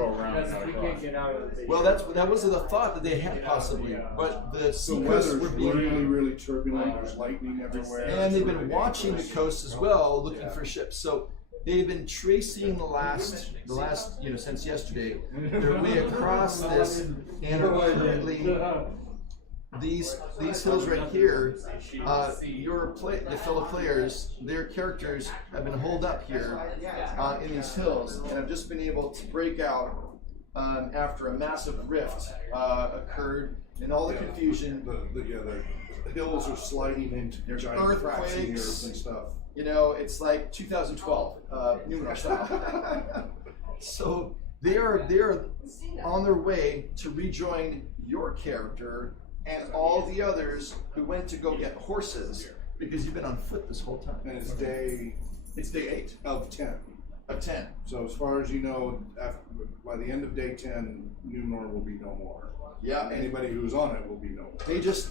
We can't get out of the. Well, that was the thought that they had possibly, but the The sea weather's coasts were being. really, really turbulent. There's lightning everywhere. And they've been watching the coast as well, looking for ships. So they've been tracing the last, since yesterday, their way across this, and are currently these hills right here. The fellow players, their characters have been holed up here in these hills, and have just been able to break out after a massive rift occurred, and all the confusion. The hills are sliding into giant cracks in the earth and stuff. It's like 2012, Numenor style. So they are on their way to rejoin your character and all the others who went to go get horses, because you've been on foot this whole time. And it's day 8 of 10. Of 10. So as far as you know, by the end of day 10, Numenor will be no more. Yeah. Anybody who's on it will be no more.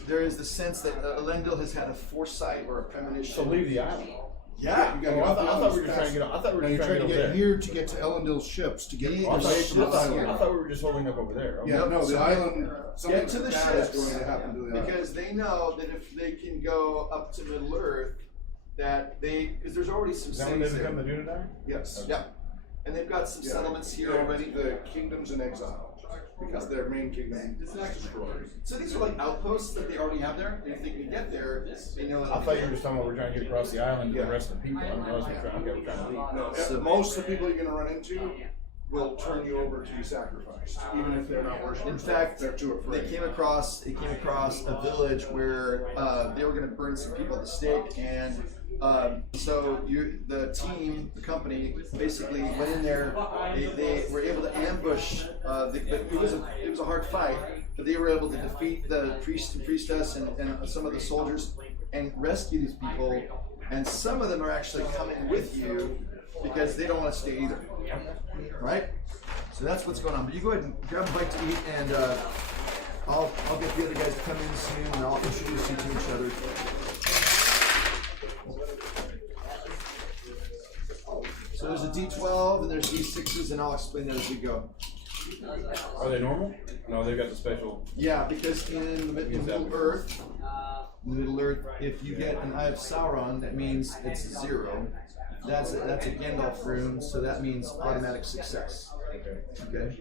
There is the sense that Elendil has had a foresight or a premonition. So leave the island. Yeah. You gotta Oh, get I off the thought we were island just trying to get. I thought we were Now just you're trying to trying to get get over here to get to Elendil's ships to get Yeah, there. I away from the thought island. we were just holding up over there. Okay. Yeah, no, the island. Something Get to the bad is ships, going to happen to the island. because they know that if they can go up to Middle Earth, because there's already some Is that when they cities become the there. Dunedain? Yes. Yeah. And they've got some settlements here already. The kingdom's in exile because their main kingdom is destroyed. So these are like outposts that they already have there. And if they can get there, they know that. I thought you were just talking about we're trying to get across the island to the rest of the people. I didn't realize we're trying to leave. No, So- most of the people you're going to run into will turn you over to be sacrificed, even if they're not worshiping. In fact, they're too afraid. They came across a village where they were going to burn some people at the stake, and so the team, the company, basically went in there. They were able to ambush. It was a hard fight, but they were able to defeat the priest and priestess and some of the soldiers and rescue these people. And some of them are actually coming with you because they don't want to stay either. Right? So that's what's going on. But you go ahead and grab a bite to eat, and I'll get the other guys to come in soon, and I'll introduce you to each other. So there's a D12 and there's D6s, and I'll explain that as we go. Are they normal? No, they've got the special. Yeah, because in the Middle Earth, if you get an Eye of Sauron, that means it's 0. That's a Gandalf rune, so that means automatic success. Okay.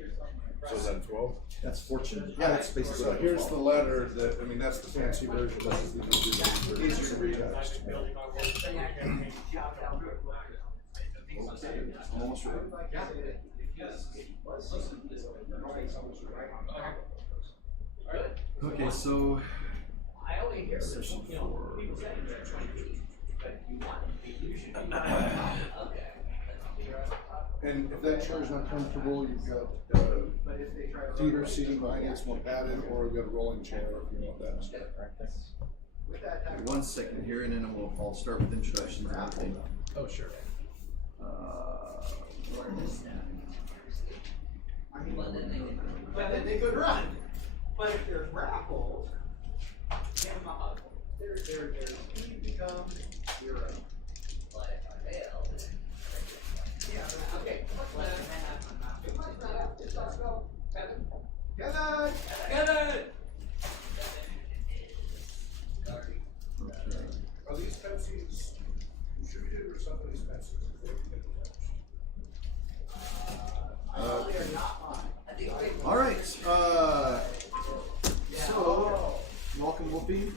So is that a 12? That's fortune. Yeah, that's basically. So here's the letter that's the fancy version. This is the easier to read text. Almost right. Okay, so session 4. And if that chair is not comfortable, you've got theater seating behind you, it's more padded, or we've got a rolling chair if you want that instead. Okay, 1 second here, and then I'll start with introductions and everything. Oh, sure. But they could run. But if there's grappled, their speed becomes 0. Yeah, okay. Kevin! Kevin! So, welcome, Wolfie.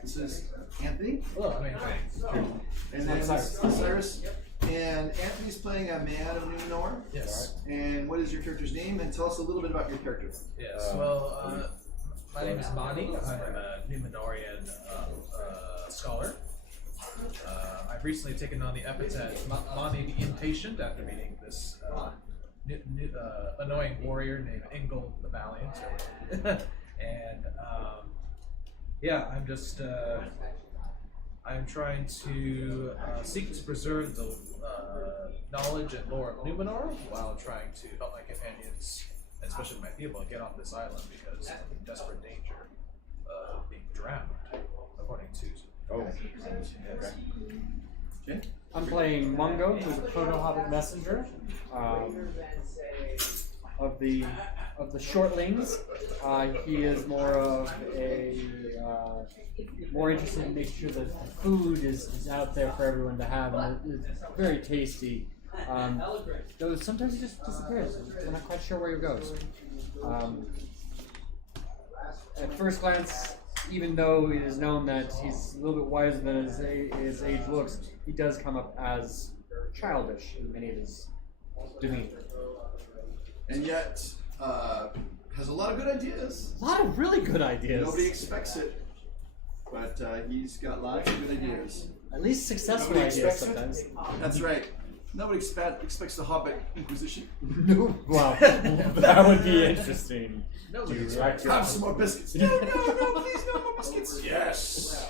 This is Anthony. Hello, I mean, And then Cyrus. And Anthony's playing a man of Numenor. Yes. And what is your character's name? And tell us a little bit about your character. Yes, well, my name is Mani. I'm a Numenorian scholar. I've recently taken on the epithet Mani the Impatient after meeting this annoying warrior named Ingol the Valiant. And yeah, I'm just I'm trying to seek to preserve the knowledge and lore of Numenor while trying to help my companions, especially my people, get off this island because I'm in desperate danger of being drowned, according to. Oh. Okay. I'm playing Mungo, who's a proto-hobbit messenger. Of the shortlings, he is more of a more interested in making sure that the food is out there for everyone to have, and it's very tasty. Though sometimes he just disappears. We're not quite sure where he goes. At first glance, even though it is known that he's a little bit wiser than his age looks, he does come up as childish in many of his demeanor. And yet, has a lot of good ideas. A lot of really good ideas. Nobody expects it, but he's got lots of good ideas. At least successful Nobody ideas expects sometimes. it. That's right. Nobody expects the Hobbit Inquisition. No, wow, that would be interesting. No, have some more biscuits. No, please, no more biscuits. Yes.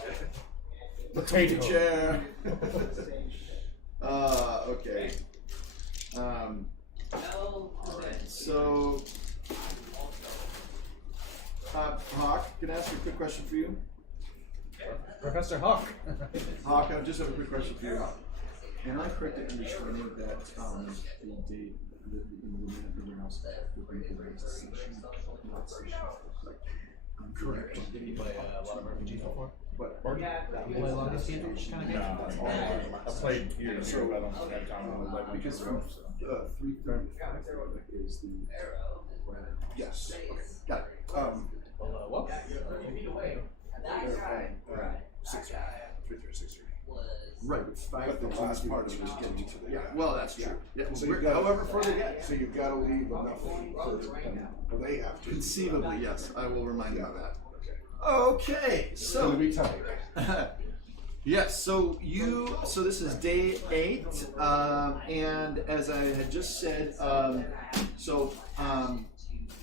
Potato chair. Okay. So, Hawk, can I ask you a quick question for you? Professor Hawk. Hawk, I just have a quick question for you. Am I correct in understanding that the date everyone else would bring the race I'm correct. Did you play a lot of RPGs before? What? Play a lot of this kind of game? No, I played years ago, but I don't have time on it. Because from 335 is the yes. Okay, got it. Well, what? 336. Right, but 5. But the last part is just getting to the. Yeah, well, that's true. Yeah, So we're- you've got, however further get. So you've got to leave enough for well, they have to. Conceivably, yes. I will remind you of that. Okay. Okay, It's gonna so be tight. yes, so this is day 8, and as I had just said,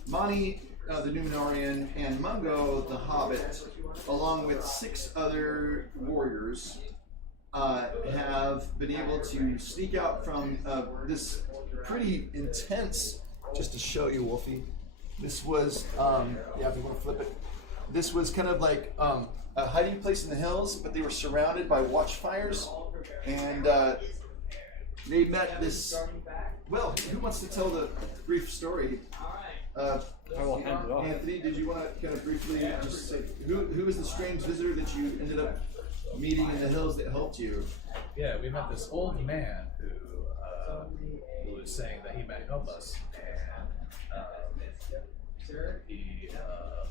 Mani, the Numenorian, and Mungo, the Hobbit, along with 6 other warriors, have been able to sneak out from this pretty intense. Just to show you, Wolfie, this was if you want to flip it. This was kind of like a hiding place in the hills, but they were surrounded by watchfires, and they met this. Well, who wants to tell the brief story? I will hand it off. Anthony, did you want to kind of briefly just say who is the strange visitor that you ended up meeting in the hills that helped you? Yeah, we met this old man who was saying that he might help us, and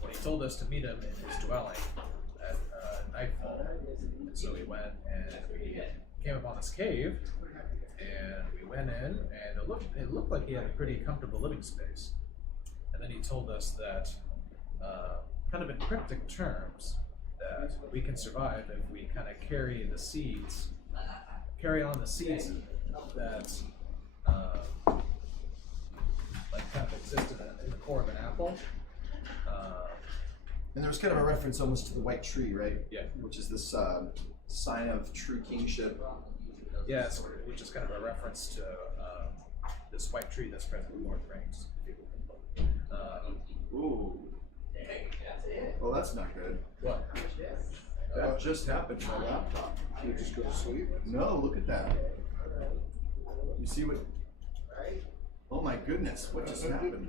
when he told us to meet him in his dwelling at nightfall, and so we went and we came upon this cave, and we went in, and it looked like he had a pretty comfortable living space, and then he told us that, kind of in cryptic terms, that we can survive if we kind of carry on the seeds that like kind of exist in the core of an apple. And there was kind of a reference almost to the white tree, right? Yeah. Which is this sign of true kingship. Yeah, which is kind of a reference to this white tree that's present in Lord of the Rings. Ooh. Well, that's not good. What? That just happened to my laptop. You just go to sleep. No, look at that. You see what? Oh my goodness, what just happened?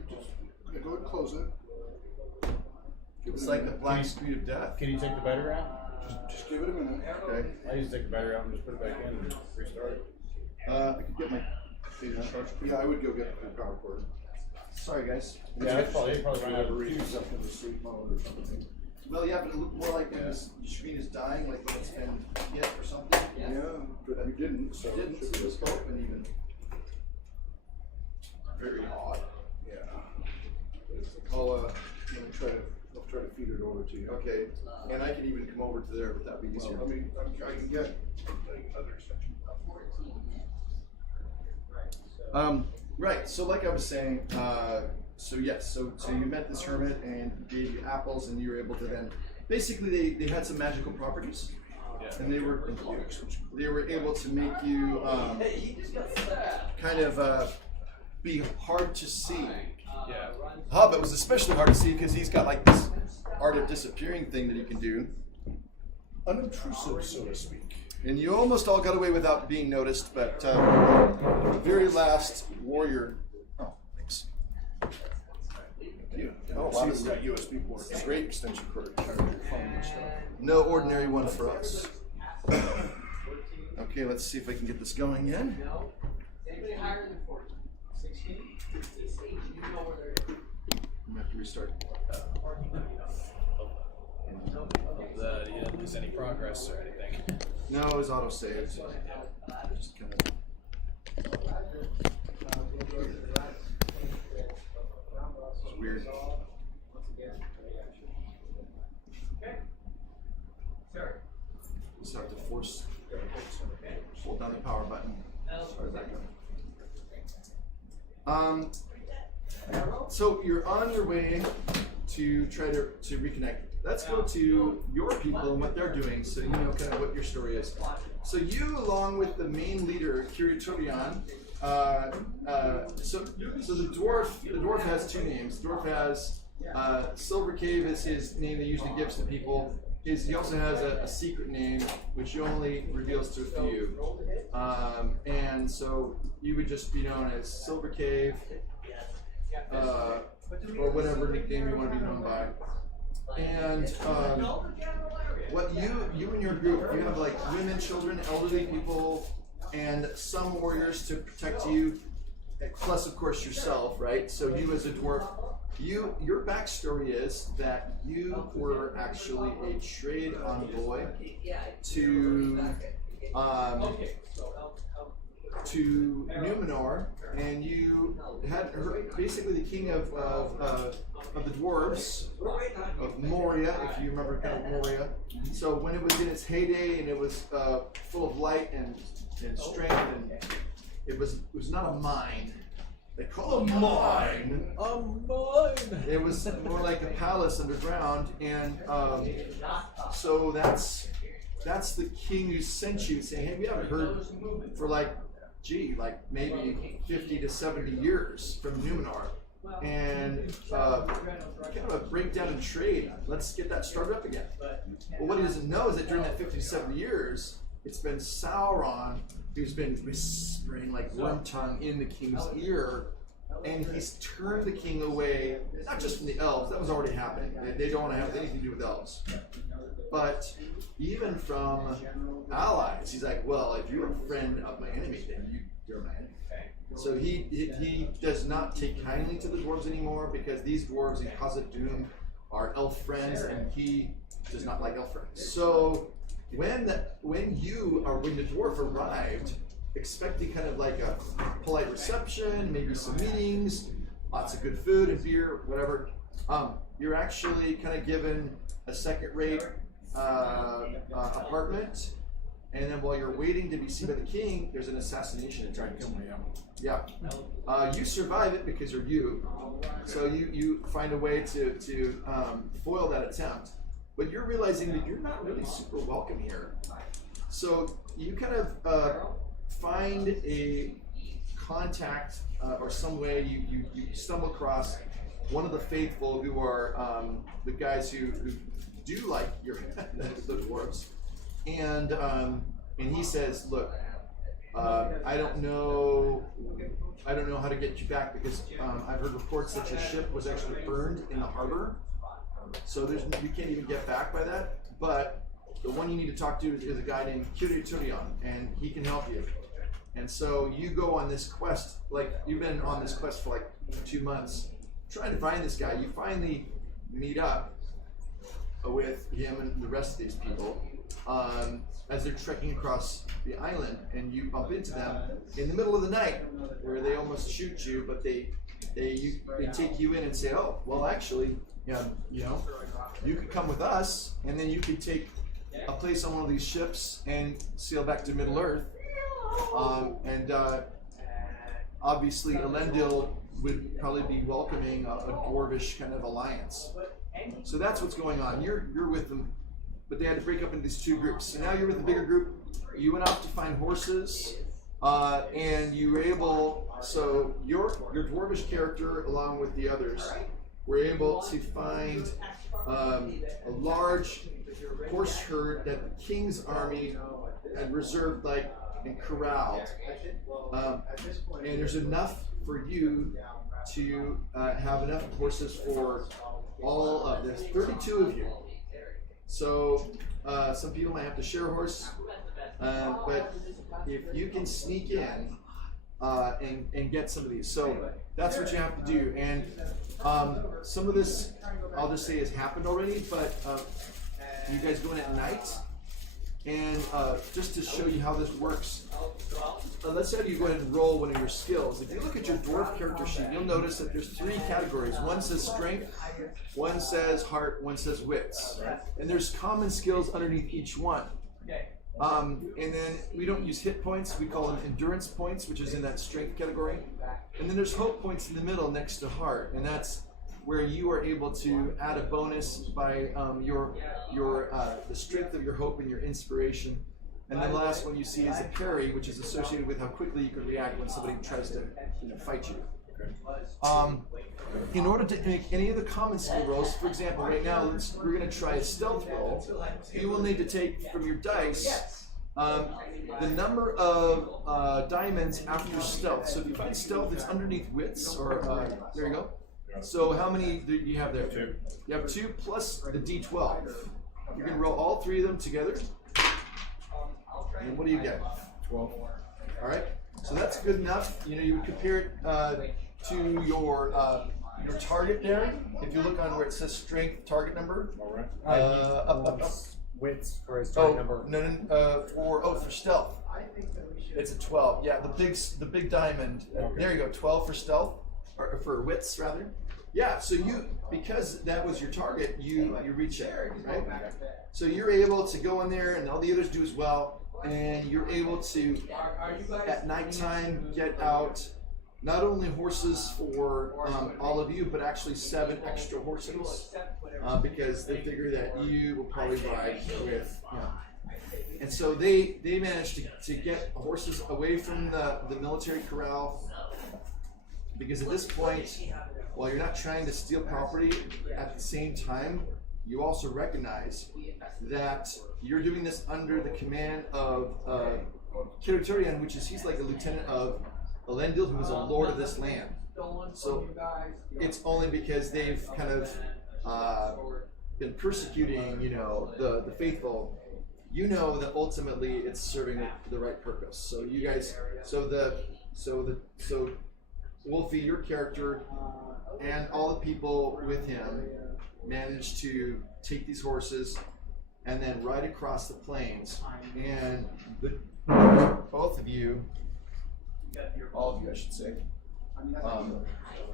Go ahead and close it. It's like the black screen of death. Can you take the battery out? Just give it a minute. Okay. I used to take the battery out and just put it back in and restart it. I could get my. Yeah, I would go get the power cord. Sorry, guys. Yeah, that's probably, they probably ran out of Read juice. something to sleep mode or something. Well, yeah, but it looked more like when this screen is dying, like when it's been hit or something. Yeah, but you didn't, so. It didn't, should so be it was okay. open even. Very odd. Yeah. I'll try to feed it over to you. Okay, and I can even come over to there, but that'd be easier. Well, I can get another extension. Right. So, like I was saying, so you met this hermit and he gave you apples, and you were able to then basically they had some magical properties, and they were able to make you kind of be hard to see. Yeah. Hobbit was especially hard to see because he's got like this art of disappearing thing that he can do. Unobtrusive, so to speak. And you almost all got away without being noticed, but the very last warrior. Oh, thanks. Yeah. Oh, See, wow. it's got USB port. It's a great extension cord to charge your phone and stuff. No ordinary one for us. Okay, let's see if I can get this going again. No. Anybody higher than 40? 16? You know where they're. I'm gonna have to restart. You didn't lose any progress or anything. No, it was auto saved. Just kind of. It's weird. Just have to hold down the power button. Sorry about that. So you're on your way to try to reconnect. Let's go to your people and what they're doing, so you know kind of what your story is. So you, along with the main leader, Kiritorian, so the dwarf has two names. The dwarf has Silver Cave is his name that he usually gives to people. He also has a secret name which he only reveals to a few, and so you would just be known as Silver Cave, or whatever nickname you want to be known by. And what you and your group, you have like women, children, elderly people, and some warriors to protect you, plus of course yourself, right? So you as a dwarf, your backstory is that you were actually a trade envoy to Numenor, and you had basically the king of the dwarves of Moria, if you remember kind of Moria. So when it was in its heyday and it was full of light and strength, and it was not a mine. They call it a mine. A mine. It was more like a palace underground, and so that's the king who sent you, saying, "Hey, we haven't heard for like maybe 50 to 70 years from Numenor, and kind of a breakdown in trade. Let's get that started up again." Well, what he doesn't know is that during that 50 to 70 years, it's been Sauron who's been whispering like worm tongue in the king's ear, and he's turned the king away, not just from the elves, that was already happening. They don't want to have anything to do with elves. But even from allies, he's like, well, if you're a friend of my enemy, then you're my enemy. So he does not take kindly to the dwarves anymore, because these dwarves in Khazad-dûm are elf friends, and he does not like elf friends. So when the dwarf arrived, expecting kind of like a polite reception, maybe some meetings, lots of good food and beer, whatever, you're actually kind of given a second-rate apartment, and then while you're waiting to be seen by the king, there's an assassination attempt. Yeah, you survive it because you're you. So you find a way to foil that attempt, but you're realizing that you're not really super welcome here. So you kind of find a contact or some way you stumble across one of the faithful who are the guys who do like the dwarves, and he says, look, I don't know how to get you back, because I've heard reports that your ship was actually burned in the harbor, so you can't even get back by that, but the one you need to talk to is a guy named Kiritorian, and he can help you. And so you go on this quest, like you've been on this quest for like 2 months trying to find this guy. You finally meet up with him and the rest of these people as they're trekking across the island, and you bump into them in the middle of the night where they almost shoot you, but they take you in and say, oh, well, actually, you know, you could come with us, and then you could take a place on one of these ships and sail back to Middle Earth. Obviously, Elendil would probably be welcoming a dwarvish kind of alliance. So that's what's going on. You're with them, but they had to break up into these 2 groups. So now you're with a bigger group. You went off to find horses, and you were able. So your dwarvish character, along with the others, were able to find a large horse herd that the king's army had reserved, like, and corralled. And there's enough for you to have enough horses for all of this. 32 of you. So some people might have to share a horse, but if you can sneak in and get some of these, so that's what you have to do. And some of this, I'll just say, has happened already, but you guys go in at night. And just to show you how this works, let's say you go ahead and roll one of your skills. If you look at your dwarf character sheet, you'll notice that there's 3 categories. One says strength, one says heart, one says wits. And there's common skills underneath each one. And then we don't use hit points, we call them endurance points, which is in that strength category. And then there's hope points in the middle next to heart, and that's where you are able to add a bonus by the strength of your hope and your inspiration. And then the last one you see is a parry, which is associated with how quickly you can react when somebody tries to fight you. In order to make any of the common skill rolls, for example, right now we're going to try a stealth roll. You will need to take from your dice the number of diamonds after stealth. So if you find stealth, it's underneath wits, or there you go. So how many do you have there? 2. You have 2 plus the D12. You're going to roll all 3 of them together. And what do you get? 12. All right. So that's good enough. You know, you would compare it to your target there. If you look on where it says strength target number. All right. Up. Wits for his target number. For stealth. It's a 12. Yeah, the big diamond. There you go. 12 for stealth, or for wits rather. Yeah. So because that was your target, you reach it, right? So you're able to go in there, and all the others do as well, and you're able to at nighttime get out not only horses for all of you, but actually 7 extra horses, because they figure that you will probably ride with. And so they managed to get horses away from the military corral, because at this point, while you're not trying to steal property, at the same time, you also recognize that you're doing this under the command of Kiriturian, which is he's like a lieutenant of Elendil, who is a lord of this land. So it's only because they've kind of been persecuting, the faithful. You know that ultimately it's serving the right purpose. So you guys, so Wolfie, your character, and all the people with him managed to take these horses and then ride across the plains. And both of you, all of you I should say,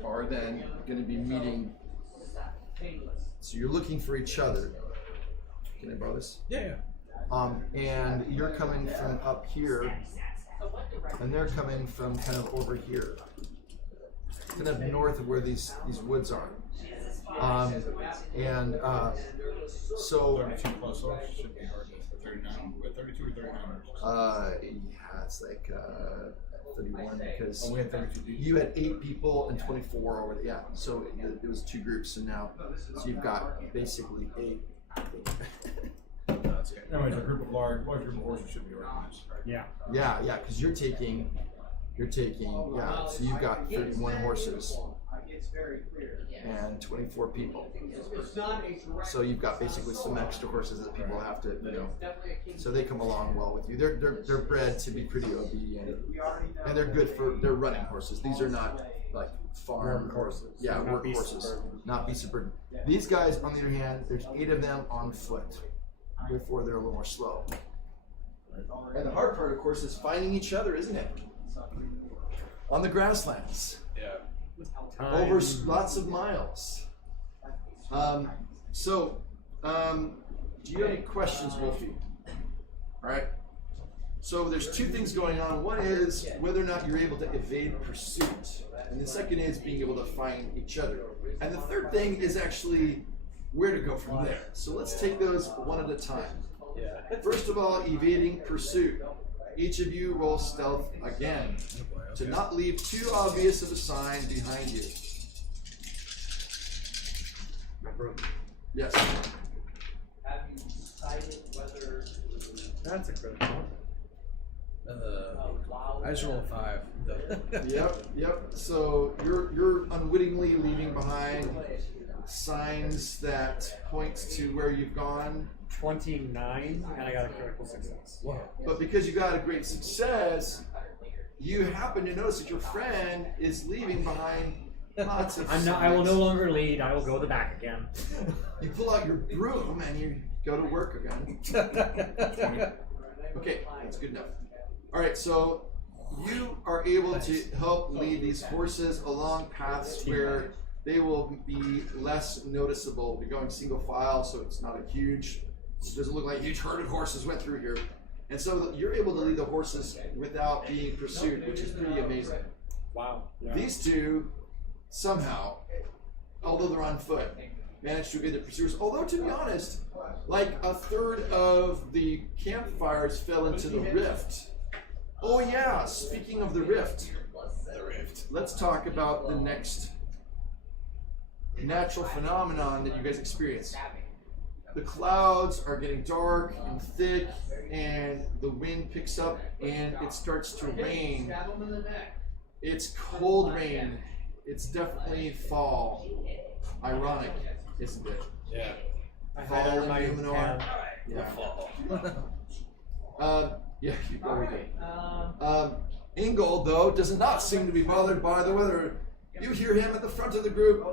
are then going to be meeting. So you're looking for each other. Can I borrow this? Yeah. And you're coming from up here, and they're coming from kind of over here, kind of north of where these woods are. So 32 plus those should be hard to 39, but 32 or 39 yeah, it's like 31, because we had 32 deep. You had 8 people and 24 over there. Yeah, so it was 2 groups, and now so you've got basically 8. Anyways, a group of large group of horses should be organized. Yeah. Yeah, because you're taking, so you've got 31 horses and 24 people. So you've got basically some extra horses that people have to, so they come along well with you. They're bred to be pretty obedient, and they're good they're running horses. These are not like farm Workhorses. Yeah, Not beasts of workhorses, burden. not beasts of burden. These guys, on the other hand, there's 8 of them on foot. Therefore, they're a little more slow. And the hard part, of course, is finding each other, isn't it? On the grasslands. Yeah. Over lots of miles. Do you have any questions, Wolfie? All right. So there's 2 things going on. One is whether or not you're able to evade pursuit. And the second is being able to find each other. And the third thing is actually where to go from there. So let's take those one at a time. Yeah. First of all, evading pursuit. Each of you roll stealth again to not leave too obvious of a sign behind you. Yes. Have you decided whether That's a critical. I just rolled a 5. Yep. So you're unwittingly leaving behind signs that point to where you've gone. 29, and I got a critical success. Wow. But because you got a great success, you happen to notice that your friend is leaving behind lots of signs. I will no longer lead. I will go the back again. You pull out your broom and you go to work again. Okay, that's good enough. All right, so you are able to help lead these horses along paths where they will be less noticeable. You're going single file, so it's not a huge, it doesn't look like a huge herd of horses went through here. And so you're able to lead the horses without being pursued, which is pretty amazing. Wow. Yeah. These 2 somehow, although they're on foot, managed to evade the pursuers. Although, to be honest, like a third of the campfires fell into the rift. Oh yeah, speaking of the rift, let's talk about the next natural phenomenon that you guys experience. The clouds are getting dark and thick, and the wind picks up, and it starts to rain. It's cold rain. It's definitely fall. Ironic, isn't it? Yeah. Fall in Numenor. Yeah. Yeah, you very good. Ingold, though, does not seem to be bothered by the weather. You hear him at the front of the group,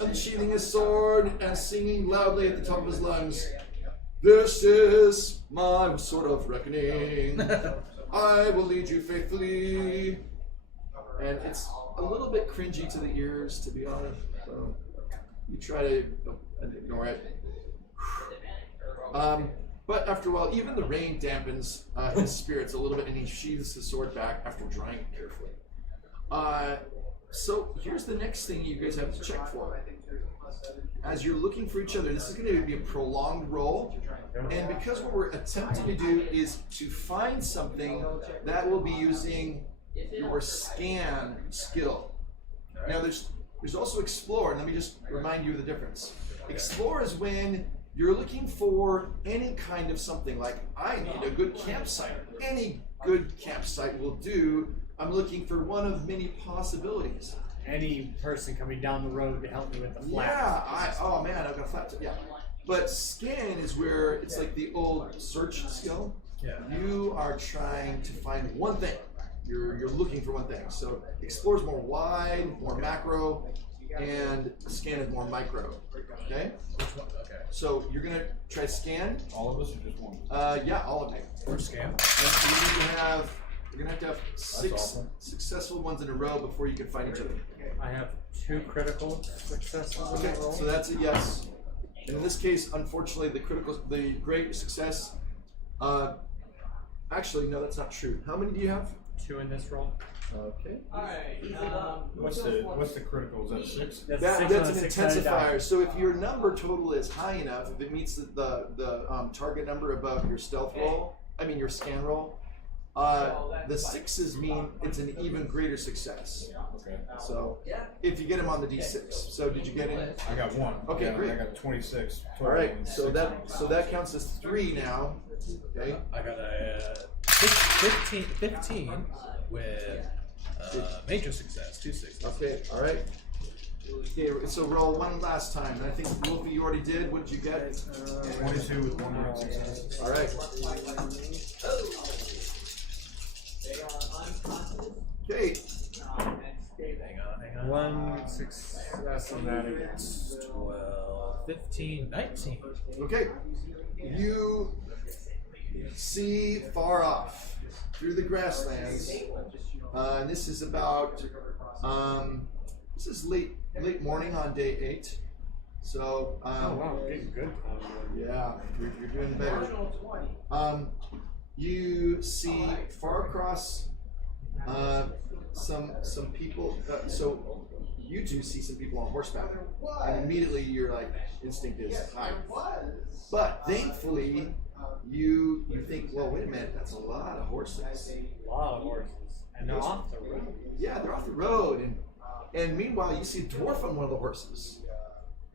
unsheathing his sword and singing loudly at the top of his lungs. This is my sort of reckoning. I will lead you faithfully. And it's a little bit cringy to the ears, to be honest. So you try to ignore it. But after a while, even the rain dampens his spirits a little bit, and he sheathes his sword back after drying it carefully. So here's the next thing you guys have to check for. As you're looking for each other, this is going to be a prolonged roll, and because what we're attempting to do is to find something that will be using your scan skill. Now there's also explore, and let me just remind you of the difference. Explore is when you're looking for any kind of something, like I need a good campsite. Any good campsite will do. I'm looking for one of many possibilities. Any person coming down the road to help me with the flat. Yeah, oh man, I've got a flat tip. Yeah. But scan is where it's like the old search skill. Yeah. You are trying to find one thing. You're looking for one thing. So explore is more wide, more macro, and scan is more micro. Okay? Which one? Okay. So you're gonna try scan. All of us or just one? Yeah, all of you. Or scan. And you're gonna have to have 6 awesome. successful ones in a row before you can find each other. I have 2 critical successes. Okay, so that's a yes. And in this case, unfortunately, the great success. Actually, no, that's not true. How many do you have? 2 in this roll. Okay. What's the critical? Is that a 6? That's, That's on a an 6-sided die. intensifier. So if your number total is high enough, if it meets the target number above your stealth roll, your scan roll, the 6s mean it's an even greater success. Okay. So if you get them on the d6. So did you get any? I got 1. Okay, Yeah, great. I got 26. All right. So that counts as 3 now. Okay. I got a 15 with major success, 2 6. Okay. All right. Okay. So roll one last time. And I think Wolfie, you already did. What did you get? 22 with 1 success. All right. Okay. 1 success on that against 12, 15, 19. Okay. You see far off through the grasslands. And this is about this is late morning on day 8. So oh wow, getting good. yeah, you're doing better. You see far across some people. So you two see some people on horseback, and immediately your like instinct is hide. But thankfully, you think, well, wait a minute, that's a lot of horses. A lot of horses, and they're off the road. Yeah, they're off the road, and meanwhile you see a dwarf on one of the horses.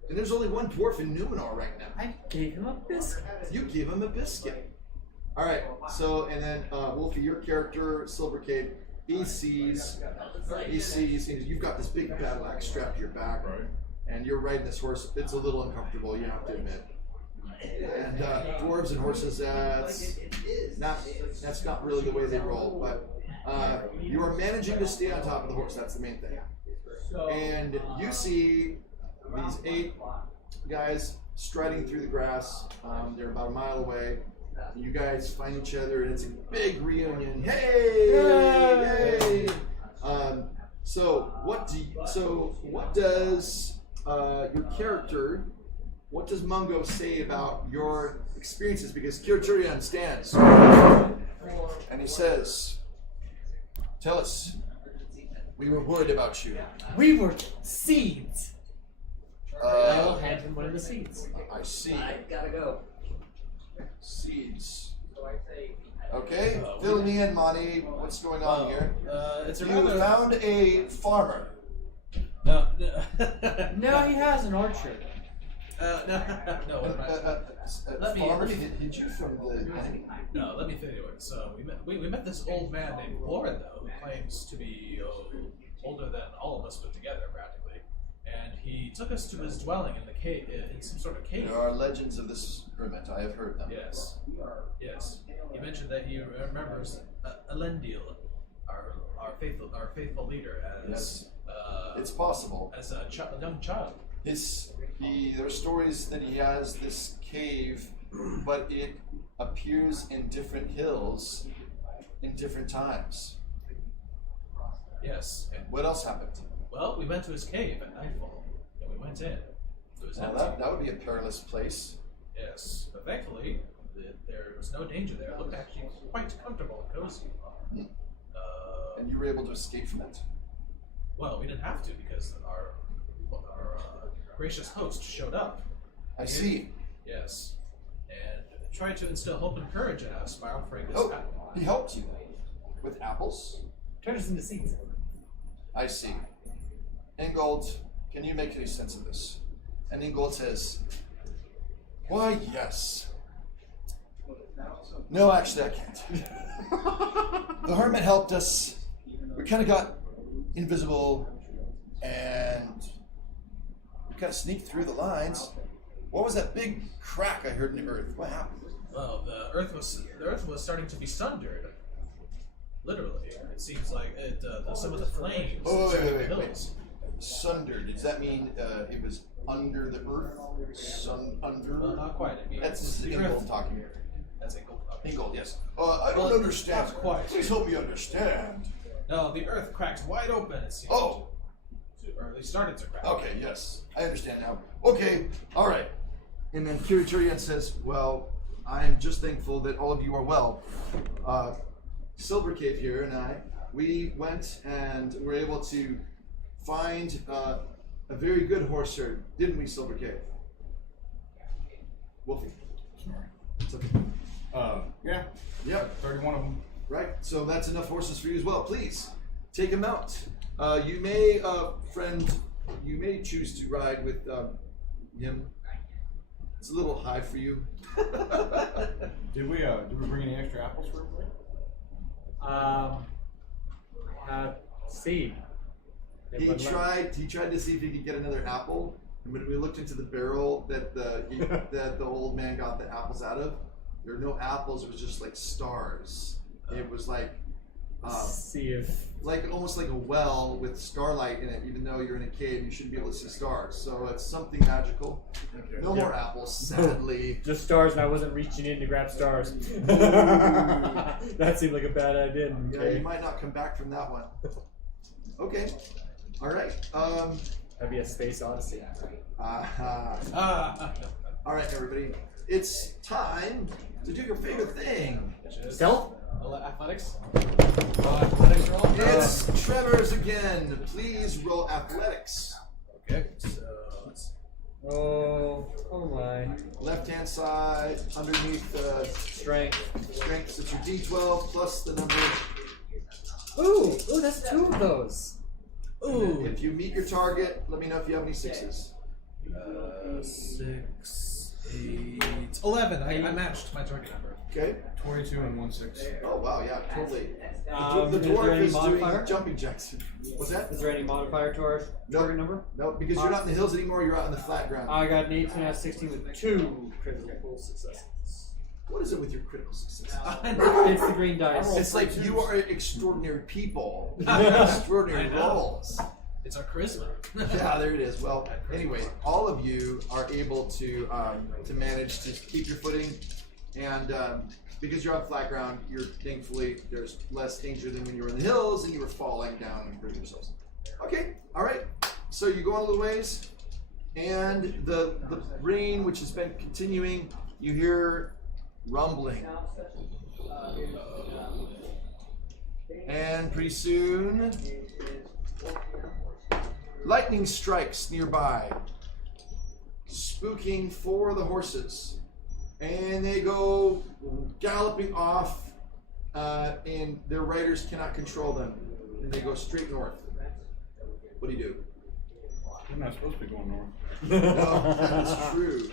And there's only one dwarf in Numenor right now. I gave him a biscuit. You give him a biscuit. All right. So, and then Wolfie, your character, Silvercade, he sees, you've got this big battle axe strapped to your back, Right. and you're riding this horse. It's a little uncomfortable, you have to admit. And dwarves and horses, that's not really the way they roll. But you are managing to stay on top of the horse. That's the main thing. And you see these 8 guys striding through the grass. They're about a mile away. You guys find each other, and it's a big reunion. Hey! So what does your character? What does Mungo say about your experiences? Because Kirturian stands and he says, "Tell us. We were worried about you." We were seeds. I'll hand him one of the seeds. I see. I gotta go. Seeds. Okay, fill me in, Monty. What's going on here? It's a You rather... found a farmer. No, No, he has an orchard. no. What am I... Let me- Farmer hid you from the enemy. No, let me tell you what. So we met this old man named Warren, though, who claims to be older than all of us put together, practically. And he took us to his dwelling in the cave, in some sort of cave. There are legends of this hermit. I have heard them. Yes. Yes. He mentioned that he remembers Elendil, our faithful leader, as It's possible. as a young child. There are stories that he has this cave, but it appears in different hills in different times. Yes. And, What else happened? well, we went to his cave at nightfall, and we went in. It was Well, empty. that would be a perilous place. Yes, but thankfully, there was no danger there. It looked actually quite comfortable and cozy. And you were able to escape from it. Well, we didn't have to because our gracious host showed up. I see. Yes, and tried to instill hope and courage in us by offering this. Oh, he helped you with apples. Turn us into seeds. I see. Ingold, can you make any sense of this? And Ingold says, "Why, yes." No, actually, I can't. The hermit helped us. We kind of got invisible, and we kind of sneaked through the lines. What was that big crack I heard in the earth? What happened? Well, the earth was starting to be sundered. Literally, it seems like some of the flames. Oh, wait. Hills. Sundered. Does that mean it was under the earth? Under? Well, not quite. I mean, That's the Ingold earth. talking here. That's Ingold. Ingold, yes. I don't Well, understand. not quite. Please help me understand. No, the earth cracked wide open. It seems. Oh, Or at least started to crack. okay, yes. I understand now. Okay, all right. And then Kiriturian says, "Well, I'm just thankful that all of you are well. Silver Cave here and I, we went and were able to find a very good horse herd, didn't we, Silver Cave? Wolfie. It's okay. Yeah. Yep. 31 of them. Right, so that's enough horses for you as well. Please, take them out. You may, friend, you may choose to ride with him. It's a little high for you. Did we bring any extra apples for everybody? Seed. He tried to see if he could get another apple, and when we looked into the barrel that that the old man got the apples out of, there were no apples. It was just like stars. It was like See if like almost like a well with starlight in it. Even though you're in a cave, you should be able to see stars. So it's something magical. No more apples, sadly. just stars, and I wasn't reaching in to grab stars. That seemed like a bad idea. Yeah, you might not come back from that one. Okay. All right. That'd be a space odyssey. All right, everybody. It's time to do your favorite thing. Stealth? Athletics? Athletics roll? It's Trevor's again. Please roll athletics. Okay, so let's. Oh my. Left-hand side, underneath the Strength. strength. So it's your D12 plus the number. Ooh, that's 2 of those. Ooh. If you meet your target, let me know if you have any 6s. 6, 8, 11. I matched my target number. Okay. 22 and 16. Oh wow, yeah, totally. The Is there dwarf any is doing modifier? jumping jacks. What's that? Is there any modifier to our target number? No, because you're not in the hills anymore. You're out in the flat ground. I got an 18 out of 16 with 2 critical successes. What is it with your critical success? It's the green dice. It's like you are extraordinary people. You have extraordinary I know. roles. It's our charisma. Yeah, there it is. Well, anyway, all of you are able to manage to keep your footing, and because you're on flat ground, you're thankfully there's less danger than when you were in the hills and you were falling down and hurting yourselves. Okay, all right. So you go on a little ways, and the rain, which has been continuing, you hear rumbling, and pretty soon lightning strikes nearby, spooking 4 of the horses, and they go galloping off, and their riders cannot control them, and they go straight north. What do you do? We're not supposed to be going north. No, that is true.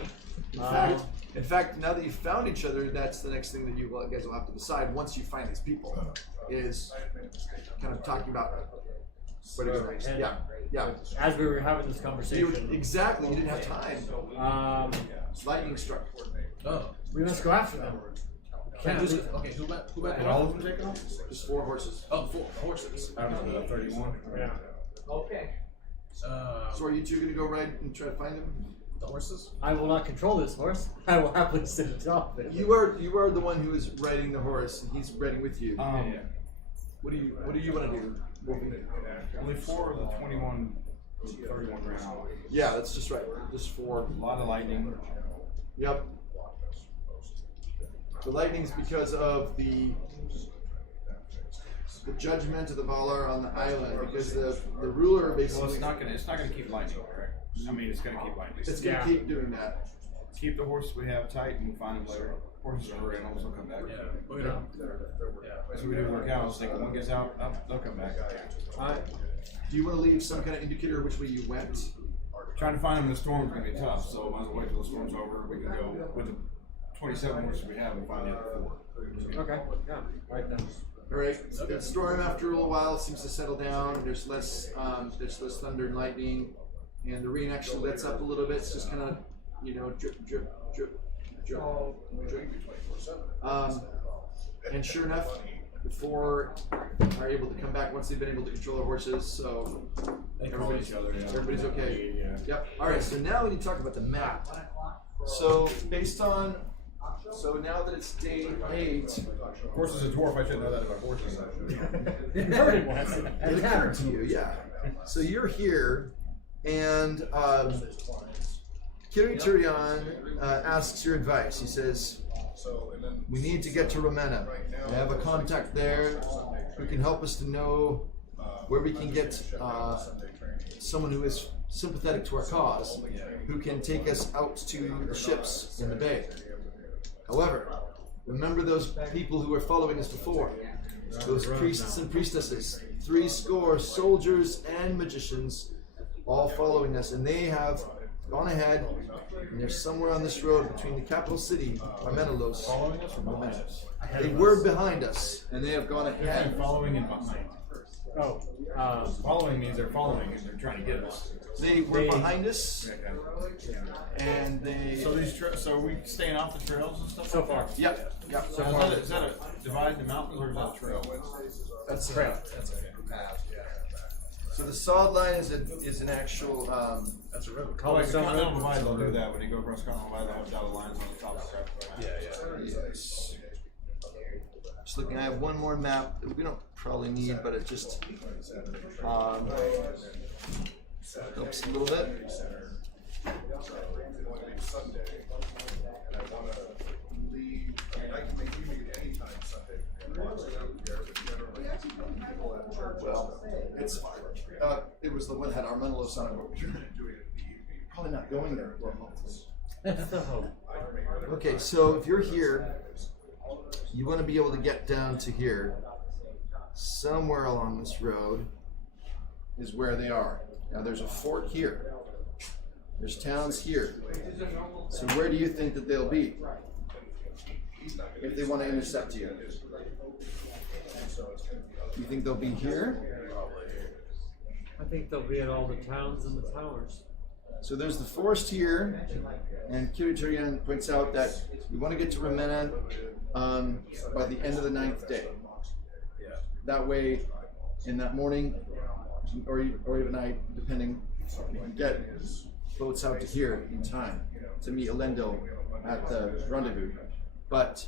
In fact, now that you've found each other, that's the next thing that you guys will have to decide once you find these people, is kind of talking about where to go next. Yeah. As we were having this You conversation, didn't have time. Lightning struck. Oh. we must go after them. Okay, who back? And all of them taken off? Just 4 horses. Oh, 4 horses. Out of the 31. Yeah. Okay. So are you two going to go ride and try to find them? The horses? I will not control this horse. I will happily sit atop it. You are the one who is riding the horse, and he's riding with you. What do you want to do? Only 4 of the 31 ran off. Yeah, that's just right. Just 4. A lot of lightning. Yep. The lightning's because of the judgment of the Valar on the island, because the ruler basically. Well, it's not gonna keep lightning, correct? I mean, it's gonna keep lightning. It's gonna keep doing that. Keep the horses we have tight, and we'll find them later. Horses are animals; they'll come back. So we do work out. So when one gets out, they'll come back. Do you want to leave some kind of indicator which way you went? Trying to find them in the storm's gonna be tough. So might as well wait till the storm's over. We can go with the 27 horses we have and find the other 4. Okay. Yeah. Right then. All right. The storm, after a little while, seems to settle down. There's less thunder and lightning, and the rain actually lets up a little bit. It's just kind of, drip, drip, drip, drip, drip. And sure enough, the 4 are able to come back once they've been able to control their horses. So everybody's okay. Yeah. Yep. All right. So now we need to talk about the map. So now that it's day 8, Of course, as a dwarf, I should know that about horses. it occurred to you, yeah. So you're here, and Kiri Turion asks your advice. He says, we need to get to Ravenna. I have a contact there who can help us to know where we can get someone who is sympathetic to our cause, who can take us out to the ships in the bay. However, remember those people who were following us before, those priests and priestesses, 70 soldiers and magicians, all following us, and they have gone ahead, and they're somewhere on this road between the capital city, Armenelos. Following us or behind us? They were behind us, and they have gone ahead. Following and behind. Oh. Following means they're following and they're trying to get us. They were behind us, and they. So so are we staying off the trails and stuff? So far. Yep. Yep. So is that a divide the mountains or is that a trail? That's the Trail. That's okay. So the solid line is an actual. That's a road. Oh, like the Cobblestone Continental road. Divide, they'll do that when you go across Continental Divide. They'll have dotted lines on the top of the Yes. Just looking, I have one more map that we don't probably need, but it just helps a little bit. Well, it was the one that had Armenlos on it, but we're probably not going there. Okay, so if you're here, you want to be able to get down to here. Somewhere along this road is where they are. Now there's a fort here. There's towns here. So where do you think that they'll be if they want to intercept you? Do you think they'll be here? I think they'll be at all the towns and the towers. So there's the forest here, and Kiriturian points out that we want to get to Ravenna by the end of the 9th day. That way, in that morning, or even night, depending, we can get boats out to here in time to meet Elendil at the rendezvous. But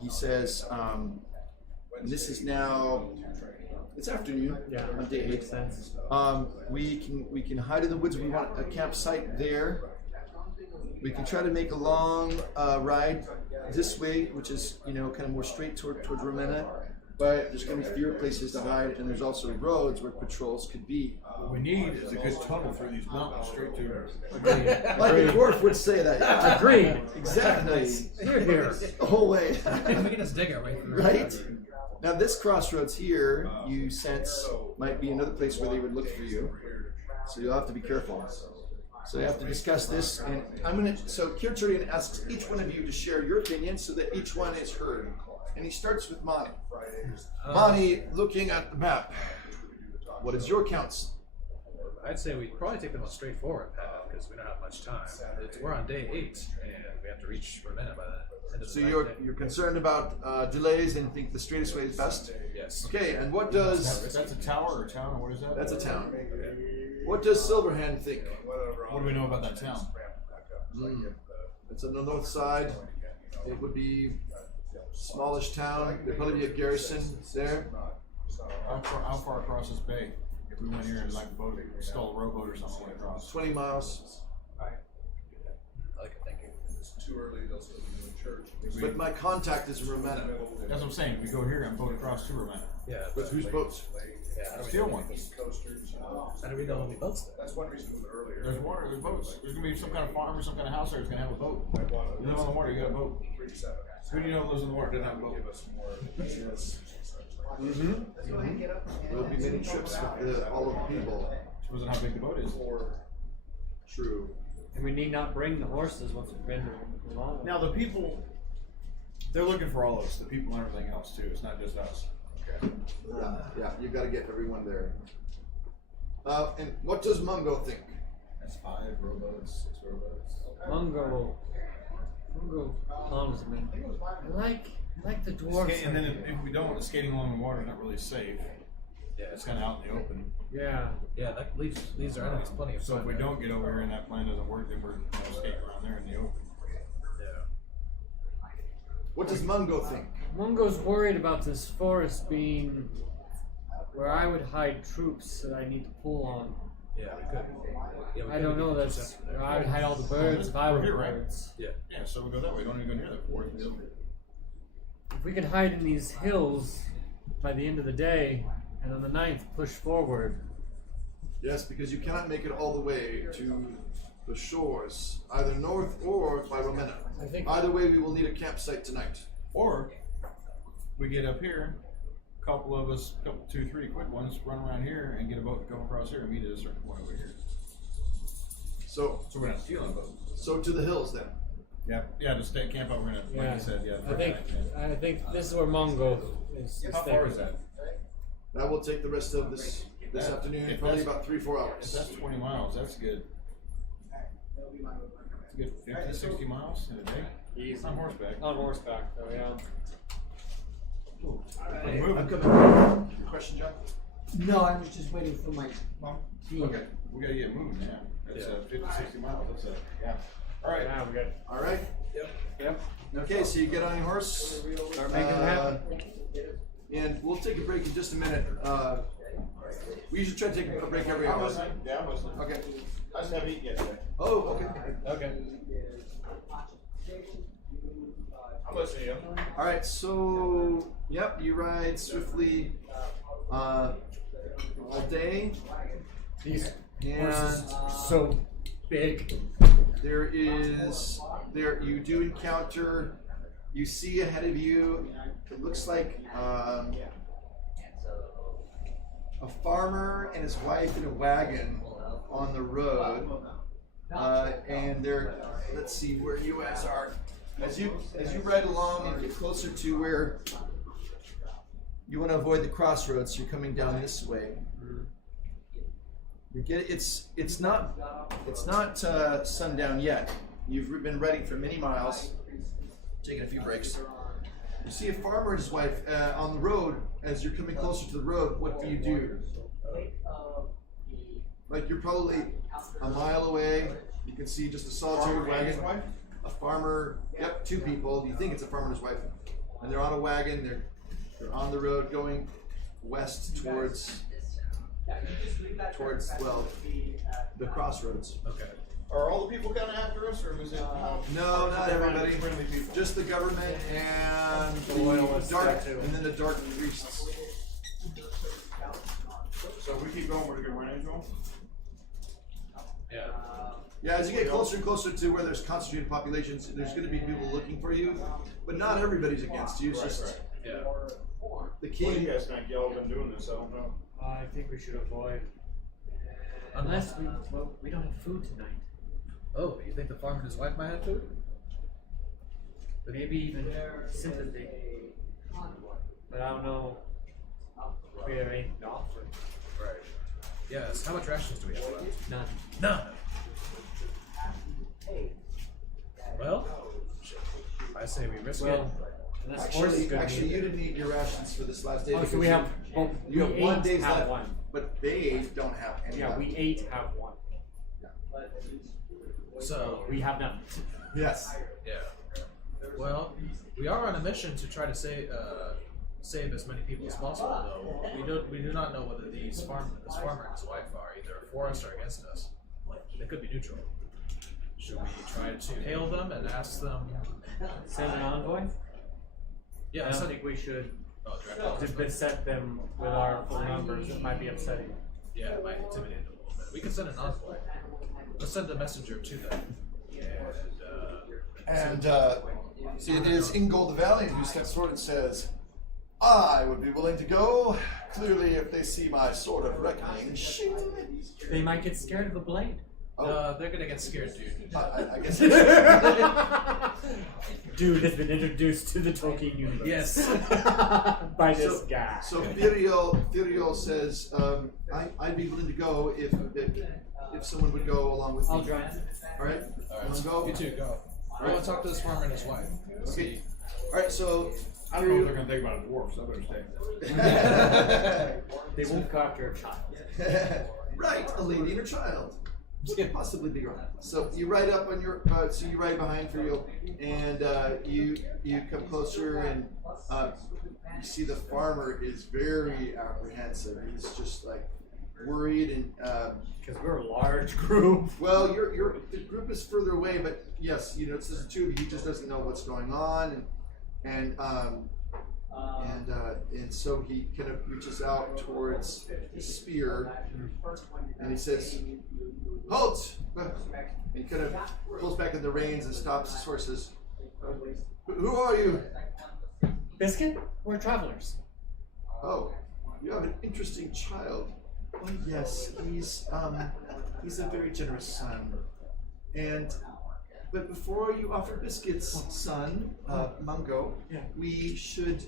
he says, and this is now, it's afternoon on day 8. Makes sense. We can hide in the woods. We want a campsite there. We can try to make a long ride this way, which is kind of more straight towards Ravenna. But there's going to be fewer places to hide, and there's also roads where patrols could be. What we need is a good tunnel through these mountains straight to. Like a dwarf would say that. Yeah. Agreed. Exactly. Here. The whole way. We can just dig our way through. Right? Now this crossroads here, you sense might be another place where they would look for you. So you'll have to be careful. So you have to discuss this, and so Kiriturian asks each one of you to share your opinion so that each one is heard. And he starts with Mani. Mani, looking at the map, what is your counts? I'd say we'd probably take the most straightforward path because we don't have much time. We're on day 8, and we have to reach Ravenna by the end of the So night. you're concerned about delays and think the straightest way is best? Yes. Okay, and what does... That's a tower or a town, or what is that? That's a town. What does Silverhand think? What do we know about that town? It's on the north side. It would be smallish town. There'd probably be a garrison there. How far across this bay? If we went here and like boat, stole a rowboat or something went across. 20 miles. I like it, thank you. It's too early, they'll still be in church. But my contact is in Ravenna. That's what I'm saying. We go here and boat across to Ravenna. Yeah. But whose boats? Yeah, how do we Steal know one. How do we know any boats there? That's one reason it was earlier. There's water, there's boats. There's gonna be some kind of farm or some kind of house there that's gonna have a boat. You live on the water, you got a boat. Who do you know lives on the water? Doesn't have a boat. There'll be many trips with all of the people. Depends on how big the boat is. True. And we need not bring the horses once we've been along. Now the people, they're looking for all of us, the people and everything else too. It's not just us. Okay. Yeah, you got to get everyone there. And what does Mungo think? That's 5 rowboats, 6 rowboats. Mungo calms me. I like the dwarves. And then if we don't, the skating along the water is not really safe. Yeah. It's kind of out in the open. Yeah. Yeah, that leaves our enemies plenty of So fun. if we don't get over here and that plan doesn't work, then we're skating around there in the open. Yeah. What does Mungo think? Mungo's worried about this forest being where I would hide troops that I need to pull on. Yeah, we could. Yeah, we I could don't get know, into that's something there. where I would hide all the birds if I were We're here, right? birds. Yeah. Yeah, so we go that way. Don't even go near that forest. If we could hide in these hills by the end of the day, and on the 9th push forward. Yes, because you cannot make it all the way to the shores, either north or by Ravenna. I think Either way, we will need a campsite tonight. Or we get up here, a couple of us, 2, 3 quick ones, run around here and get a boat to come across here and meet at a certain point over here. So we're not stealing boats. So to the hills then. Yeah, to stay camp out. We're gonna, like you said, I think this is where Mungo is. How far is that? That will take the rest of this this That- afternoon, if probably that's- about 3-4 If hours. that's 20 miles, that's good. That'll be my comment. Good 50, 60 miles in a day. Easy. On horseback. On horseback, though, yeah. Hey, moving. I'm coming. Question, John? No, I was just waiting for my team. Okay, we gotta get moving now. That's 50, 60 miles. That's yeah. All right. Now we got. All right. Yep. Okay, so you get on your horse. Start making it happen. And we'll take a break in just a minute. We usually try to take a break every I'm hour. listening. Yeah, I'm listening. Okay. I just haven't eaten yet today. Oh, okay. Okay. I'm listening to you. All right, so yep, you ride swiftly all day. These And horses are so big. there you do encounter, you see ahead of you, it looks like a farmer and his wife in a wagon on the road. And they're, let's see where you guys are. As you ride along and get closer to where you want to avoid the crossroads, you're coming down this way. You get it's not sundown yet. You've been riding for many miles, taking a few breaks. You see a farmer and his wife on the road. As you're coming closer to the road, what do you do? Like you're probably a mile away. You can see just a solitary wagon. A farmer, yep, 2 people. You think it's a farmer and his wife, and they're on a wagon. They're on the road going west towards well, the crossroads. Okay. Are all the people coming after us, or was it? No, not everybody. Just the government and the dark, and then the dark priests. So if we keep going, we're gonna run into them. Yeah. Yeah, as you get closer and closer to where there's concentrated populations, there's going to be people looking for you, but not everybody's against you. It's just Yeah. the What do king. you guys think? Y'all been doing this? I don't know. I think we should avoid. Unless we don't have food tonight. Oh, you think the farmer and his wife might have food? Maybe even sympathy. But I don't know if we have anything to offer. Right. Yes. How much rations do we have left? None. None. Well, I say we risk it. Unless horse is good. Actually, you didn't eat your rations for this last day. Oh, because so we have. Well, you have we 1 ate day's have left, one. but they don't have any. Yeah, left. we ate have one. So We have none. Yes. yeah. Well, we are on a mission to try to save as many people as possible. Though we do not know whether this farmer and his wife are either for us or against us. They could be neutral. Should we try to hail them and ask them? Send an envoy? Yeah, I don't think we should direct beset them with our full numbers. It might be upsetting. Yeah, it might intimidate them a little bit. We can send an envoy. Let's send a messenger to them. And see, it is Ingold the Valiant who steps forward and says, I would be willing to go. Clearly, if they see my sword of reckoning, shing. They might get scared of the blade. They're gonna get scared, dude. I guess. Dude has been introduced to the Tolkien universe. Yes. By this guy. So Firiel says, I'd be willing to go if someone would go along with me. I'll drive. All right. Alright, Let's go. you two go. I want to talk to this farmer and his wife. Okay. All right. So I don't know if they're gonna think about a dwarf, so I better stay. They won't go after a child. right, a lady and a child. What could possibly be wrong? So you ride up on your, so you ride behind Firiel, and you come closer, and you see the farmer is very apprehensive. He's just like worried, and because we're a large group. Well, the group is further away, but yes, you know, it's just the 2 of you. He just doesn't know what's going on, and so he kind of reaches out towards the spear, and he says, "Halt!" And he kind of pulls back in the reins and stops his horses. Who are you? Biscuit? We're travelers. Oh, you have an interesting child. Oh yes, he's a very generous son. But before you offer biscuits, son, Mungo, we should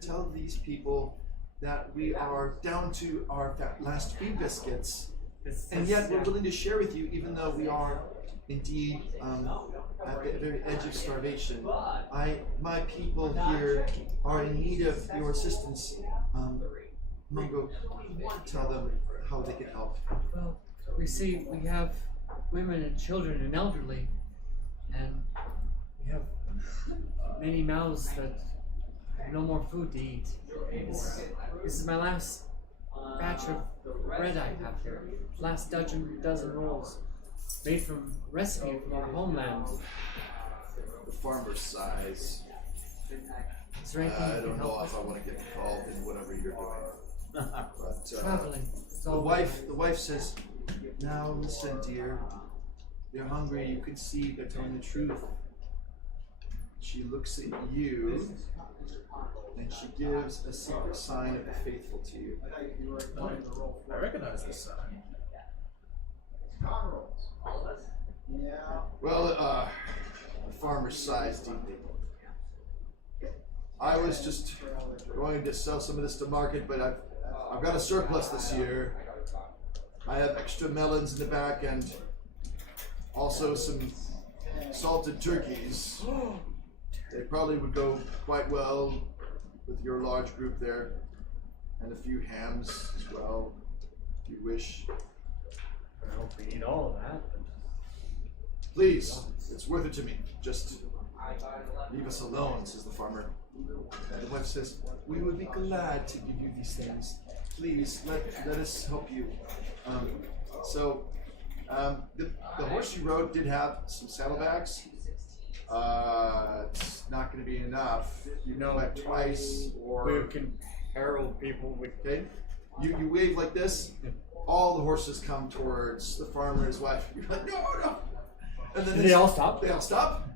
tell these people that we are down to our last few biscuits, and It's- yet we're yeah. willing to share with you, even though we are indeed at the very edge of starvation. My people here are in need of your assistance. Mungo, tell them how they can help. Well, we see we have women and children and elderly, and we have many mouths that have no more food to eat. This is my last batch of bread I have here. Last dozen rolls, made from recipe from our homeland. The farmer sighs. Is there anything I you can don't know help if I want to get involved in whatever you're doing. But Traveling. It's the all wife says, "Now listen, dear. You're hungry. You can see they're telling the truth." She looks at you, and she gives a secret sign of the faithful to you. I recognize this sign. Well, the farmer sighs deeply. I was just going to sell some of this to market, but I've got a surplus this year. I have extra melons in the back and also some salted turkeys. They probably would go quite well with your large group there, and a few hams as well, if you wish. I hope we eat all of that. Please, it's worth it to me. Just leave us alone, says the farmer. And the wife says, "We would be glad to give you these things. Please, let us help you." The horse you rode did have some saddlebags. It's not going to be enough. You know that twice, or We can herald people with. okay. You wave like this. All the horses come towards the farmer and his wife. You're like, no. And then Did they all stop? They all stop.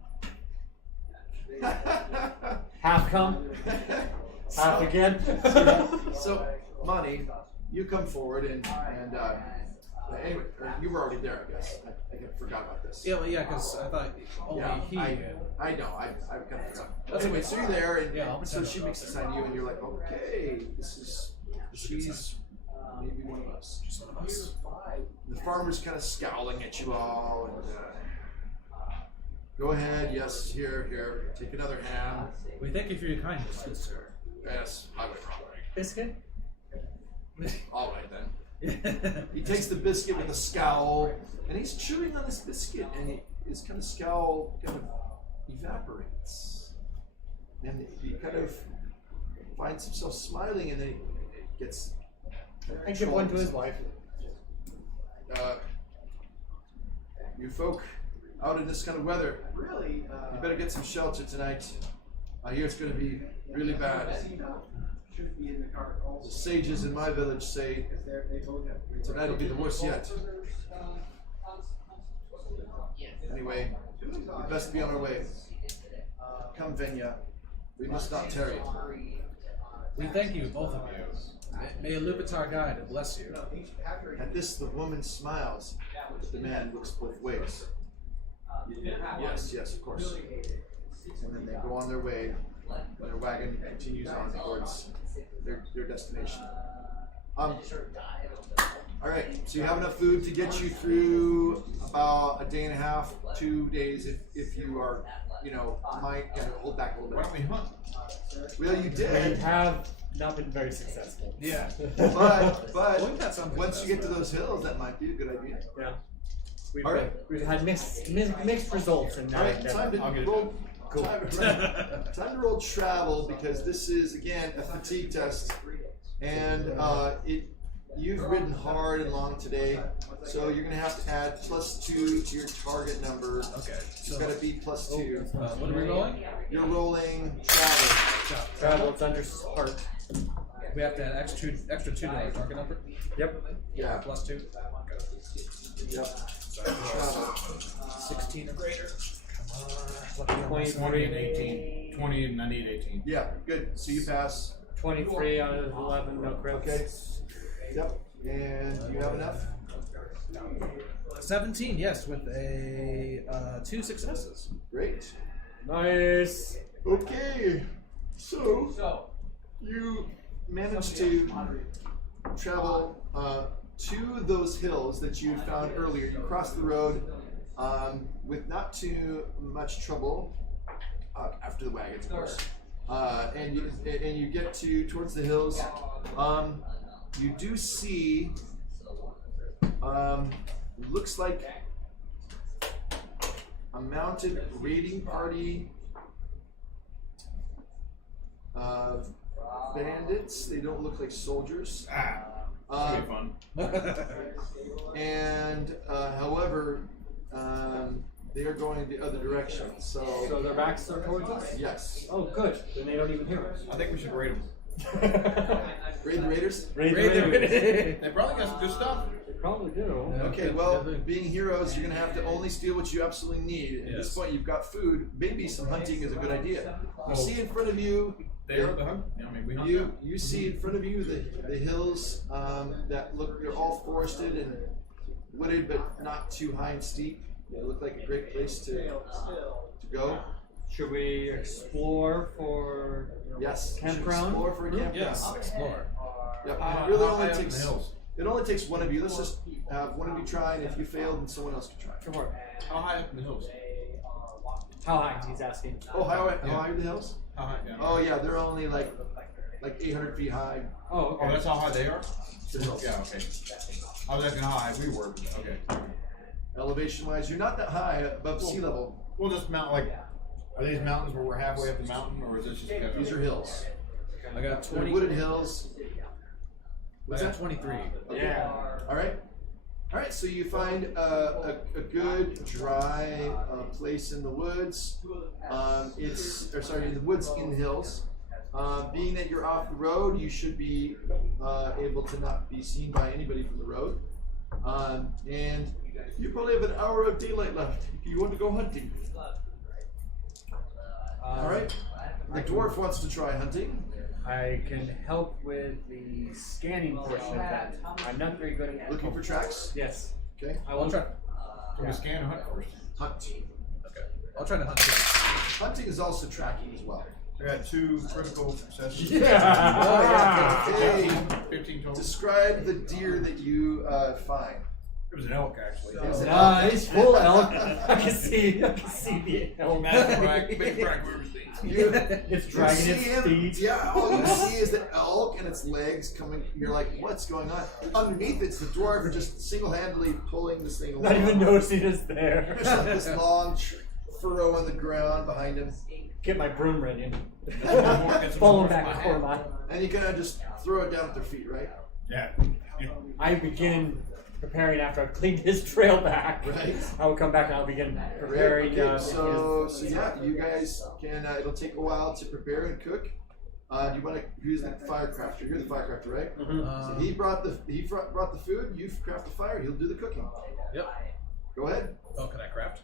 Half come, half again. So, Monty, you come forward and anyway, you were already there, I guess. I forgot about this. Yeah, well, yeah, because I thought only he. I know. I kind of forgot. That's Anyway, okay. so you're there, and Yeah, I'll so pretend she I'm makes a sign to you, and you're like, okay, she's maybe one of us. She's one of us. The farmer's kind of scowling at you all, and go ahead. Yes, here. Take another ham. We thank you for your kindness, good sir. Yes, highway robbery. Biscuit? All right then. He takes the biscuit with a scowl, and he's chewing on this biscuit, and his kind of scowl kind of evaporates, and he kind of finds himself smiling, and then he gets. I give one to his wife. You folk out in this kind of weather, Really? you better get some shelter tonight. I hear it's going to be really bad. Should be in the car The also. sages in my village say Because they both have. tonight will be the worst yet. Anyway, we best be on our way. Come, Venya. We must not tarry. We thank you, both of you. May Iluvatar guide and bless you. At this, the woman smiles, but the man looks both ways. Yes, of course. And then they go on their way. Their wagon continues on towards their destination. All right, so you have enough food to get you through about a day and a half, 2 days, if you are, might hold back a little Why don't we bit. hunt? Well, you We did, have not been very successful. Yeah. but I think that's something once you that's get to those hills, that might be a good idea. Yeah. We've, All right. we've had mixed results in All that. right, time I'll get to it roll. Time to roll travel, because this is again a fatigue test, and you've ridden hard and long today, so you're gonna have to add +2 to your target number. Okay. It's gotta be +2. What are we rolling? You're rolling travel. Travel, it's under heart. We have to add extra 2 to our target number? Yep. Yeah. +2? Yep. So I roll 16 or greater. Come on. 20 and 18. 20 and I need 18. Yeah. Good. So you pass. 23 out of 11, no crits. Okay. Yep. And do you have enough? 17, yes, with a 2 successes. Great. Nice. Okay. So you manage to travel to those hills that you found earlier. You cross the road with not too much trouble after the wagons, of course. And you get towards the hills. You do see looks like a mounted raiding party of bandits. They don't look like soldiers. That'll be fun. And however, they are going the other direction. So their backs are towards us? Yes. Oh, good. Then they don't even hear us. I think we should raid them. Raid the Raiders? Raid the Raiders. They probably got some good stuff. They probably do. Okay, well, being heroes, you're going to have to only steal what you absolutely need. At this point, you've got food. Maybe some hunting is a good idea. You see in front of you. They are the hunt. I mean, we hunt You them. you see in front of you the hills that look, they're all forested and wooded, but not too high and steep. They look like a great place to go. Should we explore for Yes. you should campground? Explore for a campground. Yes, explore. Yep. How It really high only up in the takes. hills? It only takes one of you. Let's just have one of you try, and if you fail, then someone else can try. Sure. How high up in the hills? How high? He's asking. Oh, how high are the hills? How high? Yeah. Oh yeah, they're only like 800 feet high. Oh, okay. Oh, that's how high they are? The hills. Yeah, okay. I was asking how high we were. Okay. Elevation wise, you're not that high above sea level. We'll just mount like, are these mountains where we're halfway up the mountain, or is this just kind of... These are hills. I got They're 20. wooded hills. I got 23. Okay. Yeah. All right. All right. So you find a good dry place in the woods. In the woods in the hills. Being that you're off the road, you should be able to not be seen by anybody from the road. And you probably have an hour of daylight left if you want to go hunting. All right. The dwarf wants to try hunting. I can help with the scanning portion of that. I'm not very good at Looking for tracks. Yes. Okay. I I'll will try. Can we scan and hunt first? Hunt. Okay. I'll try to hunt too. Hunting is also tracking as well. I got 2 critical successes. Yeah. Oh, yeah. Okay. 15 total. Describe the deer that you find. It was an elk, actually. It was an Nice full elk. I can see the elk. Big brack we ever seen. It's dragging You its see him, feet. yeah, all you see is the elk and its legs coming. You're like, what's going on? Underneath it's the dwarf just single-handedly pulling this thing along. Not even noticing it's there. There's like this long furrow on the ground behind him. Get my broom ready. Get some Follow more back from a my quarter hand. mile. And you kind of just throw it down at their feet, right? Yeah. I begin preparing after I've cleaned his trail back. Right. I will come back and I'll begin preparing. Okay, so yeah, you guys can. It'll take a while to prepare and cook. You want to use the firecrafter. You're the firecrafter, right? So he brought the food. You craft the fire. He'll do the cooking. Yep. Go ahead. Oh, can I craft?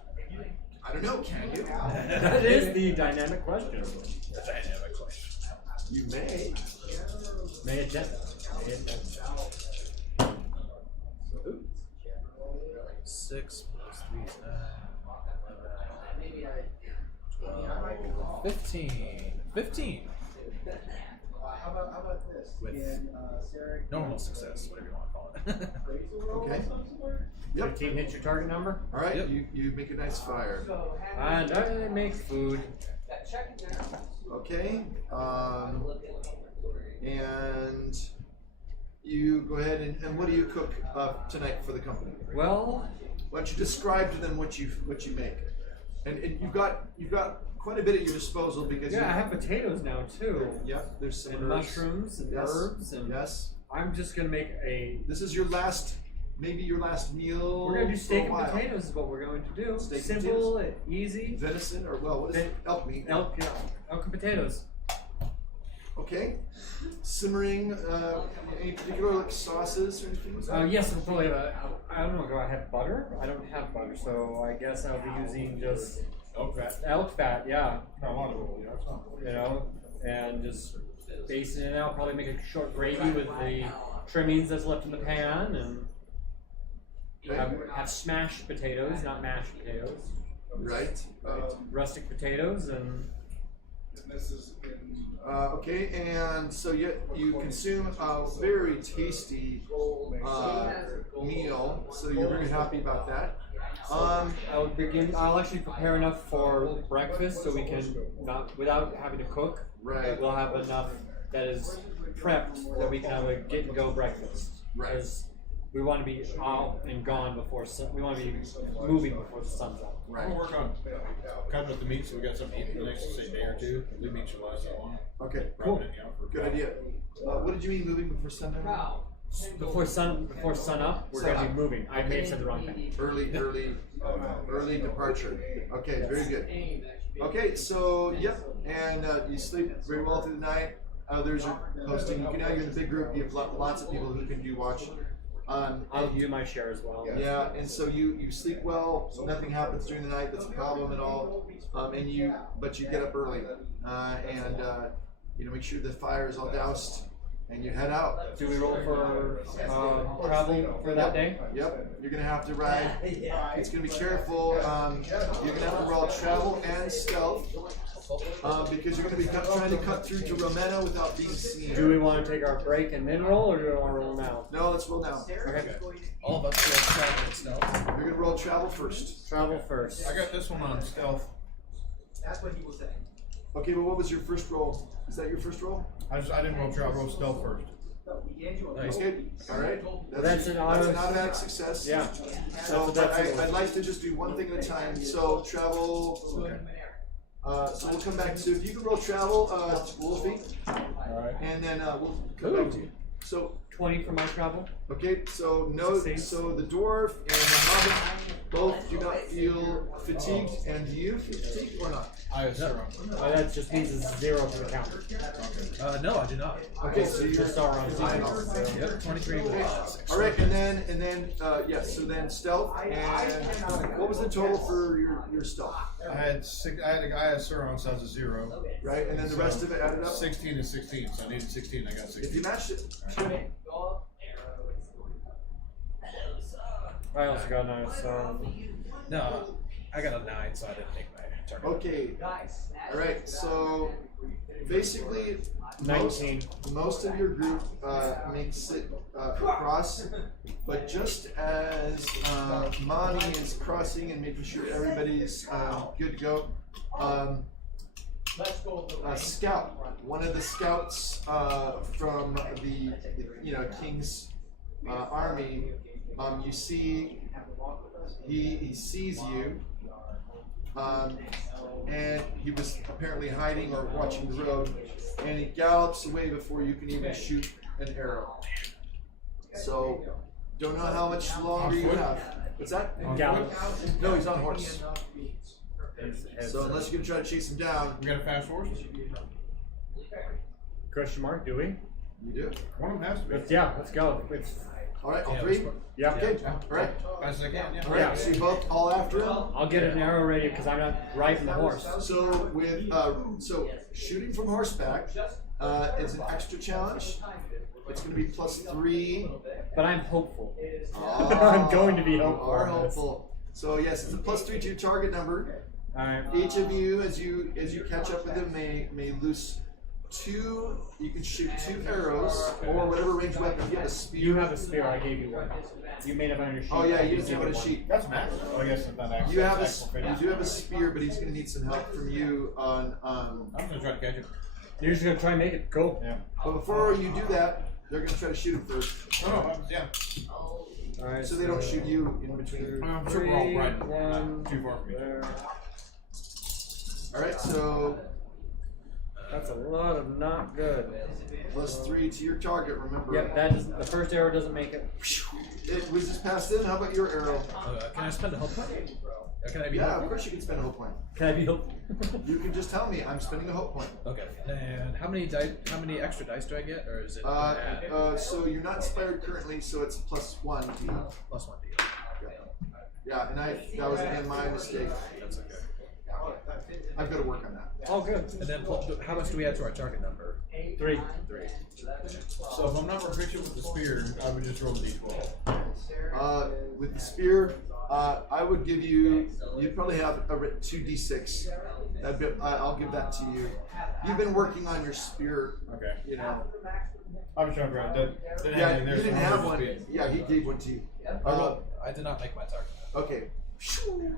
I don't know. Can you? That is the dynamic question. The dynamic question. You may. May it just. 6 plus 3 is 9, 11, 12, 15. 15 How about this? with Sarah, normal success, whatever you want to call it. Okay. Yep. 15 hits your target number. All right. Yep. You make a nice fire. And I make food. Okay. And you go ahead and what do you cook tonight for the company? Well, Why don't you describe to them what you make? And you've got quite a bit at your disposal because yeah, I have potatoes now too. Yep, there's some And herbs. mushrooms and Yes. herbs and Yes. I'm just gonna make a. This is your last, maybe your last meal. We're gonna do steak for a and while. potatoes is what we're going to do. Steak and Simple, easy. Venison or well, what is it? Elk meat. Elk, yeah. Elk and potatoes. Okay. Simmering. Any particular like sauces or anything? Yes, we'll probably have I don't know. Do I have butter? I don't have butter, so I guess I'll be using just Elk fat. elk fat. Yeah, Not a lot of it, yeah, it's not. you know, and just basting it out. Probably make a short gravy with the trimmings that's left in the pan, and have smashed potatoes, not mashed potatoes. Right. Right. Rustic potatoes, and And this is in. Okay, and so you consume a very tasty meal, so you're very happy about that. I'll actually prepare enough for breakfast so we can not without having to cook. Right. We'll have enough that is prepped that we can have a get and go breakfast. Right. Because we want to be out and gone before we want to be moving before the sun's out. Right. We'll work on cutting up the meat so we got something to eat for the next day or two. The meat should last that long. Okay. Wrap Cool. it in, you know, for Good idea. What did you mean moving before sundown? Before sun up, we're gonna be moving. I may have said the wrong thing. Early departure. Okay, very good. Okay, so yep, and you sleep very well through the night. There's your posting. You can now you're in a big group. You have lots of people who can do watch. I'll do my share as well. Yeah, and so you sleep well. Nothing happens during the night that's a problem at all. But you get up early, and make sure the fire is all doused, and you head out. Do we roll for travel for that day? Yep, you're gonna have to ride. It's gonna be careful. You're gonna have to roll travel and stealth. Because you're going to be trying to cut through to Ravenna without being seen. Do we want to take our break and then roll, or do we want to roll now? No, let's roll now. Okay. All of us roll travel and stealth. You're going to roll travel first. Travel first. I got this one on stealth. That's what he was saying. Okay, but what was your first roll? Is that your first roll? I didn't roll travel, roll stealth first. Nice. Okay, all right. That's an automatic success. Yeah. So, but I'd like to just do one thing at a time. So travel. Okay. So we'll come back to, if you can roll travel, Wolfie. Alright. And then we'll come back to you. So 20 for my travel. Okay, so so the dwarf and the hobbit both do not feel fatigued, and do you feel fatigued or not? I assume. That just means it's 0 for the counter. No, I do not. Okay, so you're just all around 0. Yep, 23 with 6. All right, and then yes, so then stealth, and what was the total for your stealth? I had Sauron, so I was a 0. Right, and then the rest of it added up? 16 and 16, so I needed 16, I got 16. If you matched it. I also got 9, so. No, I got a 9, so I didn't make my target. Okay. All right. So basically, 19. Most of your group makes it across, but just as Monty is crossing and making sure everybody's good to go, a scout, one of the scouts from the king's army, you see, he sees you, and he was apparently hiding or watching the road, and he gallops away before you can even shoot an arrow. So, don't know how much longer you have. What's that? Gallop. No, he's on horse. So unless you're gonna try to chase him down. We got a fast horse? Question mark, do we? You do? One of them has to be. Let's go. All right, all three? Yeah. Okay, all right. Fast as I can, yeah. All right, so you both all after him? I'll get an arrow ready because I'm not riding the horse. So with shooting from horseback is an extra challenge. It's going to be +3. But I'm hopeful. Oh, I'm going to be hopeful. You are hopeful. So yes, it's a +3 to your target number. All right. Each of you, as you catch up with him, may loose 2. You can shoot 2 arrows or whatever range weapon. You have a spear. You have a spear. I gave you one. You made it on your sheet. Oh yeah, you didn't have a sheet. That's max. Well, I guess it's not actual. You do have a spear, but he's going to need some help from you on. I'm going to try to catch him. You're just going to try and make it go. Yeah. But before you do that, they're going to try to shoot him first. Yeah. All right. So they don't shoot you in between. I'm sure we're all right. One, Not too far from each other. All right, so that's a lot of not good. +3 to your target. Remember. Yep, that doesn't. The first arrow doesn't make it. It was just passed in. How about your arrow? Can I spend a hope point? Can I be Yeah, hope of course you can spend a hope point. Can I be hopeful? You can just tell me I'm spending a hope point. Okay. And how many extra dice do I get, or is it? So you're not inspired currently, so it's +1 to you. +1 to you. Yeah, and that was again my mistake. That's okay. I've got to work on that. Oh, good. And then how much do we add to our target number? 3. 3. So if I'm not proficient with the spear, I would just roll the d12. With the spear, I would give you. You'd probably have a 2d6. I'll give that to you. You've been working on your spear. Okay. You know. I was trying to figure out that. Yeah, you didn't have one. Yeah, he gave one to you. I did not make my target. Okay.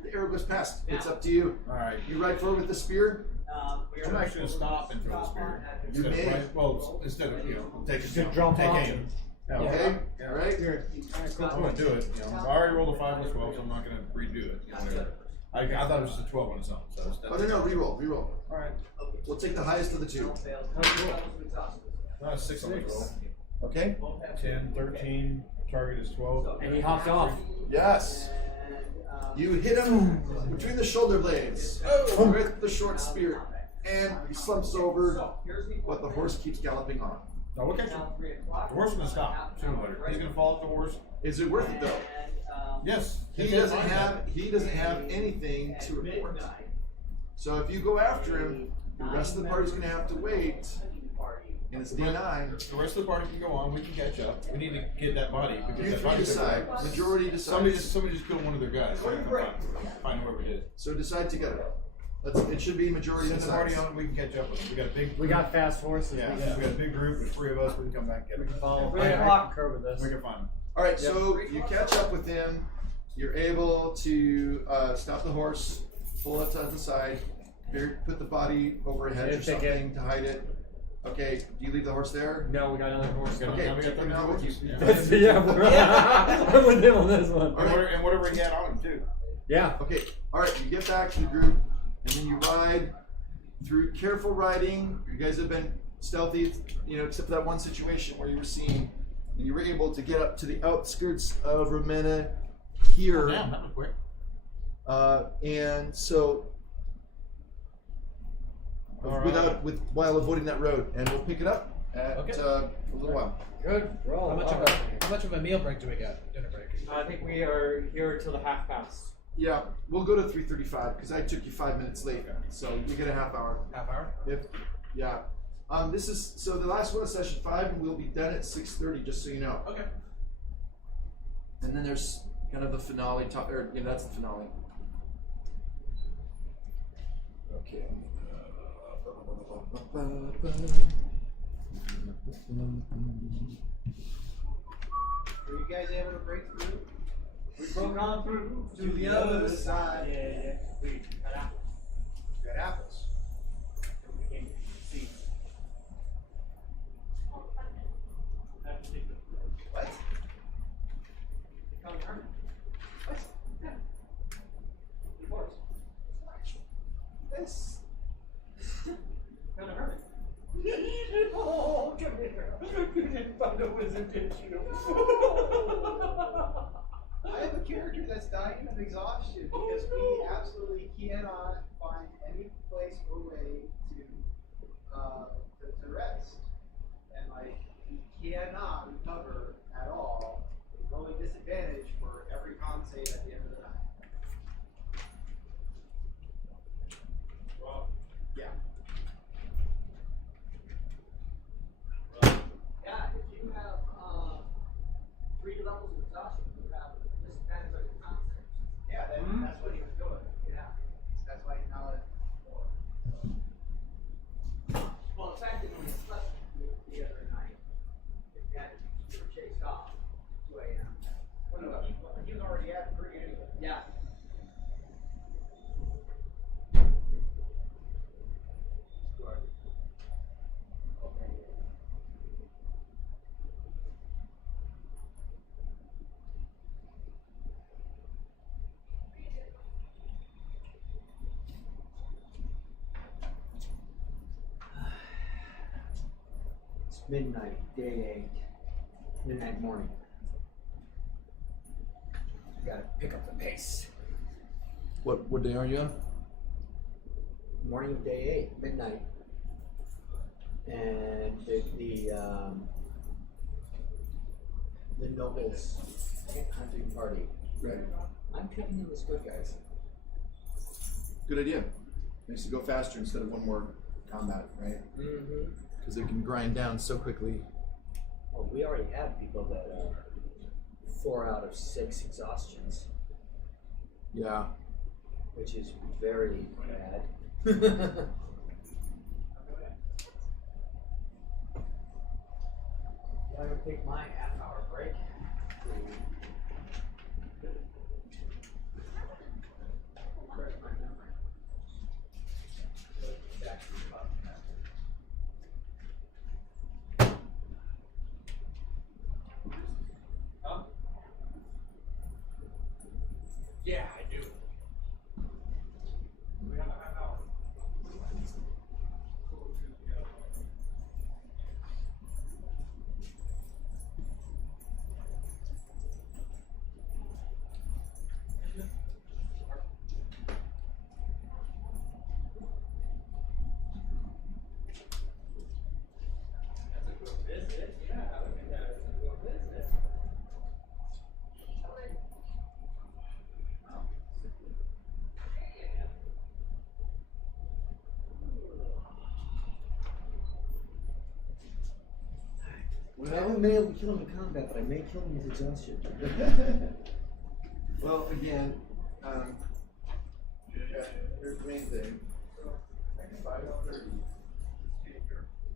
The arrow goes past. It's up to you. All right. You ride forward with the spear. I'm actually gonna stop and throw the spear. You Instead may. of well, instead of take drop off. aim. Okay. All right. I'm gonna do it. I already rolled a 5 and a 12, so I'm not gonna redo it. Whatever. I thought it was just a 12 on its own. So Oh no, reroll. All right. We'll take the highest of the two. 6 on the roll. Okay. 10, 13. Target is 12. And he hopped off. Yes. You hit him between the shoulder blades with the short spear, and he slumps over, but the horse keeps galloping on. No, we'll catch him. The horse is gonna stop sooner or later. He's gonna fall off the horse. Is it worth it though? Yes. He doesn't have anything to report. So if you go after him, the rest of the party's gonna have to wait. And it's D9. The rest of the party can go on. We can catch up. We need to get that body. You three decide. Majority decides. Somebody just killed one of their guys. So find whoever did it. So decide together. It should be majority Send the party decides. on. We can catch up. We got a big. We got fast horses. Yeah, we got a big group. There's 3 of us. We can come back and get We them. can follow. Three I o'clock. concur with this. We can find them. All right, so you catch up with him. You're able to stop the horse, pull it to the side, put the body over a hedge or something to hide it. Okay, do you leave the horse there? No, we got another horse. Okay, we got take him out with you. I'm with him on this one. And whatever he had on him too. Yeah. Okay, all right, you get back to the group, and then you ride through careful riding. You guys have been stealthy, except for that one situation where you were seen, and you were able to get up to the outskirts of Ravenna here. Oh, damn, that was quick. And so, while avoiding that road, and we'll pick it up at a little while. Good roll. How much of a meal break do we got? Dinner break? I think we are here till the 1:30. Yeah, we'll go to 3:35 because I took you 5 minutes late, so you get a half hour. Half hour? Yeah. This is so the last one is session 5, and we'll be done at 6:30. Just so you know. Okay. And then there's kind of the finale. That's the finale. Okay. Were you guys able to break through? We broke on through To the other side. Yeah. We got apples. You got apples. And we came seeds. What? Come hermit. What? Yeah. Of course. This. Found a hermit. Oh, come here. You didn't find a wizard, did you? I have a character that's dying of exhaustion because we absolutely cannot find any place or way to rest. And he cannot recover at all. There's only disadvantage for every con save at the end of the night. Well, yeah. Yeah, if you have 3 levels of exhaustion, you have disadvantage on your concepts. Yeah, that's what he was doing. Yeah. That's why he's now at 4. Well, the fact that when he slept the other night, if you had to be chased off 2 a.m. Well, no, he was already at 3 anyway. Yeah. It's midnight, day 8. Midnight morning. Gotta pick up the pace. What day are you on? Morning of day 8, midnight. And the nobles hunting party. Right. I'm picking them as good guys. Good idea. Makes it go faster instead of one more combat, right? Mm-hmm. Because they can grind down so quickly. Well, we already have people that are 4 out of 6 exhaustions. Yeah. Which is very bad. I'm gonna take my half-hour break. Huh? Yeah, I do. We have a half hour. Well, I haven't been able to kill him in combat, but I may kill him with exhaustion. Well, again, here's the main thing. At 5:30,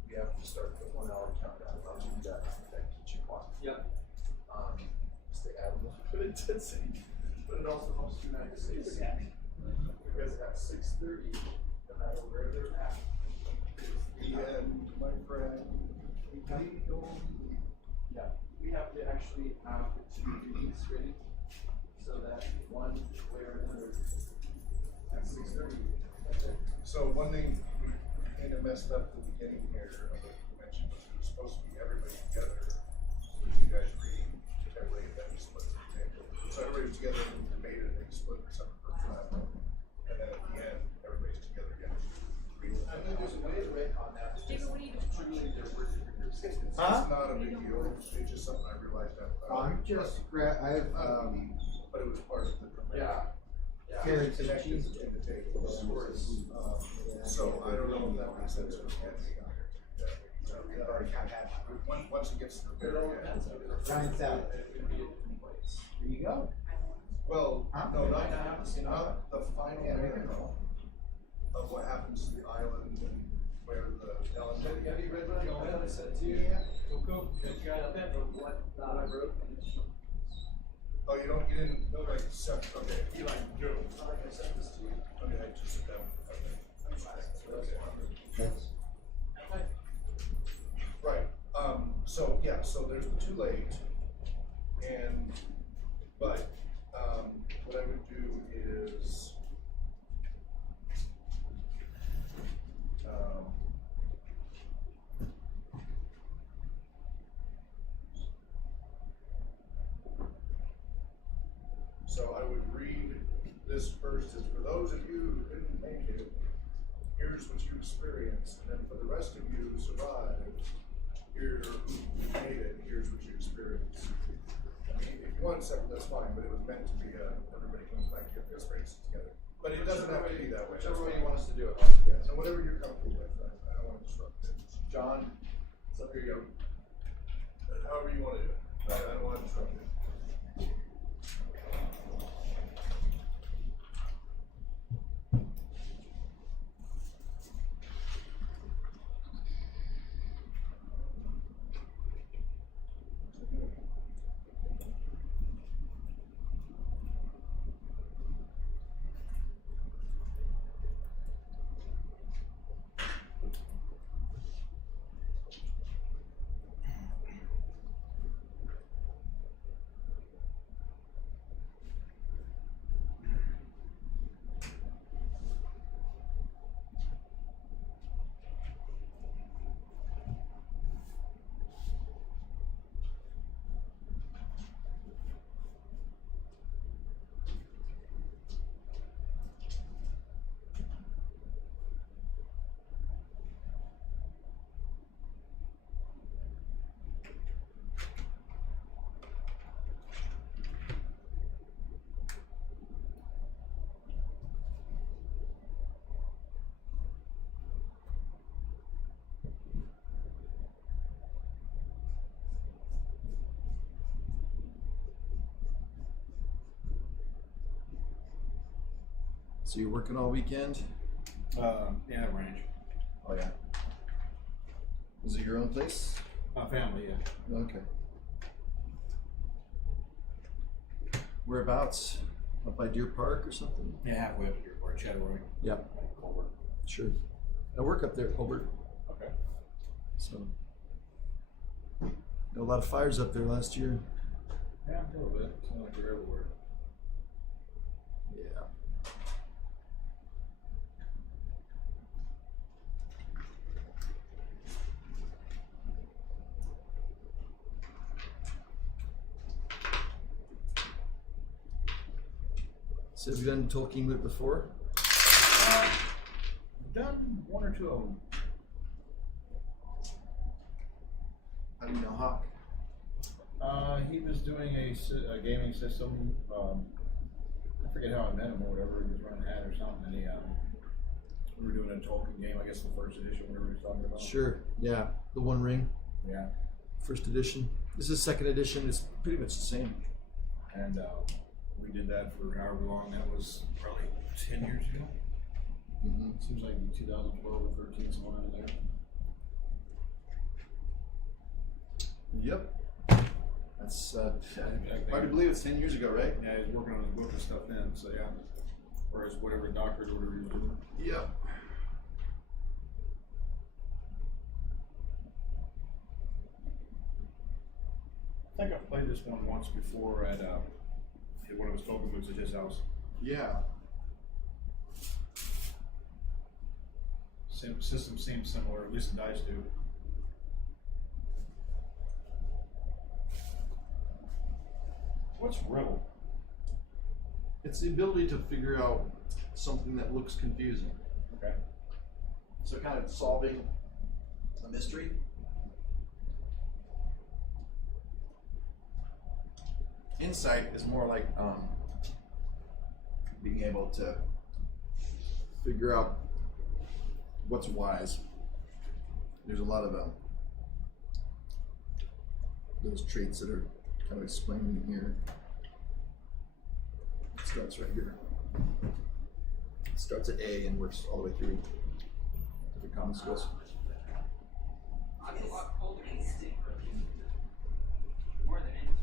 we have to start the 1 hour countdown. I'll do that. That keeps you quiet. Yep. Just to add a little bit of intensity, but it also helps you not to stay sick. Because at 6:30, no matter where they're at, and my friend, we have to actually have the 2 meetings ready so that one way or another at 6:30. So one thing we kind of messed up at the beginning here of the convention was it was supposed to be everybody together with you guys reading everybody and then we split the table. So everybody was together and debated and they split for some for flat. And then at the end, everybody's together again. I know there's a way to rate on that. David, what are you doing? It's not a big deal. It's just something I realized out. I'm just I've But it was part of the. Yeah. Carrots and cheese. Between the tables. So I don't know if that makes sense. Once it gets to the very end. Giant salad. There you go. Well, no, not the final panel of what happens to the island and where the element. Have you read what I sent it to you? Yeah. Cool. You got that? What I wrote? Oh, you didn't know like seven, okay. You like, no. I sent this to you. Okay, I just sit down. Okay. Right, so there's the 2 late, but what I would do is, so I would read this first as for those of you who didn't make it, here's what you experienced, and then for the rest of you who survived, here who made it, here's what you experienced. I mean, if you want separate, that's fine, but it was meant to be everybody comes back here, experiences together. But it doesn't have to be that way. Whichever way you want us to do it. Yeah, so whatever you're comfortable with, I don't want to disrupt it. John, so here you go. However you want to do it. I don't want to disrupt it. So you're working all weekend? Yeah, ranch. Oh yeah. Is it your own place? Family, yeah. Okay. Whereabouts? Up by Deer Park or something? Yeah, halfway up here, or Chatteroy. Yep. Sure. I work up there at Colbert. Okay. So a lot of fires up there last year. Yeah, a little bit. It's not like they're everywhere. Yeah. So have you done Tolkien Moot before? Done one or two of them. How do you know Hawk? He was doing a gaming system. I forget how I met him or whatever. He was running ad or something, and we were doing a Tolkien game. I guess the first edition, whatever he was talking about. Sure. Yeah. The One Ring. Yeah. First edition. This is second edition. It's pretty much the same. And we did that for however long. That was probably 10 years ago. Mm-hmm. Seems like 2012 or 13, somewhere around there. Yep. That's hard to believe it's 10 years ago, right? Yeah, he's working on his book and stuff then, so yeah. Or his whatever doctorate or whatever he was doing. Yep. I think I've played this one once before at one of his Tolkien books at his house. Yeah. System seems similar, at least the dice do. What's riddle? It's the ability to figure out something that looks confusing. Okay. So kind of solving a mystery. Insight is more like being able to figure out what's wise. There's a lot of those traits that are kind of explained in here. It starts right here. It starts at A and works all the way through different common skills. I get a lot colder than stick. More than anything.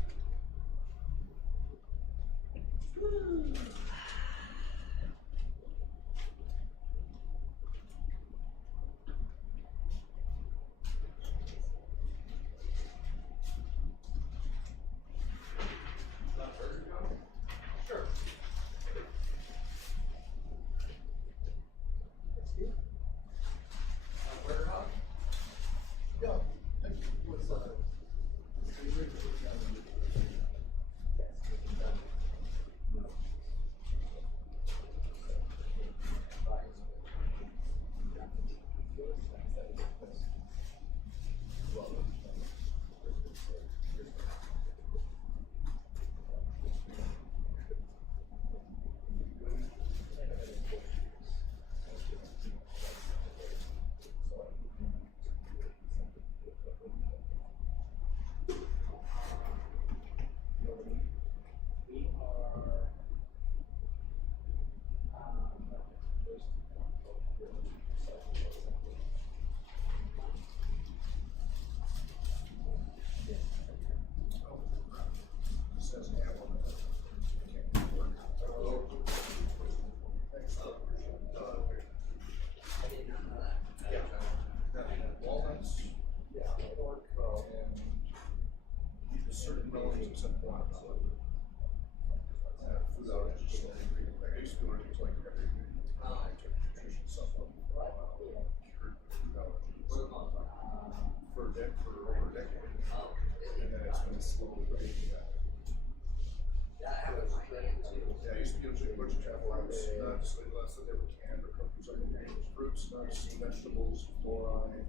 Vegetables, fluoride,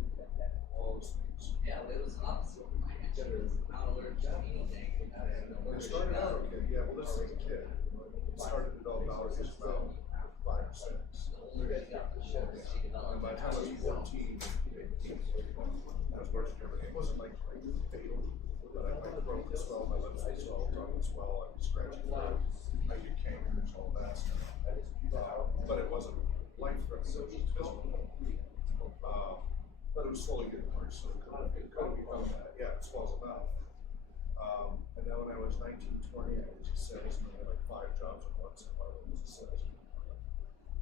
all those things. Yeah, it was opposite. Not allergic to anything. When it started out, okay, yeah, well, this is a kid. It started to develop allergies about 5 or 6. And by the time I was 14, I was allergic to everything. It wasn't like fatal, but my throat would swell, my lips would swell, tongue would swell, I'd be scratching throat, I get cankers, all that stuff. But it wasn't life-threatening, it was just physical. But it was slowly getting worse, so it couldn't become that. Yeah, it swells enough. And then when I was 19, 20, I was a salesman. I had like 5 jobs at once, and one of them was a salesman.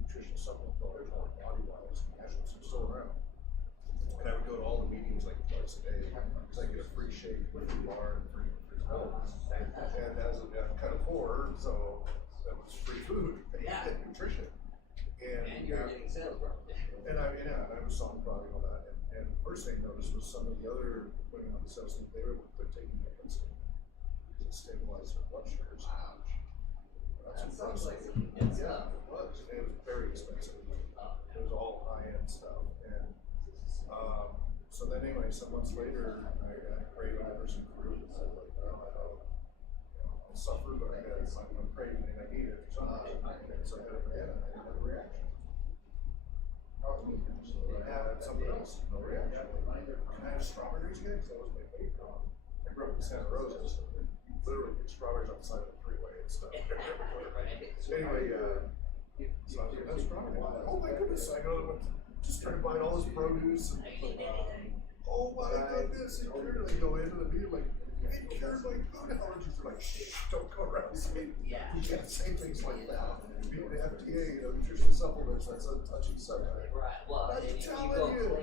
Nutrition supplement program called Body Wise, and Nationals are still around. And I would go to all the meetings like twice a day because I get a free shake, free bar, and free milk. And as I'm kind of poor, so that was free food and nutrition. And you're getting sales growth. And I was selling product and all that. And the first thing I noticed was some of the other women on the sales team, they were able to quit taking their insulin because it stabilized their blood sugars. That sounds like it was. And it was very expensive. It was all high-end stuff. And so then anyway, some months later, I got a craving for some fruit. And I was like, I'll suffer, but I'm craving and I need it for something. And so I had a banana and I had a reaction. So I had something else, no reaction. Can I have strawberries again? Because that was my favorite. I grew up in Santa Rosa, so you literally get strawberries outside of the freeway and stuff. Anyway, so I was like, that's strawberries. Oh my goodness, I go just started buying all this produce. And, oh my goodness, and clearly go into the meeting like, it cured my food allergies. They're like, shh, don't go around saying you can't say things like that. Being the FDA, nutritional supplements, that's a touchy subject. Right. Well, I'm telling you.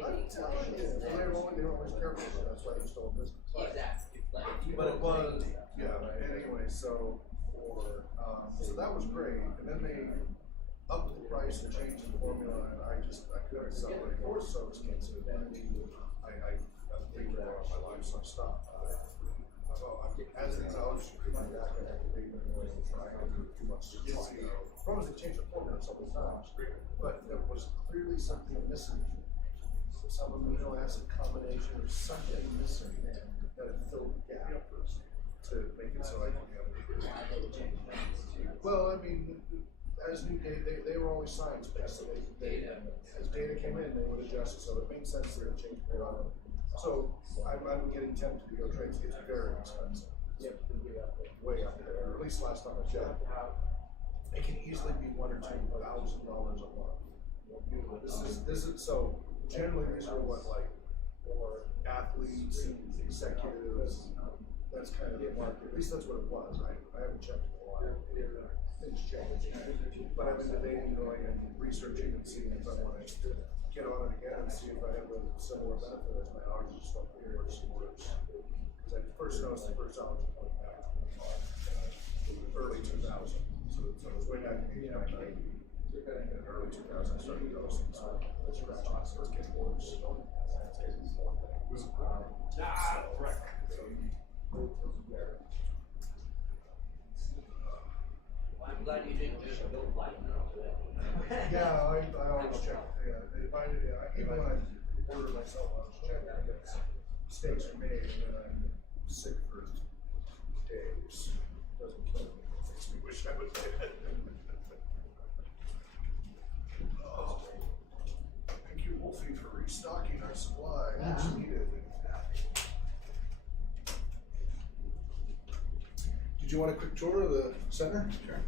They're always careful, so that's why they're still in business. Exactly. But it was, anyway, so so that was great. And then they upped the price and changed the formula, and I couldn't sell it anymore, so expensive. I got paid more on my life, so I stopped. As an allergist, my back, I had to pay them away, I had to do too much. Problem is they changed the formula several times, but there was clearly something missing. Some amino acid combination or something missing that it filled the gap to make it so I could have it. Well, I mean, as new data, they were always science-based, so as data came in, they would adjust, so it makes sense that it changed periodically. So I'm getting tempted to go trade. It's very expensive. Way up there, or at least last time I checked. It can easily be $1,000 or $2,000 a month. This is so. Generally, these are what for athletes and executives. That's kind of the market. At least that's what it was. I haven't checked in a while. Things change. But I've been debating going and researching and seeing if I want to get on it again and see if I have a similar benefit as my allergies just don't get worse and worse. Because I first noticed the first allergy point back in early 2000. So it was way back in 1990. In early 2000, I started noticing some scratches. So it's getting worse. I'm glad you didn't just go like Yeah, I always check. Even when I order myself, I always check. I get mistakes are made, and then I'm sick for days. Doesn't kill me. It makes me wish I was dead. Oh, thank you, Wolfie, for restocking our supply. It's needed. Did you want a quick tour of the center? Sure.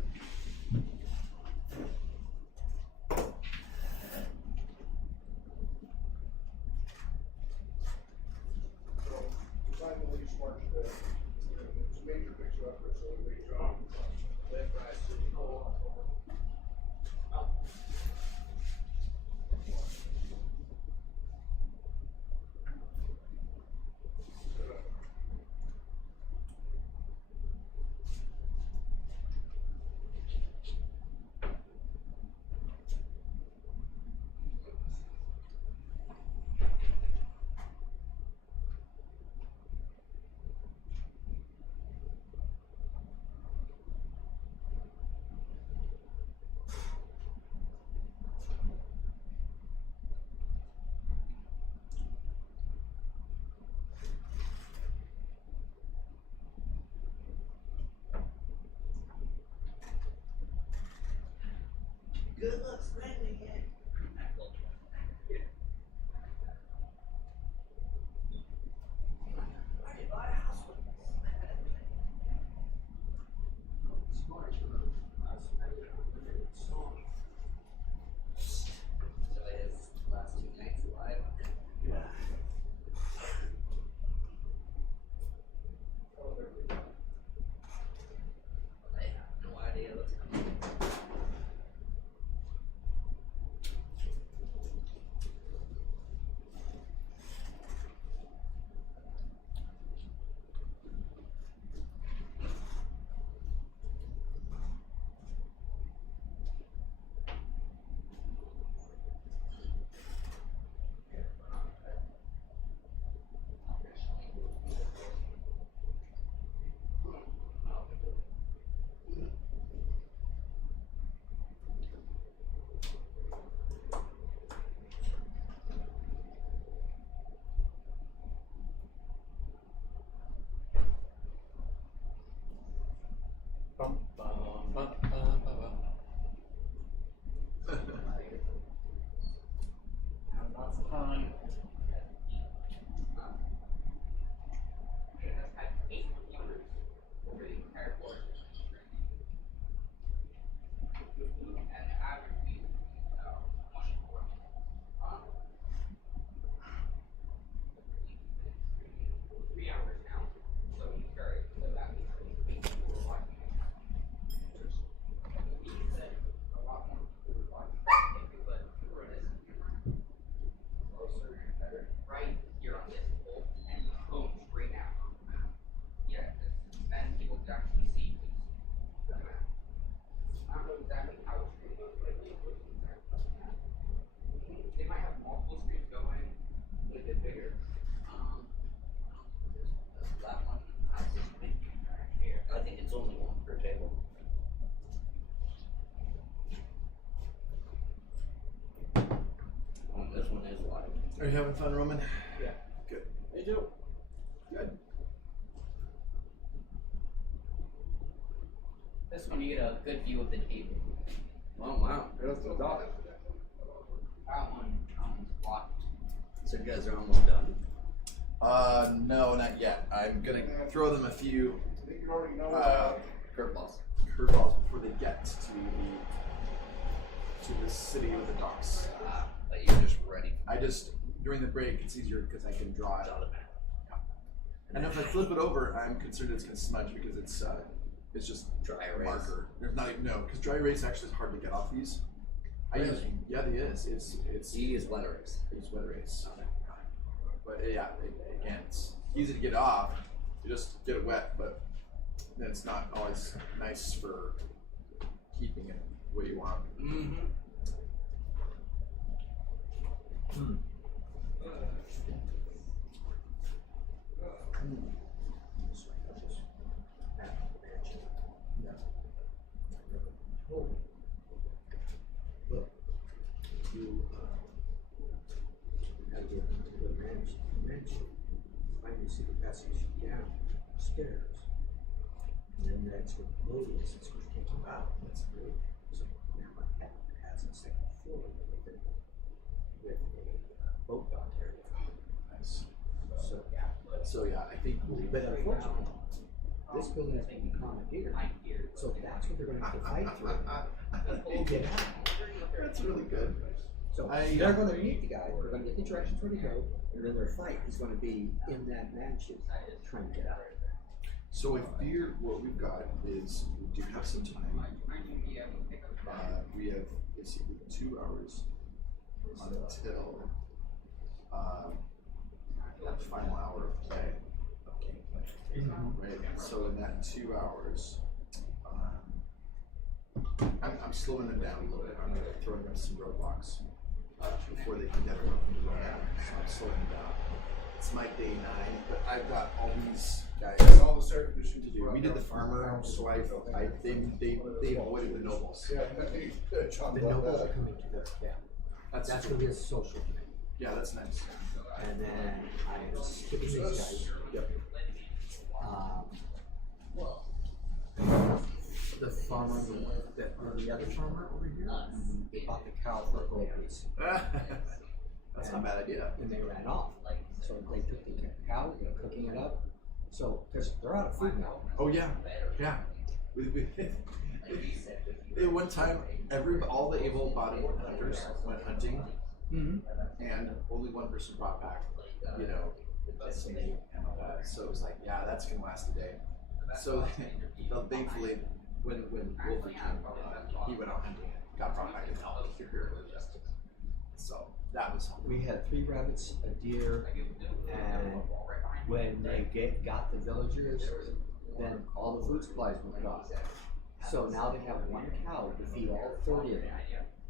Good luck spending it. I did buy a house with this. Smart. Are you having fun, Roman? Yeah. Good. Hey, Joe. Good. This one you get a good view of the table. Oh, wow. That's the dog. That one's blocked. So you guys are almost done. No, not yet. I'm gonna throw them a few I think you already know Curveballs. curveballs before they get to the city with the docks. But you're just ready. I just during the break it's easier because I can draw it on the map. Yeah. And if I flip it over, I'm concerned it's gonna smudge because it's just Dry a erase. marker. There's not even because dry erase actually is hard to get off these. I use it is. It's E is wet erase. I use wet erase. But yeah, again, it's easy to get off. You just get it wet, but then it's not always nice for keeping it the way you want. Mm-hmm. Look, you have to go to the mansion, find your secret passage down stairs, and then that's what Moses is going to take you out. That's great. So now my hat has a second floor with a boat dock area. Nice. So So I think but unfortunately, this building is being commandeered, so that's what they're going to have to fight through. Get out. that's really good. So they're going to meet the guy. They're going to get the directions where to go, and then their fight is going to be in that mansion, trying to get out. So I fear what we've got is we do have some time. We have basically 2 hours until that final hour of play, of gameplay. Right? So in that 2 hours, I'm slowing them down a little bit. I'm going to throw them some roadblocks before they can get them up and running. So I'm slowing them down. It's my day 9, but I've got all these guys And all the start conditions to do. We did the farmer, so they avoided the nobles. Yeah, I think John The brought nobles that are up. coming to the That's That's going to be a social thing. yeah, that's nice. And then I was skipping these guys. Yep. The farmer, the other farmer over here, they bought the cow for a gold piece. That's not a bad idea. And they ran off. So they took the cow, they're cooking it up. So, because they're out of food now. Oh yeah, yeah. At one time, all the able-bodied hunters went hunting, and only one person brought back, some meat. So it was like, yeah, that's gonna last a day. So thankfully, when Wolfie came, he went out hunting and got brought back and helped here. So that was helpful. We had 3 rabbits, a deer, and when they got the villagers, then all the food supplies were gone. So now they have 1 cow to feed all 30 of them.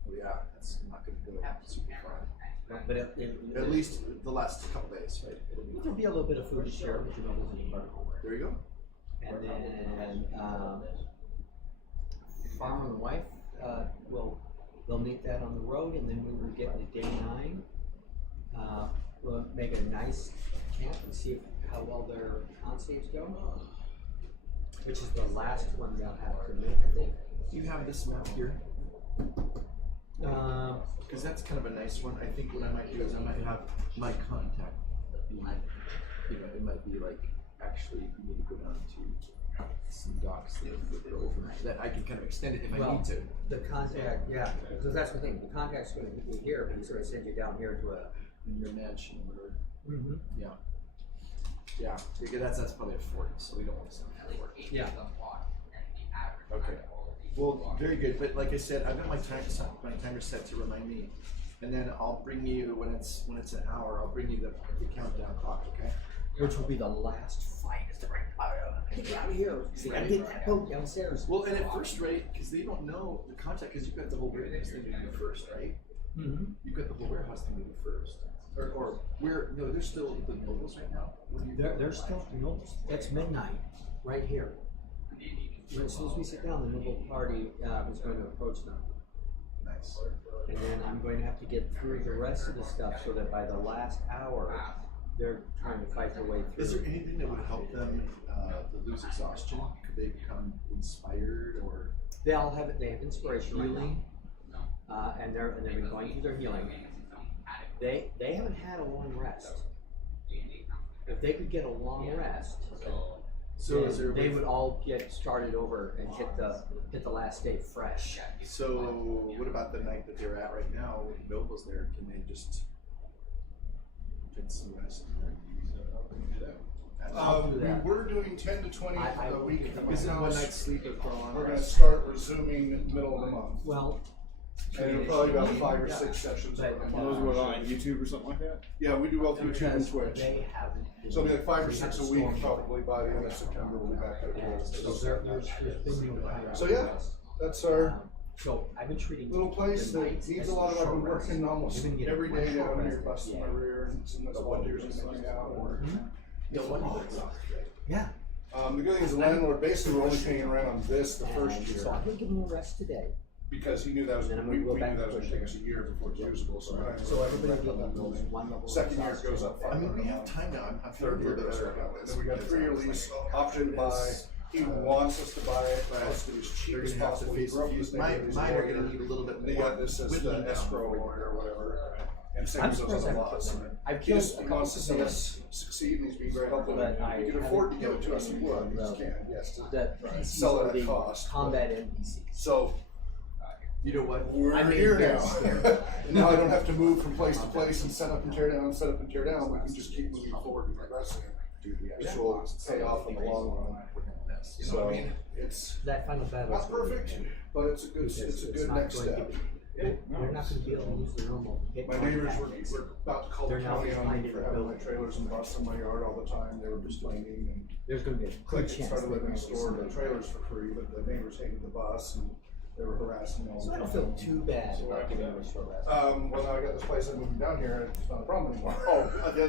Oh yeah, that's not gonna go super far. But At least the last couple days, right? there'll be a little bit of food to share, but There you go. and then farmer and wife they'll meet that on the road, and then when we get to day 9, we'll make a nice camp and see how well their consaves go, which is the last one they'll have to make, I think. Do you have this map here? Because that's kind of a nice one. I think what I might do is I might have my contact be, it might be like, actually, you need to go down to some docks that I can kind of extend it if I need to. The contact, yeah, because that's the thing. The contact's going to be here, but he's going to send you down here to In your mansion or yeah. Yeah, because that's probably a fort, so we don't want to send that fort. Yeah. Okay. Well, very good. But like I said, I've got my timer set to remind me, and then I'll bring you when it's an hour. I'll bring you the countdown clock. Okay. Which will be the last fight. Is the right? Get out of here! See, I get that boat downstairs. Well, and at first, right? Because they don't know the contact. Because you've got the whole warehouse thing to do first, right? You've got the whole warehouse thing to do first. Or where? No, there's still the nobles right now. There's still the nobles. It's midnight, right here. As soon as we sit down, the noble party is going to approach them. Nice. And then I'm I'm going to have to get through the rest of the stuff so that by the last hour, they're trying to fight their way through. Is there anything that would help them to lose exhaustion? Could they become inspired or? They all have it. They have inspiration right now, and they've been going through their healing. They haven't had a long rest. If they could get a long rest, So is there a they way- would all get started over and hit the last day fresh. So what about the night that they're at right now? When Noble's there, can they just get some rest? We were doing 10 to 20 a week. Isn't one night's sleep is gone? We're going to start resuming middle of the month. Well, and it'll probably be about 5 or 6 sessions. Those were on YouTube or something like that? Yeah, we do both YouTube and Twitch. They haven't. So it'll be like 5 or 6 a week, probably by the end of September. We'll be back at it. So yeah, that's our So I've been treating little place that needs a lot of. I've been working almost every day down here, busting my rear, and some of the volunteers and things out. Yeah. The good thing is the landlord basically we're only paying rent on this the first year. So I'm going to give them a rest today. Because he knew that was, And then I'm we gonna go knew back that to was gonna take us a year before it's usable, so. So everybody get one level. Second year goes up. I mean, we have time now. I'm Third year goes up. this. Then we got a 3-year lease, option to buy. He wants us to buy it, but it's to be as cheap They're as gonna have to possible. face a few. Mine are gonna need a little bit They more. got this as whittling the down escrow before we or go. whatever. And same I'm as those surprised I other haven't lots. killed one. I've He killed just a couple wants to see of us succeed, and he's being very helpful. But If I he could afford to give it to us, he would, he just can't, yes. That PCs Sell are it the at cost. combat NPCs. So, you know what? we're I mean, here yes. now. And now I don't have to move from place to place and set up and tear down, set up and tear down. We can just keep moving forward and progressing. Which will pay off in the long run. You know what I mean? It's That final battle. not perfect, but it's a good not next going to step. be- They're not going to be able to use their normal hit My point neighbors were tactics. about to call the They're now county on me finding for a having my building. trailers and bus in my yard all the time. They were complaining and There's going to be a good click chance. started they're living gonna next door to the lose trailers for free, but the neighbors hated the bus and they were harassing me all the So I time. don't feel too bad about giving them a short rest. Well, now I got this place I'm moving down here, and it's not a problem anymore.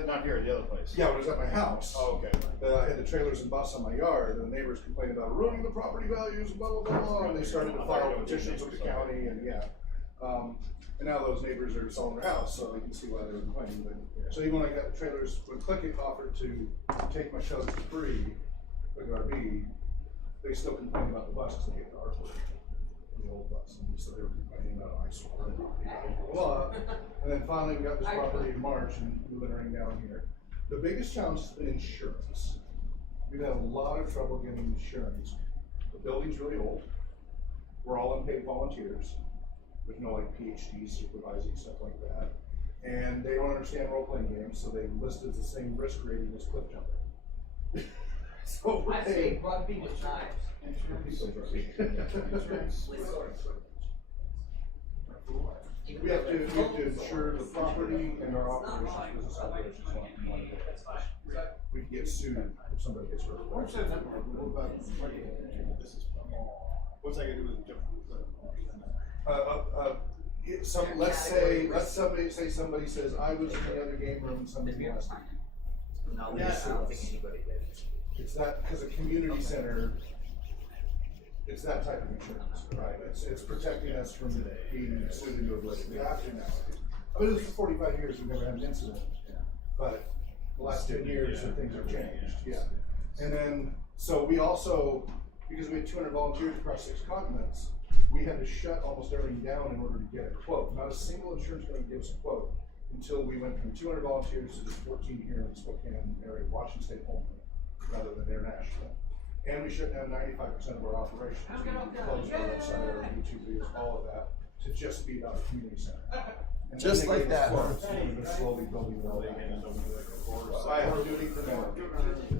Not here, the other place. Yeah, when it was at my house. Oh, okay. I had the trailers and bus on my yard, and the neighbors complained about ruining the property values, blah, blah, blah, blah, and they started to file petitions with the county, and yeah. And now those neighbors are selling their house, so they can see why they were complaining. But, so even when I got the trailers, when Click offered to take my shows for free, Click RV, they still complained about the bus, because they hate the artwork. The old bus, and so they were complaining about eyesore, blah, blah. And then finally we got this property in March and moving down here. The biggest challenge has been insurance. We've had a lot of trouble getting insurance. The building's really old. We're all unpaid volunteers. There's no like PhDs supervising stuff like that. And they don't understand role-playing games, so they listed the same risk rating as cliff jumping. So we're I say paying. rugby with knives. We have to insure the property and our operations, business operations. We can get sued if somebody gets hurt. What's that number? What about this is what's that gonna do with the Let's say somebody says, I was in the other game room and somebody molested me. No, Yeah. I don't think anybody did. It's that, because a community center, it's that type of insurance, right? It's protecting us from being sued into oblivion. We have to now. I've been doing this for 45 years, we've never had an incident. But the last 10 years, things have changed, yeah. And then, so we also, because we had 200 volunteers across 6 continents, we had to shut almost everything down in order to get a quote. Not a single insurance company gave us a quote until we went from 200 volunteers to just 14 here in the Spokane area, Washington State only, rather than international. And we shut down 95% of our operations. We closed our website, our YouTube videos, all of that, to just be about a community center. And Just then they like gave us that. quotes, and we've been slowly building it all back. So I have to do it incrementally.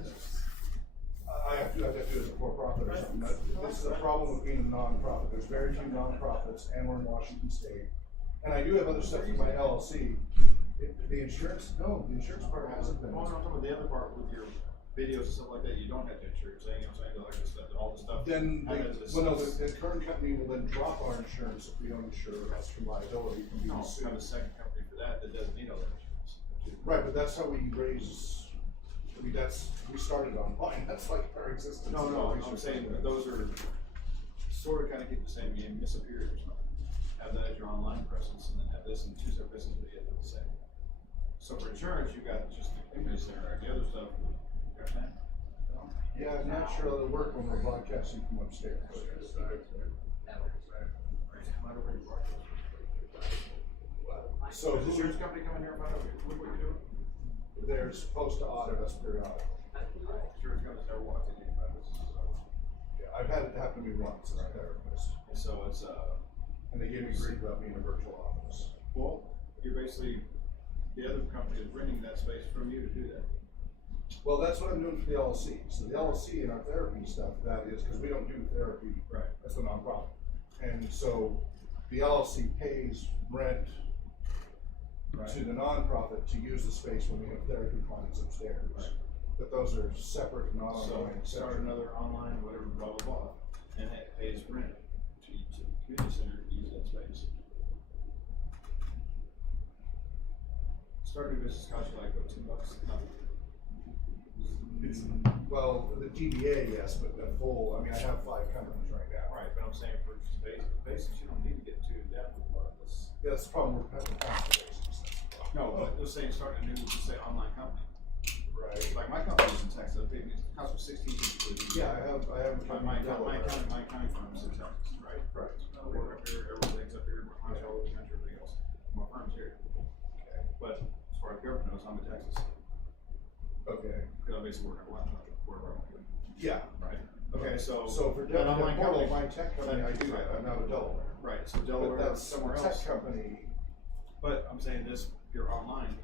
I have to do it as a for-profit or something. This is a problem with being a non-profit. There's very few non-profits, and we're in Washington State. And I do have other stuff in my LLC. The insurance, no, the insurance part hasn't been. Well, I'm talking about the other part with your videos and stuff like that, you don't have to insure, saying, like this stuff, all the stuff. Then, how does this- well, no, the current company will then drop our insurance if we don't insure us from liability from being No, sued. have a second company for that doesn't need all that insurance. Right, but that's how we raise, I mean, we started online, that's like our existence. No, I'm saying that those are sort of kind of keep the same, you disappear or something. have that as your online presence, and then have this in two separate business, but yet they're the same. So for insurance, you got just the image there, the other stuff, you got that? Yeah, I'm not sure it'll work when we're broadcasting from upstairs. So Is the insurance company coming here about what are you doing? they're supposed to audit us periodically. Insurance companies never walked in here about this. Yeah, I've had it happen to me once in our therapist, So it's, and they gave me grief about being in a virtual office. well, you're basically, the other company is renting that space from you to do that. Well, that's what I'm doing for the LLC. So the LLC and our therapy stuff, that is, because we don't do therapy. Right. That's the nonprofit. And so the LLC pays rent to the nonprofit to use the space when we have therapy clients upstairs. Right. But those are separate, not So ongoing. start another online, whatever, blah, blah, blah, and it pays rent to the community center to use that space. Starting a business costs you like, what, $2? Nothing. It's, well, the DBA, yes, but the full, I mean, I have 5 companies right now. Right, but I'm saying for space, basis, you don't need to get too in-depth with a lot of this. Yeah, that's the problem with the basis. No, but let's say start a new, let's say online company. Right. Like my company's in Texas, it costs me $16.50. Yeah, I have My accounting firm is in Texas, right? Right. I work up here, everything's up here, my clients all over the country, everything else. My firm's here. Okay. But as far as government knows, I'm in Texas. Okay. Because I basically work at lunch, wherever I'm going. Yeah. Right. Okay, so. So for that online Portal, company- my tech company, I do that. I'm out of Delaware. Right, so But Delaware, that's somewhere a else. tech company. But I'm saying this, you're online.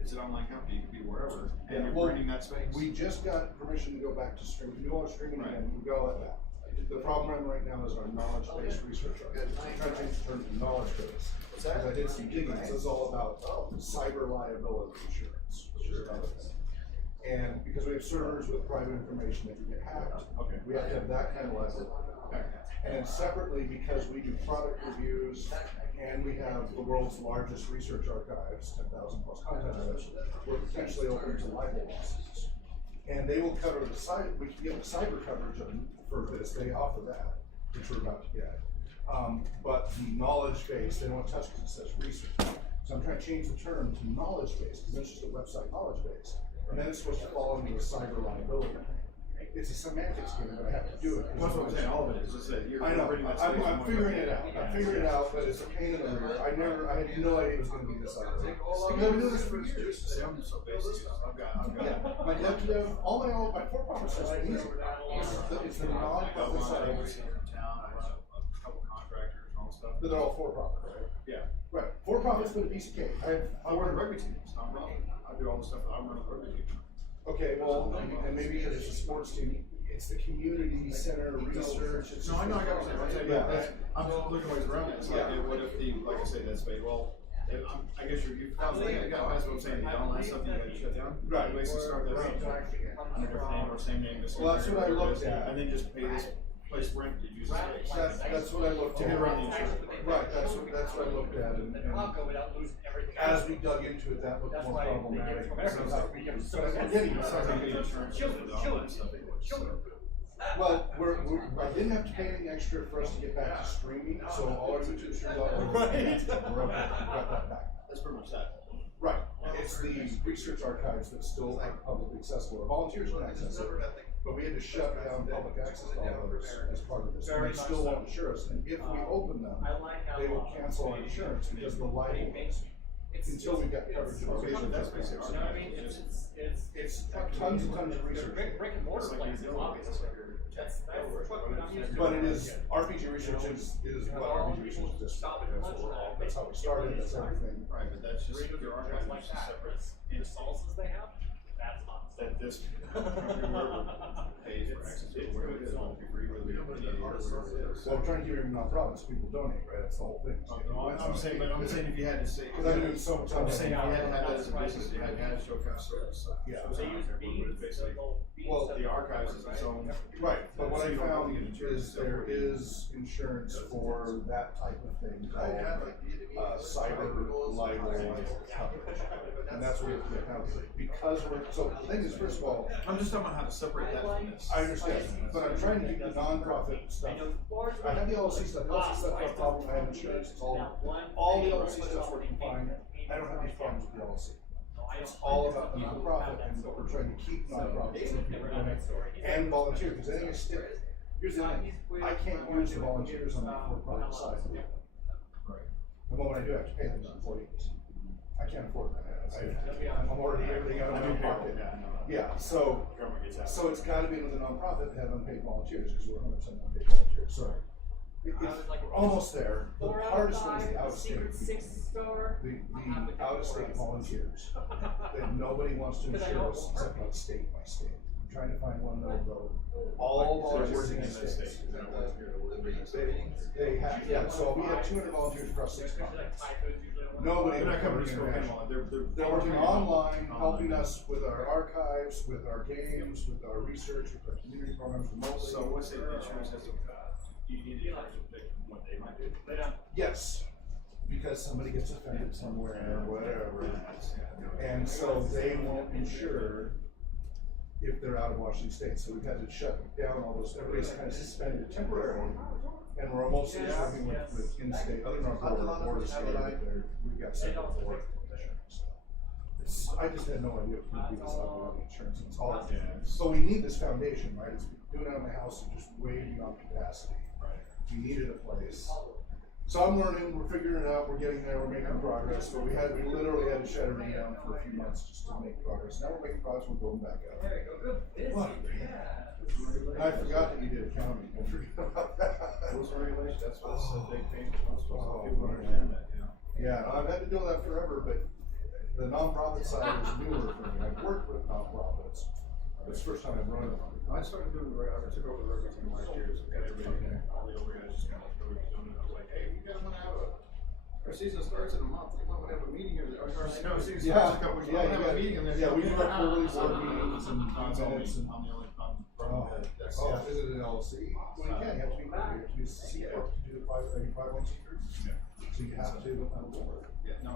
It's an online company, you can be wherever, and you're Well, renting that space. We just got permission to go back to streaming. We do all streaming Right. again, we go at that. The problem I'm right now is our knowledge-based research. I'm trying to change the term to knowledge-based. Because I did some digging, this is all about cyber liability insurance, which is another thing. And because we have servers with private information that can get hacked, Okay. we have to have that kind of liability. And then separately, because we do product reviews and we have the world's largest research archives, 10,000 plus content items, we're potentially open to libel lawsuits. And they will cover the cyber, we can get the cyber coverage for this, they offer that, which we're about to get. But the knowledge base, they don't want to touch because it says research. So I'm trying to change the term to knowledge base, because it's just a website knowledge base. And then it's supposed to fall under the cyber liability. It's a semantics game, but I have to do it. That's what I'm saying, all of it is, it's that you're I know, renting that I'm space. figuring it out, I'm figuring it out, but it's a pain in the rear. I had no idea it was gonna be this ugly. Because I've been doing this for years. See, I'm so basic, I've got. Yeah, my dev, all my for-profit stuff's been easy. It's the I've got non-profit one side, agency here in town, I run a couple contractors and all that stuff. but they're all for-profit, right? Yeah, Right, for-profit's been a piece of cake. I run rugby teams, I'm running, I do all the stuff, I'm running the rugby team. Okay, well, and maybe it's a sports team, it's the community center research. It's No, I know, I got what you're saying, Yeah. I'm looking ways around it, it's like, what if the, like I say, that space, well, I guess you're, that's what I'm saying, the online stuff, you gotta shut down. Right. Basically start that up, under different name or same name. this Well, that's what I whatever it looked is, at. And then just pay this place rent to use the space. That's what I looked To at. get around the insurance. Right, that's what I looked at, and without losing everything. as we dug into it, that looked That's more why they problematic. give it from everything. But I'm getting It sounds like the insurance, Children, the online stuff, it was, so. Well, I didn't have to pay anything extra for us to get back to streaming, so all our YouTube streams are Right. we're okay, we got that back. That's pretty much that. Right, it's the research archives that still are publicly accessible, volunteers can access it, but we had to shut down public access to all of those as part of this, and they still won't insure us, and if we open them, they will cancel our insurance because of the libel laws. Until we got coverage of our research That's archives. basically You know what I mean? It's tons and tons of research. Brick and mortar places, obviously. That's what I'm used to. But it is, RPG research is what RPG research is. That's how we started, that's everything. Right, but that's just, your archive Like is just that, separate. the salsas they have, that's awesome. That this, whoever pays for access to it, whatever it is, whether it be free, whether it be or whatever it is. Well, we're trying to keep it nonprofits, people donate, right, that's the whole thing. I'm saying, but I'm saying if you had to say. Because I'm doing so much. I'm saying if you had to have that as a business, you had to show kind of service. Yeah. So it's basically, Well, the archives is its own. Right, but what So I you don't have found to get insurance. is there is insurance for that type of thing called cyber libel coverage. And and that's what we have to be accountable because so the thing is, first of all, I'm just talking about how to separate that from this. I understand, but I'm trying to keep the non-profit stuff. I have the LLC stuff. The LLC stuff, no problem. I have insurance. It's all the LLC stuff's working fine. I don't have these problems with the LLC. It's all about the non-profit, and we're trying to keep non-profits and volunteers. Because anything is still. Here's the thing: I can't use the volunteers on the for-profit side. The moment I do, I have to pay them as employees. I can't afford that. I'm already everything out of my pocket. Yeah, so it's got to be with a nonprofit to have unpaid volunteers because we're 100% unpaid volunteers. So we're almost there. The hardest one is the out-of-state people. The out-of-state volunteers that nobody wants to insure us except like state by state. I'm trying to find one that will go all volunteers in the states. They have, yeah. So we have 200 volunteers across 6 continents. Nobody. They're not coming to Spokane. They're working online, helping us with our archives, with our games, with our research, with our community programs remotely. So what's the insurance system? Do you need the insurance to predict what they might do? Yes, because somebody gets offended somewhere or whatever, and so they won't insure if they're out of Washington State. So we've had to shut down all those. Everybody's kind of suspended temporarily. And we're almost working with in-state, other than our border state, we've got several border insurance. I just had no idea what we do this level of insurance. It's all, so we need this foundation, right? It's doing it out of my house and just way beyond capacity. Right. We needed a place. So I'm learning, we're figuring it out, we're getting there, we're making progress. But we literally had to shut everything down for a few months just to make progress. Now we're making progress, we're going back out. There you go, good. What? I forgot that you did accounting. I forgot about that. Rules and regulations, that's what's a big thing. People understand that, you know. Yeah, I've had to do that forever, but the nonprofit side is newer for me. I've worked with nonprofits. It's the first time I've run one. I started doing I took over the rugby team last year, so got everybody, all the overheads just kind of doing it. I was like, hey, you guys want to have our season starts in a month. We want to have a meeting in our season starts in a couple weeks. We want to have a meeting in there. Yeah, we do our quarterly board meetings and minutes and. Is it an LLC? Well, you can. You have to be clear. You have to be C corp to do the 501c3. Yeah. So you have to have a board. Yeah, no.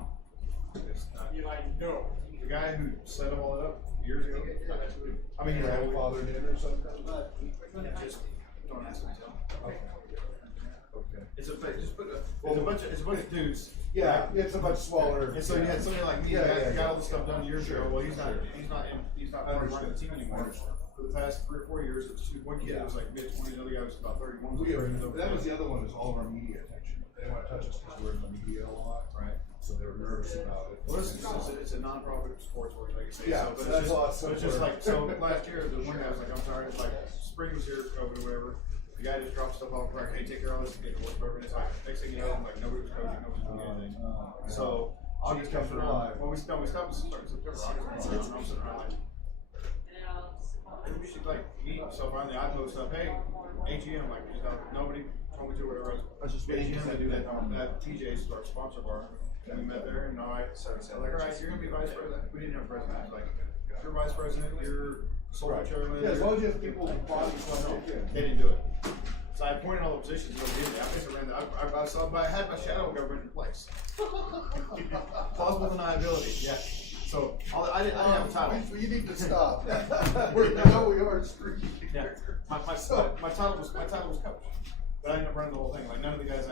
It's not. No. The guy who set all it up years ago. I mean, your grandfather did or something. Just don't ask him to tell. Okay. Okay. It's a bunch of dudes. Yeah, it's a much smaller. And so you had somebody like me who got all this stuff done years ago. Well, he's not part of the team anymore. For the past 3 or 4 years, one kid was like mid-20s, the other guy was about 31. That was the other one, is all of our media attention. They didn't want to touch us because we're in the media a lot. Right. So they were nervous about it. Well, it's a non-profit sports organization. Yeah, but that's a lot simpler. It's just like, so last year, the one guy was like, I'm sorry, it's like, spring was here, COVID or whatever. The guy just dropped stuff off, like, hey, take care of all this, get divorce program. It's like, next thing you know, like, nobody was coaching, nobody was doing anything. So, August comes around. Well, we stopped starting September, August, and I'm sitting around like, we should like meet. So finally I post up, hey, AGM, like, nobody told me to, whatever. I was just waiting to do that. TJ's our sponsor bar. And we met there, and I said, like, all right, you're gonna be vice president. We didn't have a president. I was like, you're vice president, you're sole chairman. Yeah, as long as you have people bodies on it. They didn't do it. So I appointed all the positions, but I had my shadow government in place. Plausible deniability, yeah. So I didn't have a title. You need to stop. We are streaky. Yeah. My title was coach, but I ended up running the whole thing. Like none of the guys